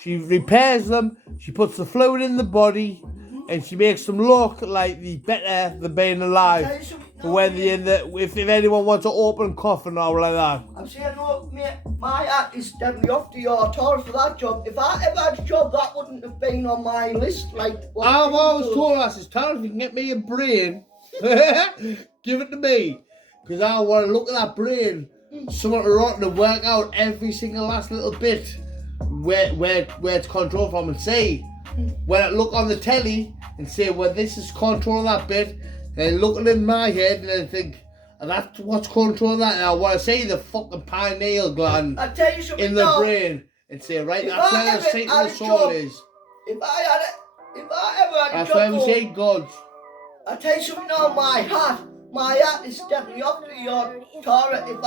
she repairs them, she puts the fluid in the body, and she makes them look like the better than being alive. For when they're in the, if anyone wants an open coffin or like that. I'm saying, no, mate, my hat is definitely off to your Tara for that job. If I ever had a job, that wouldn't have been on my list. Like, what I've always told her, I says, Tara, if you can get me a brain, give it to me. Because I want to look at that brain, someone to rot and work out every single last little bit where it's controlled from, and say, when I look on the telly and say, well, this is control that bit, and look at it in my head and then think, and that's what's controlling that. And I want to say the fucking pineal gland in the brain and say, right, that's where the Satan of the soul is. If I ever had a job, that's why we say God. I'll tell you something now, my hat is definitely up to your Tara. If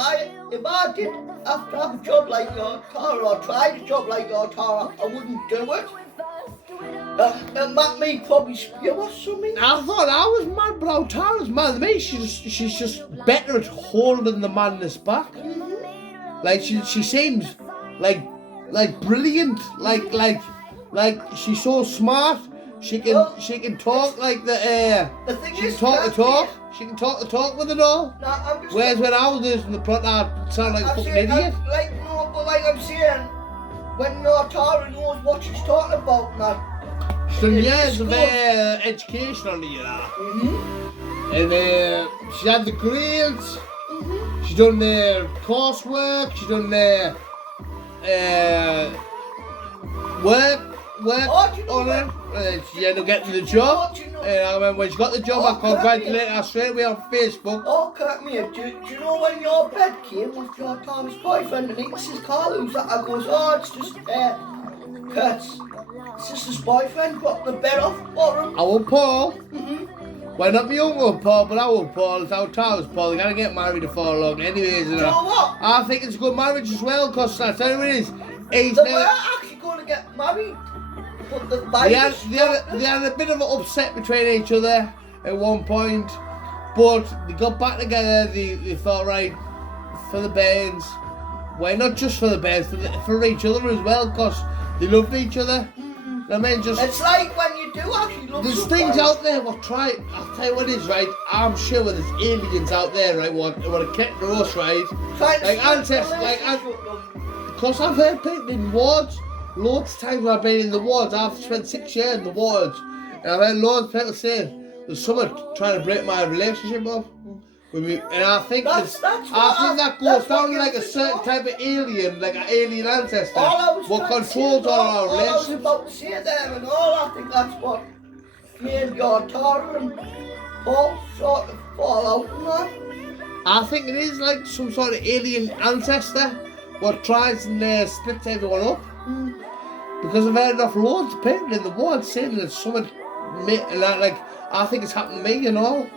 I did have to have a job like your Tara or tried a job like your Tara, I wouldn't do it. Me probably spew or something. I thought I was mad, but how Tara's mad at me. She's just better at holding the madness back. Like she seems like brilliant. Like like she's so smart. She can talk like the thing she is, can talk the Crafty, talk. She can talk the talk with it all. No, I'm just. Whereas when I was listening to the plot, I'd sound like a fucking idiot. I'm saying, when your Tara knows what she's talking about, now. She's done years of education on you, that. And she had the grades. She's done their coursework. She's done their work on it. She ended up getting the job. And I remember when she got the job, I congratulated her straight away on Facebook. Oh, cut me. Do you know when your bed came with your Tom's boyfriend and it's his car who's that? I goes, oh, it's just Kurt's sister's boyfriend got the bed off for him. Our Paul. Well, not my uncle Paul, but our Paul. It's our Towers Paul. They're going to get married before long anyways. Do you know what? I think it's a good marriage as well, because I tell you what it is. He's They never... were actually going to get married. But the They had, virus they had a bit of an upset between each other at one point, but they got back together. They thought, right, for the bands, well, not just for the bands, for each other as well, because they loved each other. I mean, just it's like when you do actually love there's somebody. things out there. I'll tell you what it is, right? I'm sure there's aliens out there, right? What a kept to us, right? Like ancestors, because I've heard people in wards. Loads of times when I've been in the wards, I've spent 6 years in the wards, and I've heard loads of people say there's someone trying to break my relationship up with me, and I think that goes down like a certain type of alien, like an alien ancestor, what controls our relationship. All I was about to say there, and all I think that's what me and your Tara and Paul sort of fall out in that. I think it is like some sort of alien ancestor what tries and splits everyone up. Because I've heard enough loads of people in the world saying that someone, like, I think it's happened to me, you know,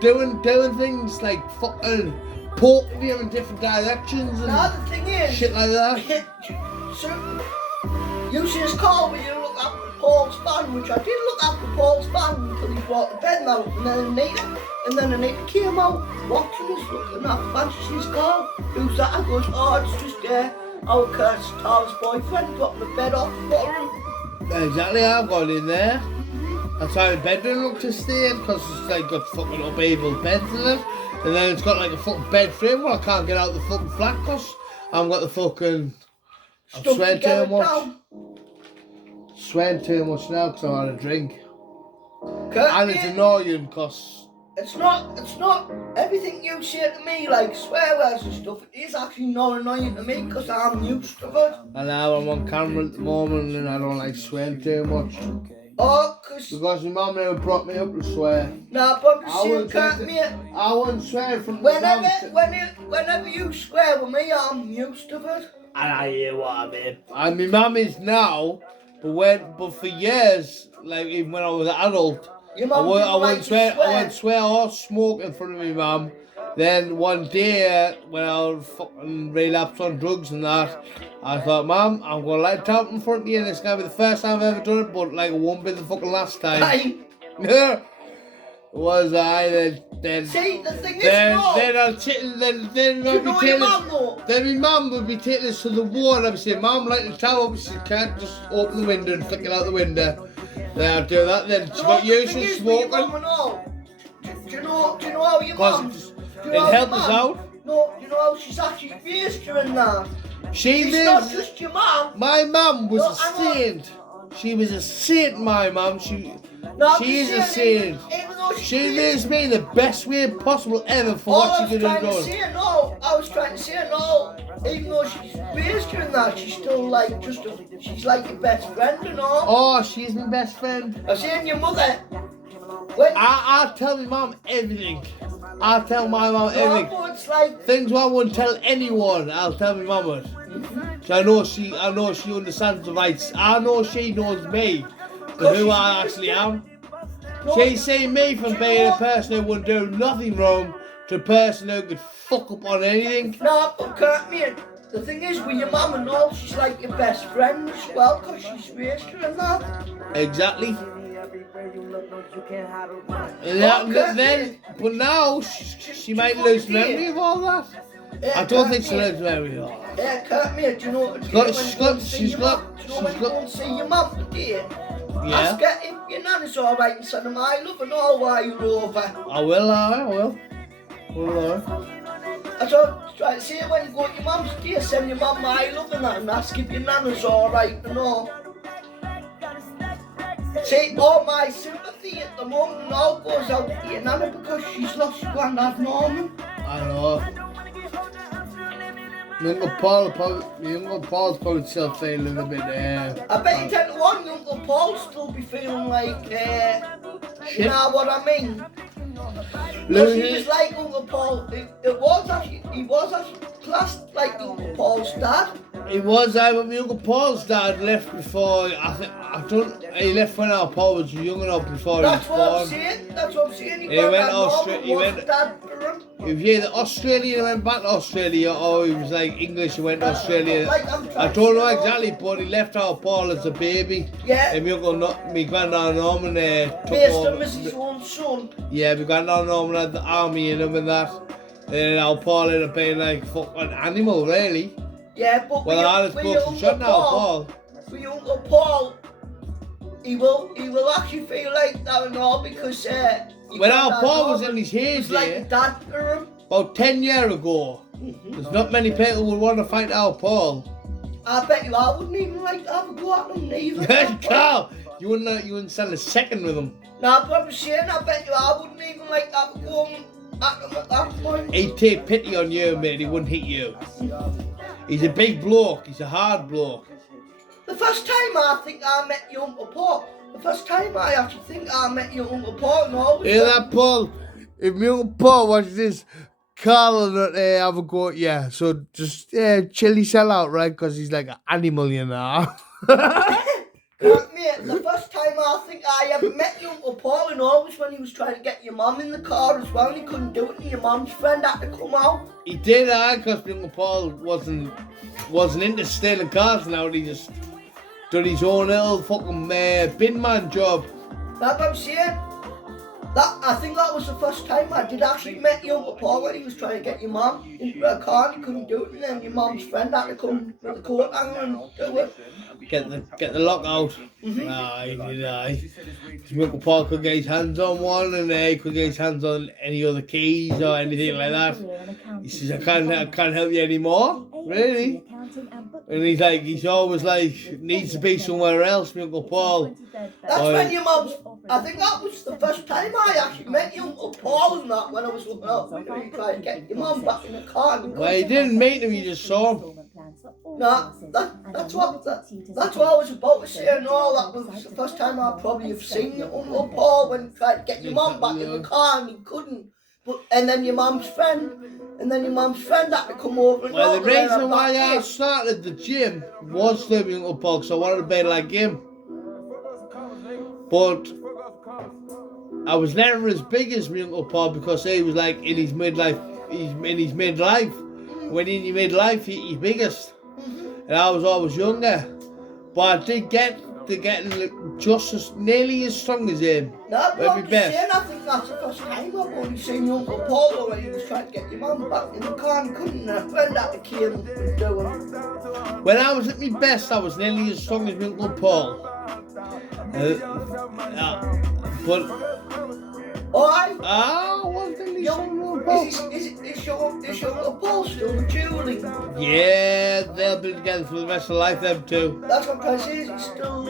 doing things like fucking poking you in different directions and the thing is, shit like that. You see his call where you look after Paul's fan, which I did look after Paul's fan until he brought the bed out, and then Anita came out watching us looking at the fan. She sees Carl, who's that? I goes, oh, it's just our Kurt's Tara's boyfriend got the bed off for him. Exactly, I've got in there. That's how the bedroom looks to stay, because it's like got fucking upheaval beds in it. And then it's got like a fucking bed frame where I can't get out the fucking flat because I haven't got the fucking... I'm sweating too much. Sweating too much now because I had a drink. And it's annoying because... It's not everything you say to me, like swear words and stuff, it is actually not annoying to me because I'm used to it. And now I'm on camera at the moment and I don't like swearing too much. Oh, because my mum never brought me up to swear. Nah, but I'm just saying, mate. I wouldn't swear from whenever you swear with me, I'm used to it. And I hear what I mean. And my mum is now, but for years, like even when I was an adult, I wouldn't swear or smoke in front of my mum. Then one day, when I was fucking relapsed on drugs and that, I thought, Mum, I'm going to let it out in front of you, and it's going to be the first time I've ever done it, but like it won't be the fucking last time. Was I then? See, the thing is, then my mum would be taking us to the wall, and I'd be saying, Mum, like the towel, she can't just open the window and flick it out the window. Then I'd do that, then she got used to smoking. Do you know how your mum... It helped us out. No, you know how she's actually raised you in that. She's not just your mum. My mum was a saint. She was a saint, my mum. She is a saint. She raised me in the best way possible ever for what she could have done. I was trying to say no. Even though she's raised you in that, she's still like she's like your best friend and all. Oh, she's my best friend. I was saying your mother. I tell my mum everything. I'll tell my mum everything. Like... Things I won't tell anyone, I'll tell my mum it. So I know she understands the rights. I know she knows me for who I actually am. She's seen me from being a person who would do nothing wrong to a person who could fuck up on anything. No, but Kurt, mate, the thing is with your mum and all, she's like your best friend as well, because she's raised her and that. Exactly. But now she might lose memory of all that. I don't think she lives very long. Yeah, Kurt, mate, do you know what to do Got- when she's you go got- and see she's your got- mum? Do you know she's when you got- go and see your mum today? Yeah. Ask her if your nan's alright and send her my love and all while you're over. I will, I will. That's what try to say when you go to your mum's day, send your mum my love and ask if your nana's alright and all. See, all my sympathy at the moment now goes out to your nana because she's lost Grandad Norman. I know. My Uncle Paul's probably still feeling a bit I bet you 10 to 1, your Uncle Paul still be feeling like, you know what I mean? Because he was like Uncle Paul, he was actually classed like Uncle Paul's dad. He was, but my Uncle Paul's dad left before, he left when our Paul was young enough before he was That's what I'm born. saying, that's what I'm saying. He went Grandad Austra- Norman he was went- dad for him. If he either Australia went back to Australia or he was like English and went to Australia. I don't know exactly, but he left our Paul as a baby. Yeah. And my granddad Norman took Based over. him as his own son. Yeah, my granddad Norman had the army in him and that. And our Paul ended up being like fucking animal, really. Yeah, but Well, I had his books and shut now, Paul. with your Uncle Paul, he will actually feel like that and all because When our Paul was in his he was like a heyday, dad for him. about 10 years ago, there's not many people would want to fight our Paul. I bet you I wouldn't even like to have a go at him neither. Carl, you wouldn't stand a second with him. Nah, but I'm saying I bet you I wouldn't even like to have a go at him at that point. He'd take pity on you, mate. He wouldn't hit you. He's a big bloke. He's a hard bloke. The first time I think I met your Uncle Paul, the first time I actually think I met your Uncle Paul and all. Hear that, Paul? If my Uncle Paul watches this, Carl will not have a go at you. So just chill yourself out, right? Because he's like an animal, you know. Mate, the first time I think I ever met your Uncle Paul and all was when he was trying to get your mum in the car as well and he couldn't do it and your mum's friend had to come out. He did, because my Uncle Paul wasn't into stealing cars now. He just done his own little fucking bin man job. That's what I'm saying. I think that was the first time I did actually met your Uncle Paul when he was trying to get your mum into a car and he couldn't do it and then your mum's friend had to come with the coat hanger and do it. Get the lock out. Aye. My Uncle Paul could get his hands on one and he could get his hands on any other keys or anything like that. He says, I can't help you anymore, really. And he's always like, needs to be somewhere else, my Uncle Paul. That's when your mum's, I think that was the first time I actually met your Uncle Paul and that when I was looking out when he tried to get your mum back in the car. Well, you didn't meet him, you just saw him. No, that's what I was about to say and all. That was the first time I probably have seen your Uncle Paul when he tried to get your mum back in the car and he couldn't. And then your mum's friend had to come over and Well, all, the and then reason why back I in. started the gym was to my Uncle Paul, because I wanted to be like him. But I was never as big as my Uncle Paul because he was like in his midlife. When in your midlife, he's biggest. And I was always younger. But I did get to getting just as nearly as strong as him. No, but I'm Every just best. saying, I think that's the first time I've only seen your Uncle Paul when he was trying to get your mum back in the car and he couldn't, and a friend had to came and do it. When I was at my best, I was nearly as strong as my Uncle Paul. But Alright? I was nearly as strong as my Uncle Paul. Is your Uncle Paul still with Julie? Yeah, they'll be together for the rest of life, them two. That's what I'm trying to say, is he still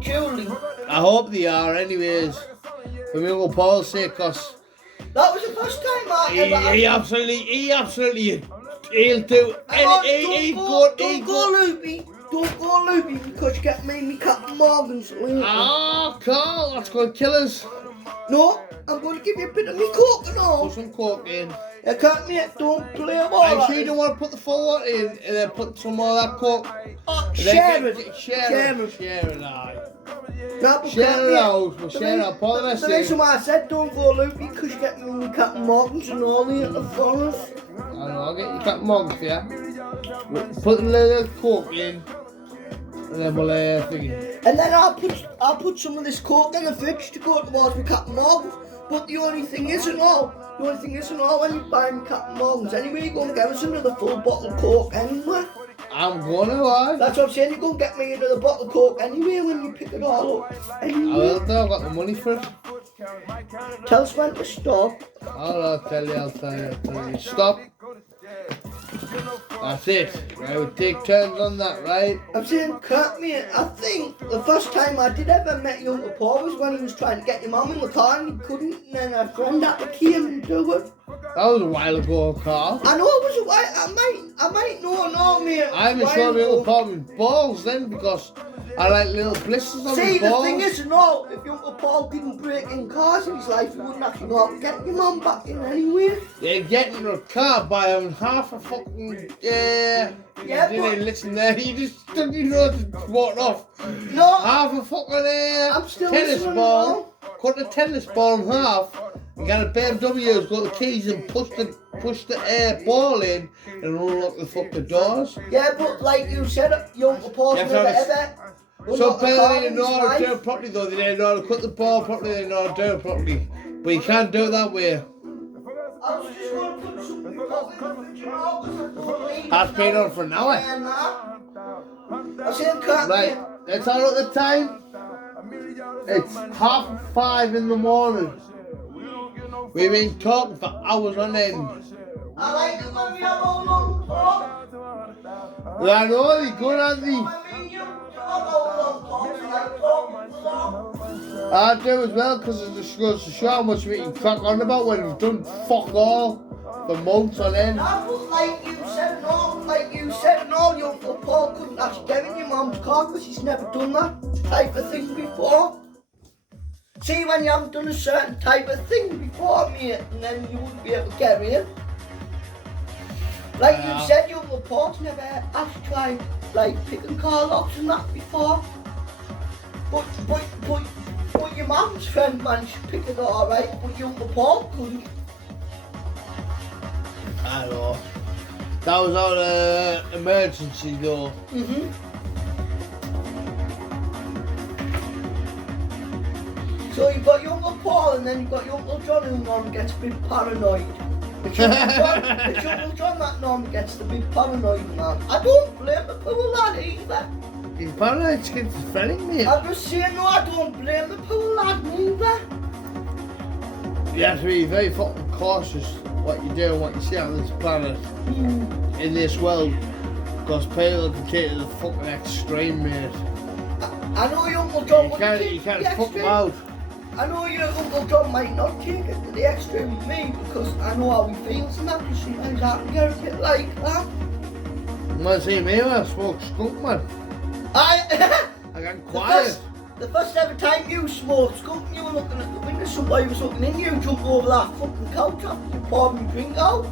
Julie? I hope they are, anyways. For my Uncle Paul's sake, because That was the first time I ever... he absolutely, he'll do anything. Don't go loopy. Don't go loopy because you get me and me Captain Morgan's later. Oh, Carl, that's going to kill us. No, I'm going to give you a bit of me coke and all. Put some coke in. You can't, mate, don't play a ball. I'm sure you don't want to put the full lot in and then put some more of that coke. Oh, And share then it. Share it, aye. No, but Share it mate, out, we'll share it out. Paul, the reason why I said don't go loopy because you get me and Captain Morgan's and all the forest. I know, I'll get you Captain Morgan for you. Put a little coke in. And then we'll thingy. And then I'll put some of this coke in the fridge to go towards my Captain Morgan's. But the only thing is and all, The only thing is, when you buy me Captain Morgan's anyway, you're going to get us another full bottle of Coke anyway. I'm gonna, why? That's what I'm saying, you're going to get me another bottle of Coke anyway when you pick it all up. Anyway. I will do, I've got the money for it. Tell us when to stop. I'll tell you. Stop. That's it. Right, we'll take turns on that, right? I'm saying, Kurt, mate, I think the first time I did ever met your Uncle Paul was when he was trying to get your mum in the car and he couldn't, and then a friend had to key him and do it. That was a while ago, Carl. I know it was a while, I might know, mate. I haven't shown me Uncle Paul with balls then because I like little blisters on See, his balls. the thing is, no, if your Uncle Paul didn't break in cars in his life, he wouldn't actually know how to get your mum back in anyway. Yeah, getting in a car by having half a fucking, Yeah, you didn't listen there, you just took your nose and walked off. No, Half a fucking I'm still tennis listening ball, cut the tennis ball in half, and got a BMW, got the keys and push the ball in and unlock the fucking doors. yeah, but like you said, your Uncle Paul's Yeah, never so ever. So unlocked a better car they in didn't know his how to do life. it properly though, they didn't know how to cut the ball properly, they didn't know how to do it properly. But you can't do it that way. I was just going to put something in the car. That's been on for an hour. I said, Kurt, Right, it's all at the time. It's 5:30 in the morning. We've been talking for hours on end. I like it when we have all long talk. Well, I know they're good, aren't they? I mean, you have all long talks, like talking for long. I do as well because it just goes to show how much we can crack on about when we've done fuck all for months on end. That's what, like you said, no, your Uncle Paul couldn't actually get in your mum's car because he's never done that type of thing before. See, when you haven't done a certain type of thing before, mate, and then you wouldn't be able to get in. Like you said, your Uncle Paul's never actually tried, like, picking car locks and that before. But your mum's friend managed to pick it all right, but your Uncle Paul couldn't. I know. That was our emergency though. So you've got your Uncle Paul and then you've got your Uncle John who normally gets a bit paranoid. It's your Uncle John that normally gets the big paranoid man. I don't blame the poor lad either. He's paranoid schizophrenic, mate. I'm just saying, no, I don't blame the poor lad neither. You have to be very fucking cautious what you do and what you see on this planet, in this world, because people can take it to the fucking extreme, mate. I know your Uncle John You wouldn't can't, take you it can't to the fuck them extreme. out. I know your Uncle John might not take it to the extreme with me because I know how he feels and that, because sometimes I can get a bit like that. You might see me when I smoke skunk, man. I got quiet. The first ever time you smoked skunk, you were looking at the window, somebody was looking in, you jumped over that fucking couch after you poured me drink out.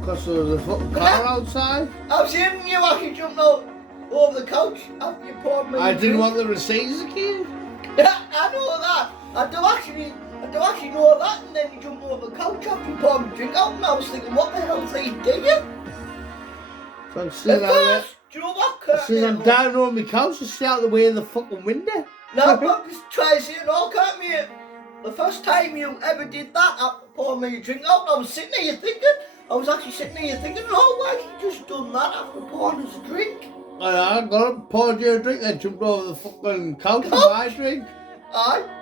Because there was a fucking car outside. I was hearing you actually jumped out over the couch after you poured me I drink. didn't want the receipts again. I know that. I do actually know that, and then you jumped over the couch after you poured me drink out, and I was thinking, what the hell is he doing? So I'm sitting out there. Do you know what, Kurt? Since I'm down on my couch to stay out the way of the fucking window. No, I'm just trying to say it all, Kurt, mate. The first time you ever did that after pouring me a drink out, I was sitting there thinking, oh, why have you just done that after pouring us a drink? I got up, poured you a drink, then jumped over the fucking couch with my drink. Aye.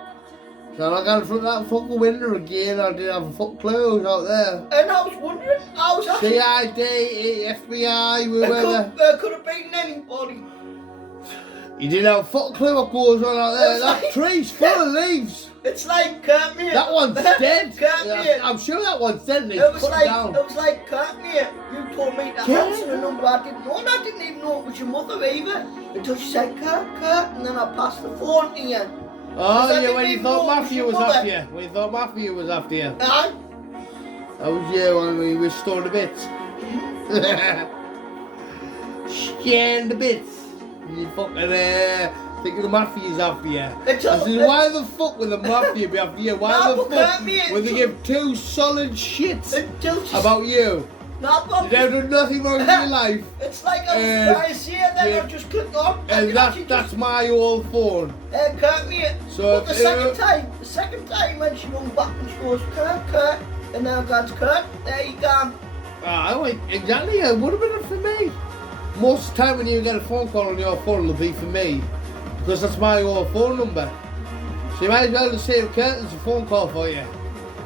So I got in front of that fucking window again, I didn't have a fucking clue who was out there. And I was wondering, I was actually... CID, FBI, whoever. There could have been anybody. You didn't have a fucking clue what goes on out there. That tree's full of leaves. It's like, Kurt, mate. That one's dead. Kurt, mate. I'm sure that one's dead and It it's was cut like, down. it was like, Kurt, mate, you told me to answer a number I didn't know, and I didn't even know it was your mother either, until she said, Kurt, and then I passed the phone to you. Oh, I yeah, didn't when you even thought know it was Matthew your was mother. after you. When you thought Matthew was after you. Aye. That was you when we were stored a bit. Scanned a bit. You fucking thinking the Matthew's after you. I said, why the fuck would the Mafia be after you? Why the fuck would they give two solid shits about you? No, You've done nothing wrong in your life. It's like I was trying to say it, then I just clicked on. And that's my old phone. Kurt, mate. So But the second time when she rung back and she goes, Kurt, And then God's Kurt, there you go. Wait, exactly, it would have been for me. Most of the time when you get a phone call on your phone, it'll be for me. Because that's my own phone number. So you might as well just say, Curtin's a phone call for you.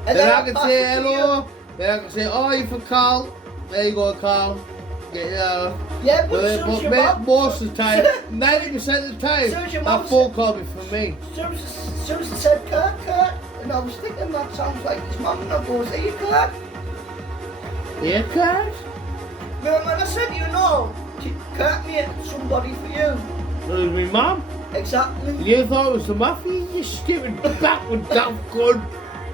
And Then I I'll can pass say it to hello. Then I can say, oh, you for Carl. There you go, Carl. Get Yeah, but soon as your mum... most of the time, 90% of the time, Soon as your that mum phone call be for me. Soon as they said Kurt, and I was thinking that sounds like his mum, and I goes, hey, Kurt. Yeah, Kurt? Remember when I said, you know, Kurt made somebody for you. It was my mum. Exactly. You thought it was the mafia? You stupid backward daft gun.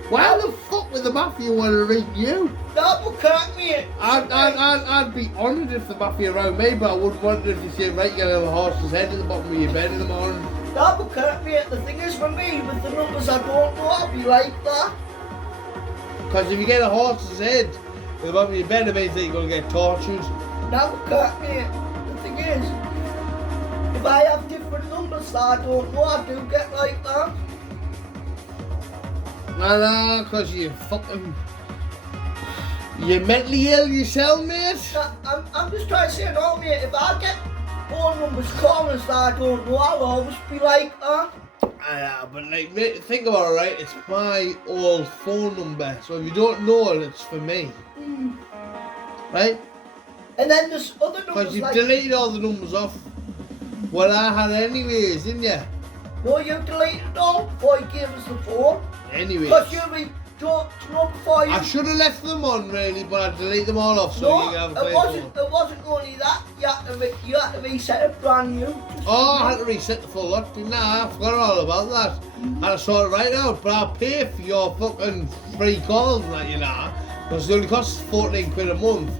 Why the fuck would the mafia want to ring you? That will Kurt mate. I'd be honoured if the mafia around me, but I wouldn't want it if you say, right, you have a horse's head at the bottom of your bed in the morning. That will Kurt mate. The thing is, for me, with the numbers I don't know, I'll be like that. Because if you get a horse's head at the bottom of your bed, it means that you're going to get tortured. That will Kurt mate. The thing is, if I have different numbers that I don't know, I do get like that. Nah, because you're mentally ill yourself, mate. I'm just trying to say, no, mate, if I get phone numbers calling that I don't know, I'll always be like that. But like, mate, think about it, right? It's my old phone number, so if you don't know it, it's for me. Right? And then there's other numbers Because you like... deleted all the numbers off what I had anyways, didn't you? No, you deleted it all before you gave us the phone. Anyways. Because you'll be before you... I should have left them on really, but I deleted them all off so you can have a play phone. It wasn't only that. You had to reset it brand new. Oh, I had to reset the full lot, didn't I? I forgot all about that. And I saw it right out, but I'll pay for your fucking free calls and that, you know. Because it only costs 14 quid a month.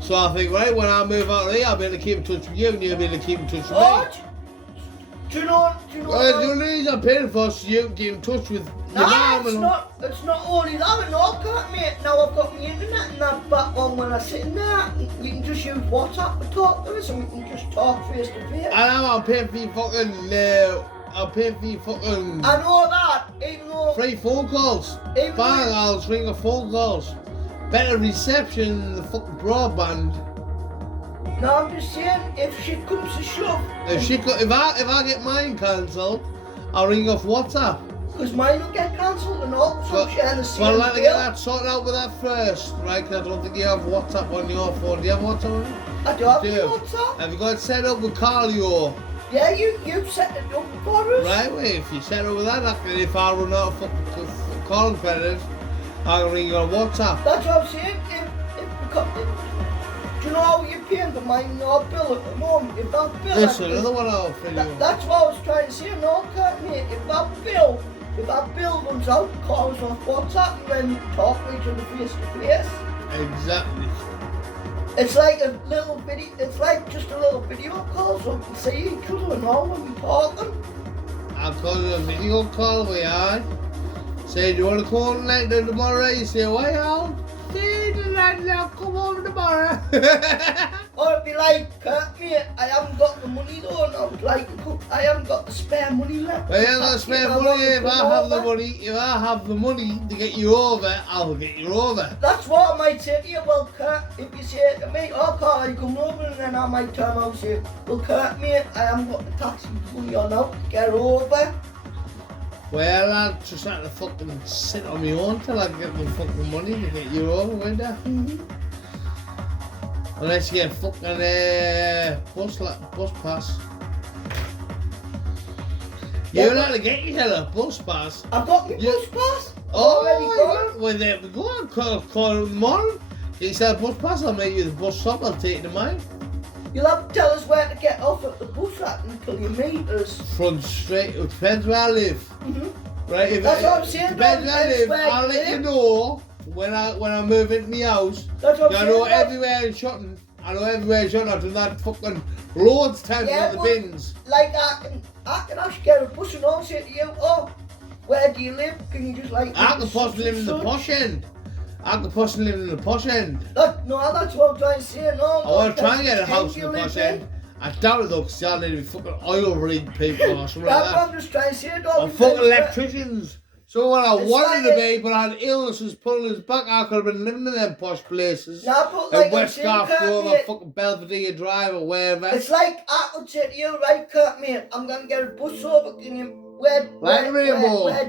So I think, right, when I move out of here, I'll be able to keep in touch with you and you'll be able to keep in touch with me. Do you know Well, the only reason I'm paying for so you can keep in touch with your mum and... It's not only that and all, mate. Now I've got my internet and that back on when I sit in there. You can just use WhatsApp to talk to us and we can just talk face to face. And I'm paying for your fucking... I'm paying for your fucking... I know that, even though... Free phone calls. Bang, I'll ring of phone calls. Better reception than the fucking broadband. No, I'm just saying, if shit comes to shove... If I get mine cancelled, I'll ring off WhatsApp. Because mine will get cancelled and all, so I'm sharing the same Well, I'll have to get bill. that sorted out with that first, right? Because I don't think you have WhatsApp on your phone. Do you have WhatsApp on it? I do have WhatsApp. Have you got it set up with Carlio? Yeah, you've set it up for us. Right, well, if you set it up with that, if I run out of fucking calling credit, I can ring you on WhatsApp. That's what I'm saying. Do you know how you're paying for mine your bill at the moment? If that bill... This is another one I'll fill you. That's what I was trying to say. No, mate. If that bill runs out, call us off WhatsApp and then talk to each other face to face. Exactly. It's like a little video. It's like just a little video call, so we can see each other and all when we're talking. I'll call you a video call with you. Say, do you want to call later tomorrow? You say, why out? See the lad now, come over tomorrow. Or it'd be like, mate, I haven't got the money though, and I was like, I haven't got the spare money left. Well, you haven't got the spare money. If I have the money to get you over, I'll get you over. That's what I might say to you. Well, Kurt, if you say to me, oh, Carl, you come over, and then I might turn around and say, well, Kurt, mate, I haven't got the taxi money on now, get over. Well, I just had to fucking sit on my own till I get the fucking money to get you over, won't I? Unless you get fucking bus pass. You're allowed to get yourself a bus pass. I've got my bus pass. Oh, well, there we go. I'll call in the morning. Get yourself a bus pass. I'll make you the bus stop. I'll take you to mine. You'll have to tell us where to get off at the bus rack until you meet us. Front straight. It depends where I live. Right? If That's what I'm saying. Depends where I live. I'll let you know when I move into my house. That's what I'm I saying. know everywhere in Shotton. I've done that fucking loads of times on the bins. Like I can actually get a bus and I'll say to you, oh, where do you live? Can you just like... I could possibly live in the posh end. No, that's what I'm trying to say. No, I want to try and get a house in the posh end. I doubt it though, because y'all need to be fucking oil rig people or something like That's that. what I'm just trying to say. Or fucking electricians. someone I It's wanted like to be, but had illnesses pulling us back. I could have been living in them posh places. Nah, but In like West I'm saying, Garth Grove or mate, fucking Belvedere Drive or wherever. it's like I could say to you, right, Kurt, mate, I'm gonna get a bus over. Can you, where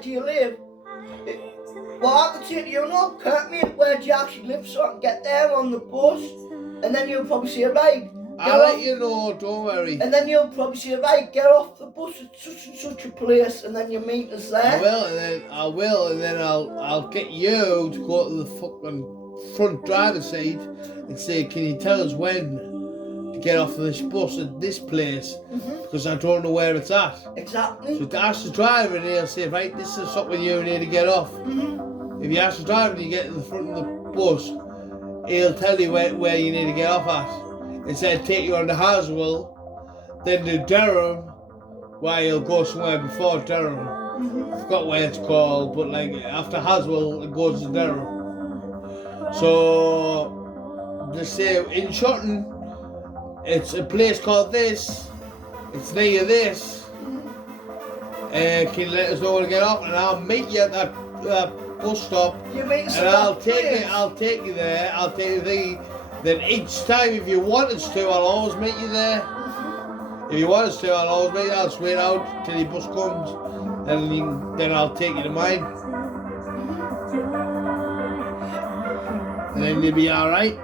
do you live? Well, I could say to you, no, Kurt, mate, where do you actually live so I can get there on the bus? And then you'll probably say, right. I'll let you know, don't worry. And then you'll probably say, right, get off the bus at such and such a place, and then you meet us there. I will, and then I'll get you to go to the fucking front driver's seat and say, can you tell us when to get off of this bus at this place? Because I don't know where it's at. Exactly. So to ask the driver and he'll say, right, this is something you need to get off. If you ask the driver and you get to the front of the bus, he'll tell you where you need to get off at. Instead, take you on to Haswell, then to Durham, where you'll go somewhere before Durham. I forgot where it's called, but like after Haswell, it goes to Durham. So, they say in Shotton, it's a place called this, it's near this. Can you let us know where to get off? And I'll meet you at that bus stop, You meet us and at I'll that take place. you. I'll take you there. I'll take you there. Then each time, if you want us to, I'll always meet you there. If you want us to, I'll always meet you. I'll wait out till your bus comes, and then I'll take you to mine. And then you'll be alright.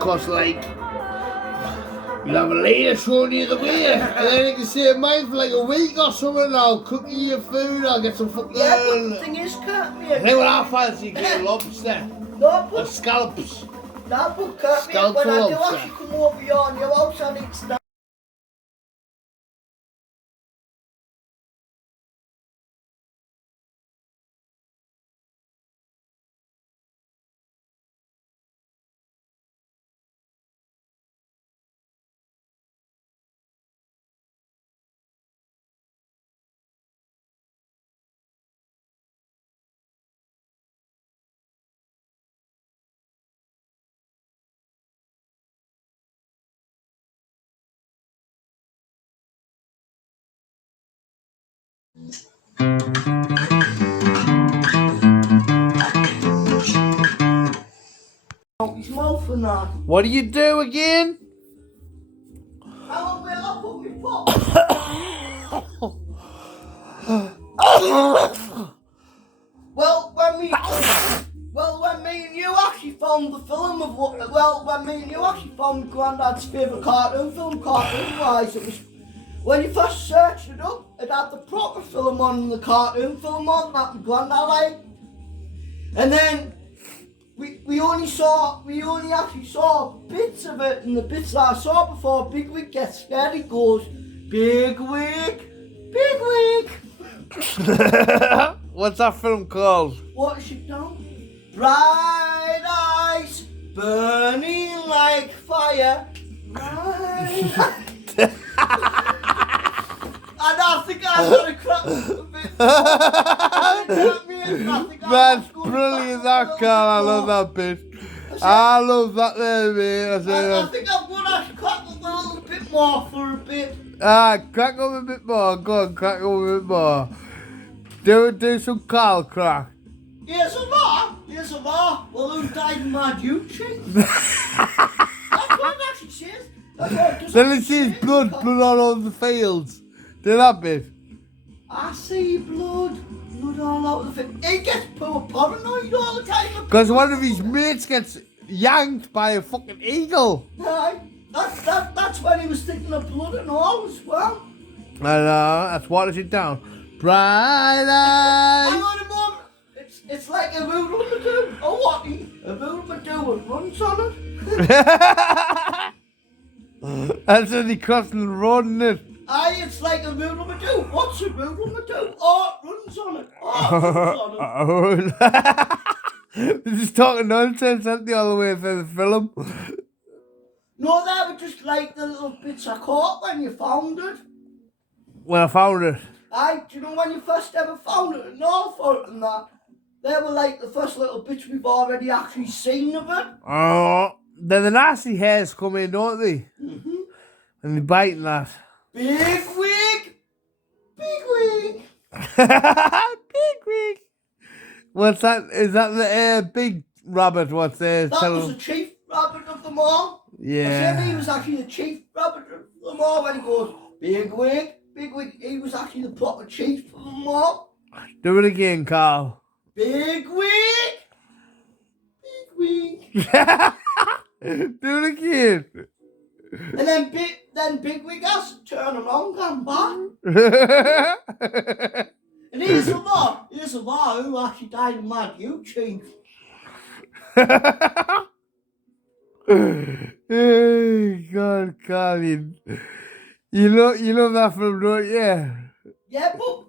Cause like, you'll have a lady showing you the way. And then you can stay at mine for like a week or something, and I'll cook you your food, I'll get some fucking... Yeah, but the thing is, Kurt, mate. And then when I fancy, get lobster. No, Or but scallops. no, but Kurt, mate, Scalp when I do lobster. actually come over here on your house, I need to out his mouth and that. What do you do again? How long will I put my foot? when me and you actually found the film of when me and you actually found Grandad's favourite cartoon film, cartoon-wise, it was when you first searched it up, it had the proper film on and the cartoon film on that my Grandad liked. And then we only actually saw bits of it, and the bits that I saw before Bigwig gets scared, he goes, Bigwig, Bigwig. What's that film called? What is it now? Bright eyes, burning like fire. Bright eyes. And I think I'm gonna crack a bit. That's brilliant, that Carl. I love that bit. I love that there, mate. I think I'm gonna crack up a little bit more for a bit. Crack up a bit more. Go on, crack up a bit more. Do some Carl crack. Here's a lot. Well, who died in my duty? That's what it actually says. Then it says blood all over the fields. Do that bit. I see blood all over the field. He gets poor paranoid all the time. Because one of his mates gets yanked by a fucking eagle. Aye, that's when he was thinking of blood and all as well. I know, that's waters it down. Bright eyes. Hang on a moment. It's like a voodoo-madoo. Oh, what? A voodoo-madoo and runs on it. That's when he crossing the road, isn't it? Aye, it's like a voodoo-madoo. What's a voodoo-madoo? Oh, it runs on it. Oh, it runs on it. They're just talking nonsense, aren't they, all the way through the film? No, they were just like the little bits I caught when you found it. When I found it. Aye, do you know when you first ever found it in Norfolk and that? They were like the first little bits we've already actually seen of it. Oh, then the nasty hairs come in, don't they? Mm-hmm. And they bite and that. Big wig! Big wig! Big What's that? Is that the big rabbit? What's there? That was the chief rabbit of them all. Yeah. He was actually the chief rabbit of them all when he goes, Big Wig. He was actually the proper chief of them all. Do it again, Carl. Big Wig. Big Wig. Do it again. And then Big Wig has to turn around and back. And here's a lot who actually died in Mad You, Chief. Oh, God, Colin. You love that film, don't you? Yeah, but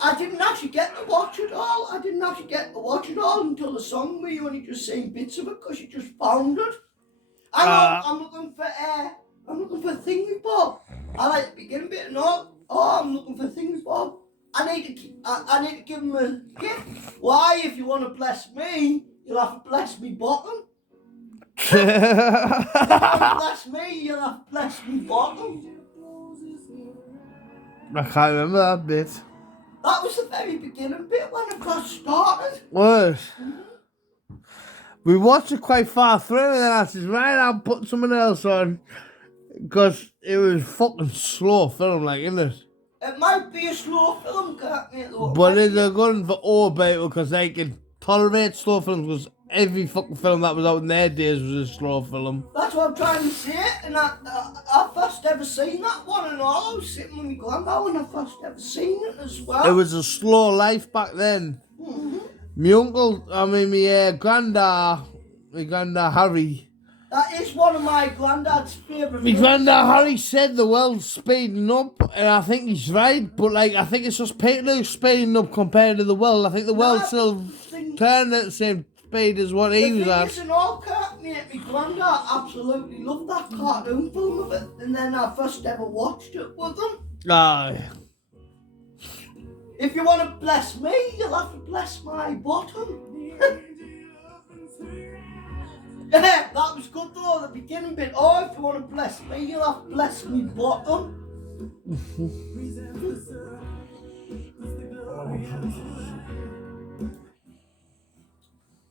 I didn't actually get to watch it all. I didn't actually get to watch it all until the song where you only just seen bits of it because you just found it. I'm looking for Things Bob. I like the beginning bit and all. Oh, I'm looking for Things Bob. I need to give him a gift. Why? If you want to bless me, you'll have to bless me bottom. If you want to bless me, you'll have to bless me bottom. I can't remember that bit. That was the very beginning bit when it got started. What? We watched it quite far through and then I said, right, I'll put something else on. Because it was fucking slow film, like, isn't it? It might be a slow film, can't it? But they're going for all about it because they can tolerate slow films because every fucking film that was out in their days was a slow film. That's what I'm trying to say. And I first ever seen that one and all. I was sitting with my granddad when I first ever seen it as well. It was a slow life back then. Mm-hmm. My granddad Harry. That is one of my granddad's favourite My granddad Harry said the world's speeding up, and I think he's right, but like I think it's just people who's speeding up compared to the world. I think the world's still turning at the same speed as what he was at. Listen, all cartoon, my granddad absolutely loved that cartoon film of it, and then I first ever watched it with him. Aye. If you want to bless me, you'll have to bless my bottom. Yeah, that was good though, the beginning bit. Oh, if you want to bless me, you'll have to bless me bottom.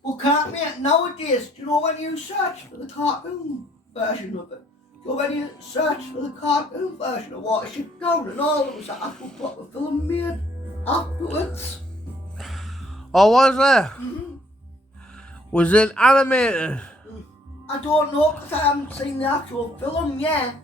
Well, can't mate, nowadays, do you know when you search for the cartoon version of it? So when you search for the cartoon version of Watership Down and all, there was an actual proper film made afterwards. Oh, was there? Mm-hmm. Was it animated? I don't know because I haven't seen the actual film yet.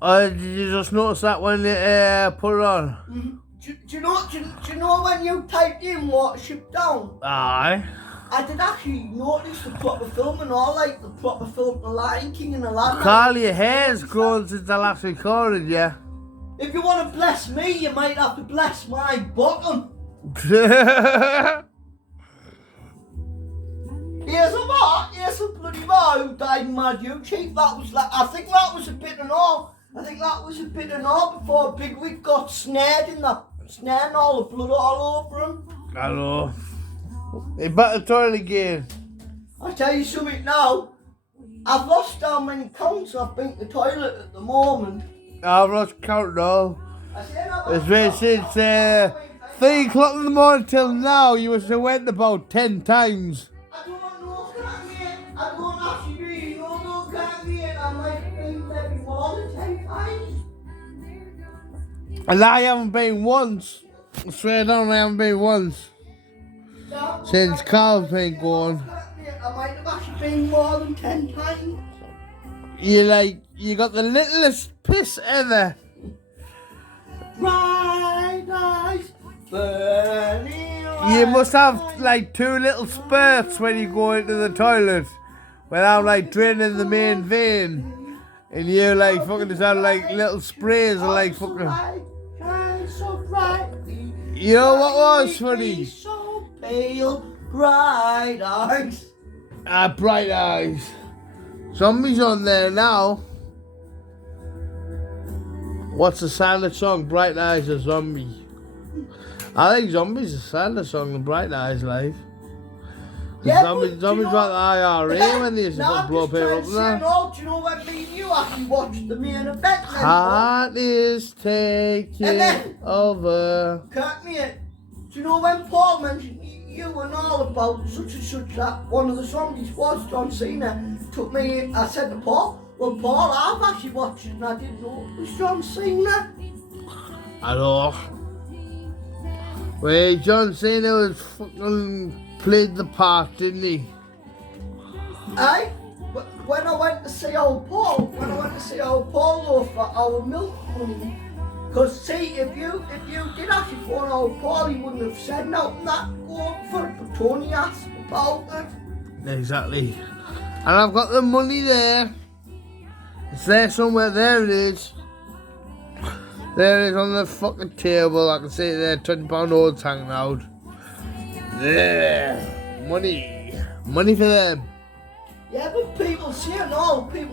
Or did you just notice that when they put it on? Mm-hmm. Do you know when you typed in Watership Down? Aye. I did actually notice the proper film and all, like the proper film, The Lion King and Aladdin. Carl, your hair's grown since I last recorded, yeah? If you want to bless me, you might have to bless my bottom. Here's a bloody boy who died in Mad You, Chief. That was like, I think that was a bit and all. Before Big Wig got snared in the snare and all the blood all over him. I know. He better toilet again. I'll tell you something now. I've lost how many counts I've been to the toilet at the moment. I've lost count now. It's been since 3 o'clock in the morning till now. You must have went about 10 times. I don't know, I don't actually really know, I might have been maybe more than 10 times. And I haven't been once. Straight on, I haven't been once. Since Carl's been gone. I might have actually been more than 10 times. You got the littlest piss ever. Bright eyes, burning lights. You must have like 2 little spurts when you go into the toilet without like draining the main vein. And you like fucking just have like little sprays of like fucking. You know what was funny? So pale, bright eyes. Bright eyes. Zombies on there now. What's the saddest song? Bright Eyes or Zombie? I think Zombies is the saddest song than Bright Eyes live. Yeah, Zombies got the IRA when they used to blow people up there. Do you know when me and you actually watched the main event? Heart is taking over. Cut me in. Do you know when Paul mentioned you and all about such and such that one of the zombies was John Cena. Took me, I said to Paul, well Paul, I've actually watched it and I didn't know it was John Cena. I know. Well, John Cena was fucking played the part, didn't he? Aye? When I went to see old Paul, though, for our milk money, because see, if you did actually phone old Paul, he wouldn't have said nothing that going for it, but Tony asked about it. Exactly. And I've got the money there. It's there somewhere. There it is. There it is on the fucking table. I can see it there. £20 notes hanging out. There. Money. Money for them. Yeah, but people say and all, if you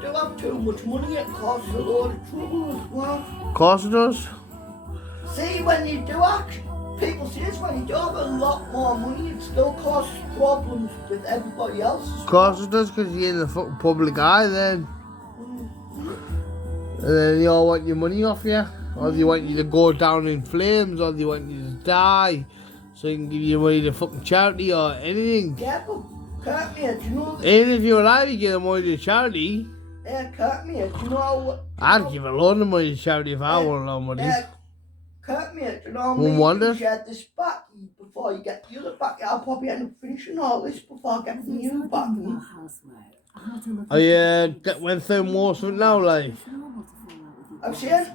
do have too much money, it causes a lot of trouble as well. Of course it does. See, when you do people say this, when you do have a lot more money, it still causes problems with everybody else. Of course it does, because you're in the fucking public eye then. And then they all want your money off you. Or they want you to go down in flames, or they want you to die. So they can give you money to fucking charity or anything. Yeah, but Kurt, mate, do you know that? Even if you're alive, you give the money to charity. Yeah, Kurt, mate, do you know I'd give a load of money to charity if I want a lot of money. Kurt, mate, do you know Wouldn't wonder. you had this back before you get the other back. I'll probably end up finishing all this before I get the new back. I went through most of it now, like. I'm saying,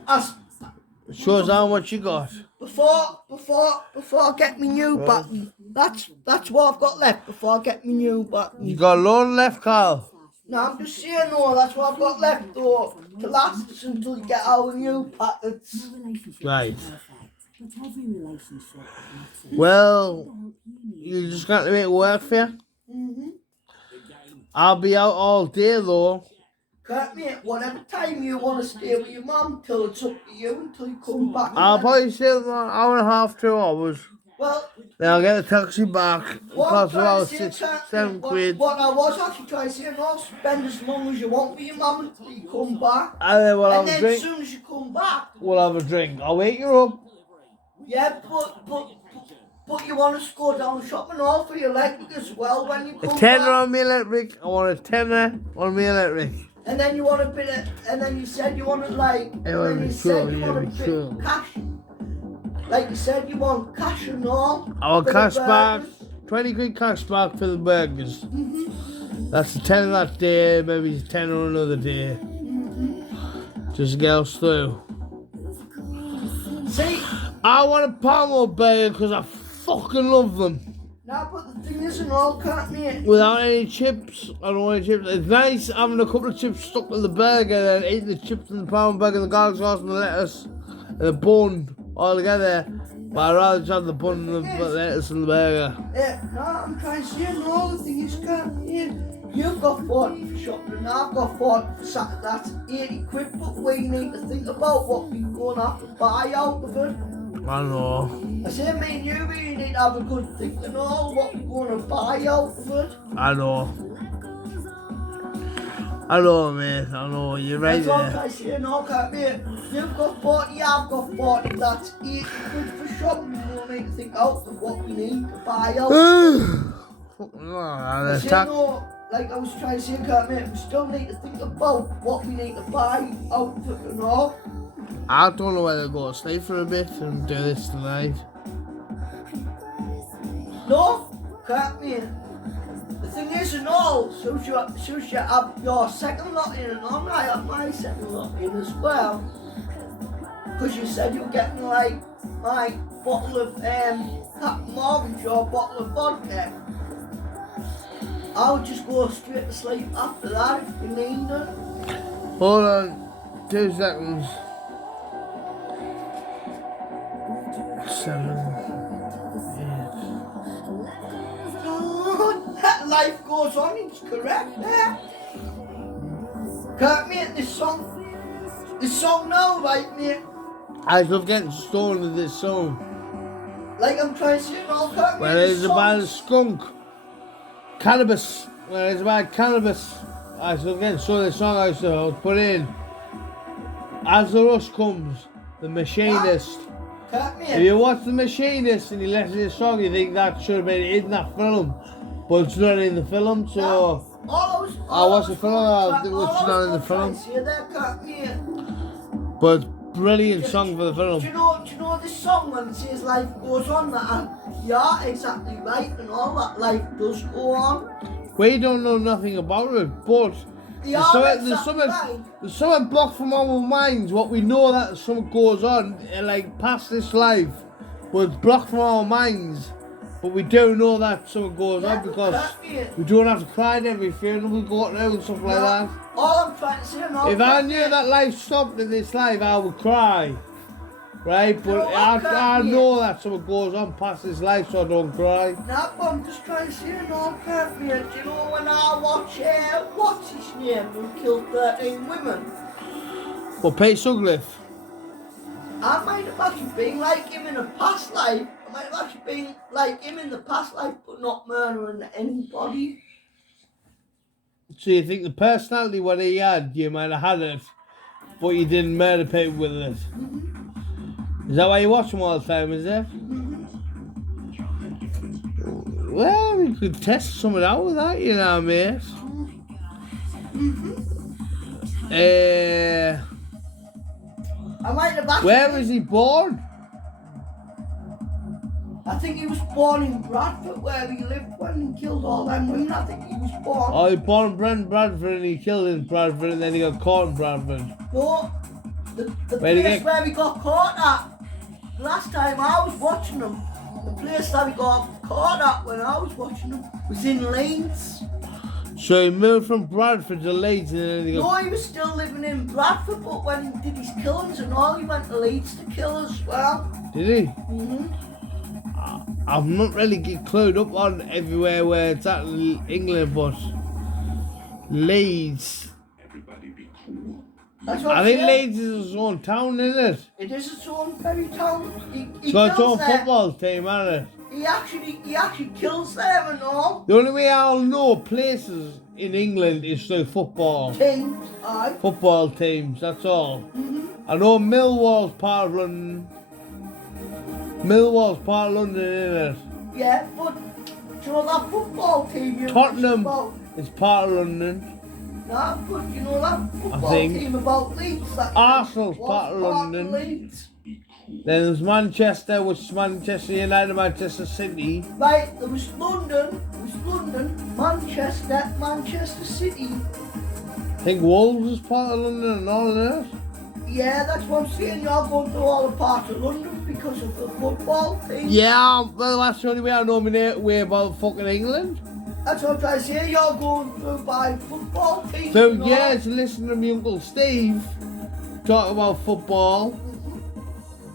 Shows how much you got. before I get my new button. That's what I've got left before I get my new button. You got a load left, Carl. No, I'm just saying, no, that's what I've got left though, to last us until you get our new packets. Right. Well, you just got to make it work for you. Mm-hmm. I'll be out all day though. Kurt, mate, whatever time you want to stay with your mum, till it's up to you, until you come back. I'll probably stay for an hour and a half, 2 hours. Well, Then I'll get the taxi back. It what costs I'm about trying to say, Kurt, 7 quid. what I was actually trying to say, no, spend as long as you want with your mum until you come back. And then we'll And have a then as drink. soon as you come back, We'll have a drink. I'll wake you up. yeah, but you want to go down shopping all for your electric as well when you A come tenner back. on me electric. I want a tenner on me electric. And then you want a bit of, and then you said you wanted like, and wanna then be you said you cool, want a yeah, bit cool. of cash. Like you said, you want cash and all. I want for the cash back. burgers. 20 quid cash back for the burgers. That's a tenner that day, maybe a tenner another day. Just to get us through. See, I want a Palmo burger because I fucking love them. now but the thing is and all, can't me. Without any chips, I don't want any chips. It's nice having a couple of chips stuck to the burger and eating the chips and the Palmo burger and the garlic sauce and the lettuce and the bun all together. But I'd rather just have the bun and the lettuce and the burger. No, I'm trying to say, no, the thing is, can't me. You've got 40 for shopping and I've got 40 for Saturday. That's 80 quid, but we need to think about what we're going to have to buy out of it. I know. I say, me and you really need to have a good think and all what we're going to buy out of it. I know. I know, man. I know. You're right That's what I'm there. trying to say, no, can't me. You've got 40, I've got 40. That's 80 quid for shopping. We need to think out of what we need to buy out. I say, no, like I was trying to say, can't me. We still need to think about what we need to buy out of it and all. I don't know whether to go to sleep for a bit and do this tonight. No, can't me. The thing is and all, so you have your second lot in and all, I have my second lot in as well. Because you said you were getting like my bottle of Captain Morgan's, your bottle of vodka. I would just go straight to sleep after that if you need it. Hold on. 2 seconds. 7, 8. That life goes on, it's correct there. Can't mate, this song now, right mate? I love getting stoned with this song. Like I'm trying to say, no, can't mate, When this it's about song's- skunk. Cannabis. When it's about cannabis. I love getting stoned with this song I used to put in. As the Rush Comes, The Machinist. Cut me. If you watch The Machinist and you listen to the song, you think that should have been in that film, but it's not in the film. So I watched the film. It's not in the film. But brilliant song for the film. Do you know this song when it says life goes on? That yeah, exactly right, and all that life does go on. We don't know nothing about it, but there's something blocked from our minds. What we know that something goes on, like past this life, but it's blocked from our minds. But we do know that something goes on because we don't have to cry at every funeral we go out now and stuff like that. All I'm trying to say now. If I knew that life stopped in this life, I would cry. Right? But I know that something goes on past this life, so I don't cry. No, but I'm just trying to say, no, can't be. Do you know when I watch, what's his name, who killed 13 women? Well, Pete Sutcliffe. I might have actually been like him in a past life. I might have actually been like him in the past life, but not murdering anybody. So you think the personality what he had, you might have had it, but you didn't murder people with it? Is that why you watch them all the time, is it? Well, you could test something out with that, you know, mate. I might have actually... Where was he born? I think he was born in Bradford, where he lived when he killed all them women. I think he was born. Oh, he was born in Bradford and he killed in Bradford and then he got caught in Bradford. No, the place where he got caught at, last time I was watching him, the place that he got caught at when I was watching him was in Leeds. So he moved from Bradford to Leeds and then he got... No, he was still living in Bradford, but when he did his killings and all, he went to Leeds to kill as well. Did he? I'm not really get clued up on everywhere where it's at in England, but Leeds. I think Leeds is its own town, isn't it? It is its own very town. It's got its own football team, hasn't it? He actually kills them and all. The only way I'll know places in England is through football. Teams, aye. Football teams, that's all. I know Millwall's part of London. Millwall's part of London, isn't it? Yeah, but do you know that football team? Tottenham is part of London. Nah, but you know that football team about Leeds? Arsenal's part of London. Leeds. Then there's Manchester, which is Manchester United, Manchester City. Right, there was London, Manchester, Manchester City. I think Wolves is part of London and all of that. Yeah, that's what I'm saying. You're going through all the parts of London because of the football team. Yeah, well, that's the only way I know my way about fucking England. That's what I'm trying to say. You're going through by football teams. So, yeah, to listen to my Uncle Steve talk about football,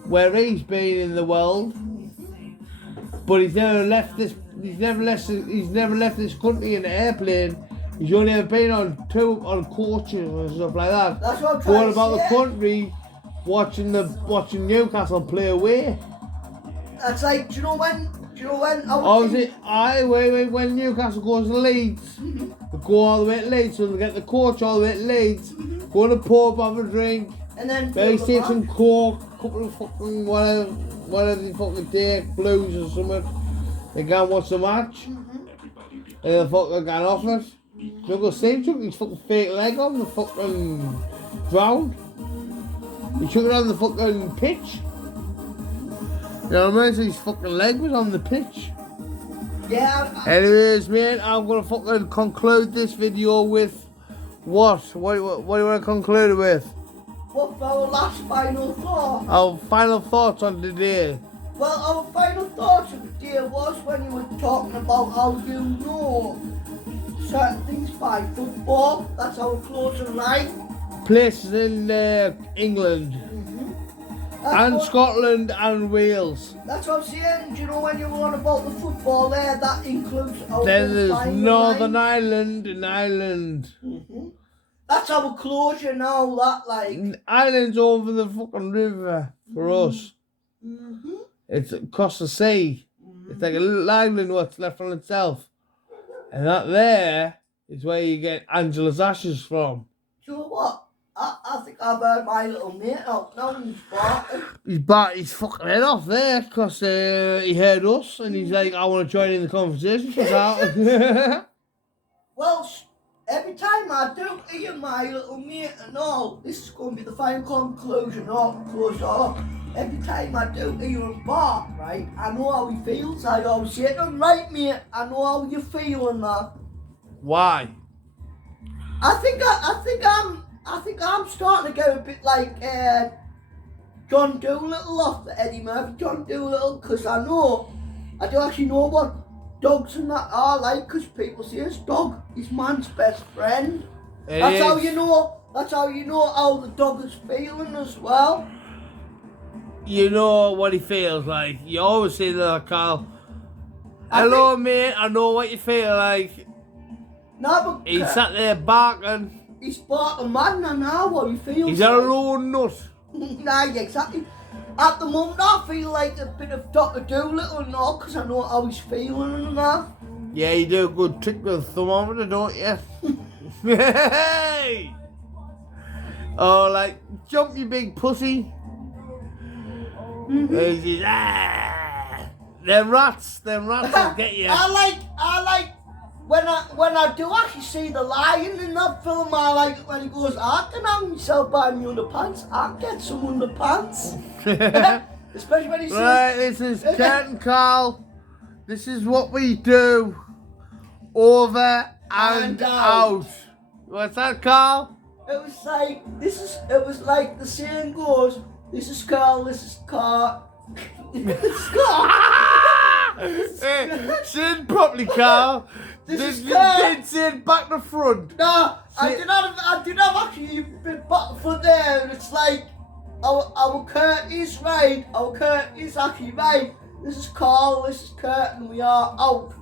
where he's been in the world, but he's never left this. He's never left this country in an airplane. He's only ever been on coaches and stuff like that. That's what I'm trying going to about say. the country, watching Newcastle play away. That's like, do you know when? When Newcastle goes to Leeds, they go all the way to Leeds, so they get the coach all the way to Leeds, go to the pub, have a drink, and then maybe take some coke, couple of fucking whatever they fucking take, blues or something. They go and watch the match, and they fucking get off it. Uncle Steve took his fucking fake leg on the fucking ground. He took it on the fucking pitch. You know what I mean? So his fucking leg was on the pitch. Yeah. Anyways, mate, I'm gonna fucking conclude this video with what? What do you want to conclude it with? What's our last final thought? Our final thoughts on the day. Well, our final thoughts of the day was when you were talking about how you know certain things by football. That's our closing line. Places in England. And Scotland and Wales. That's what I'm saying. Do you know when you were on about the football there, that includes our Then there's final Northern line. Ireland and Ireland. That's our closure now, that like. Ireland's over the fucking river for us. It's across the sea. It's like a little island what's left on itself. And that there is where you get Angela's ashes from. Do you know what? I think I've heard my little mate out now and he's barking. He's fucking head off there because he heard us and he's like, I want to join in the conversation. Well, every time I do hear my little mate and all, this is going to be the final conclusion, every time I do hear him bark, right, I know how he feels. I always say to him, right mate, I know how you're feeling, man. Why? I think I'm starting to go a bit like John Doolittle off the Eddie Murphy John Doolittle, because I do actually know what dogs and that are like, because people say his dog is man's best friend. That's how you know how the dog is feeling as well. You know what he feels like. You always say that, Carl. Hello, mate. I know what you feel like. No, but He's sat there barking. He's barking mad, and I know what he feels. He's a lone nut. Nah, yeah, exactly. At the moment, I feel like a bit of Dr. Doolittle and all, because I know how he's feeling and that. Yeah, you do a good trick with a thermometer, don't you? Hey! Oh, like, jump, you big pussy. Mm-hmm. He's them rats will get you. I like when I do actually see the lion in that film. I like it when he goes, I can hang myself by my underpants. I get some underpants. Especially when he says, Right, this is Kent and Carl. This is what we do. Over and out. What's that, Carl? It was like the saying goes, this is Carl, this is Carl. Say it properly, Carl. This is Carl. Did say it back to front. No, I did not actually been back for there, and it's like our Kurt is right. Our Kurt is actually right. This is Carl, this is Kurt, and we are out.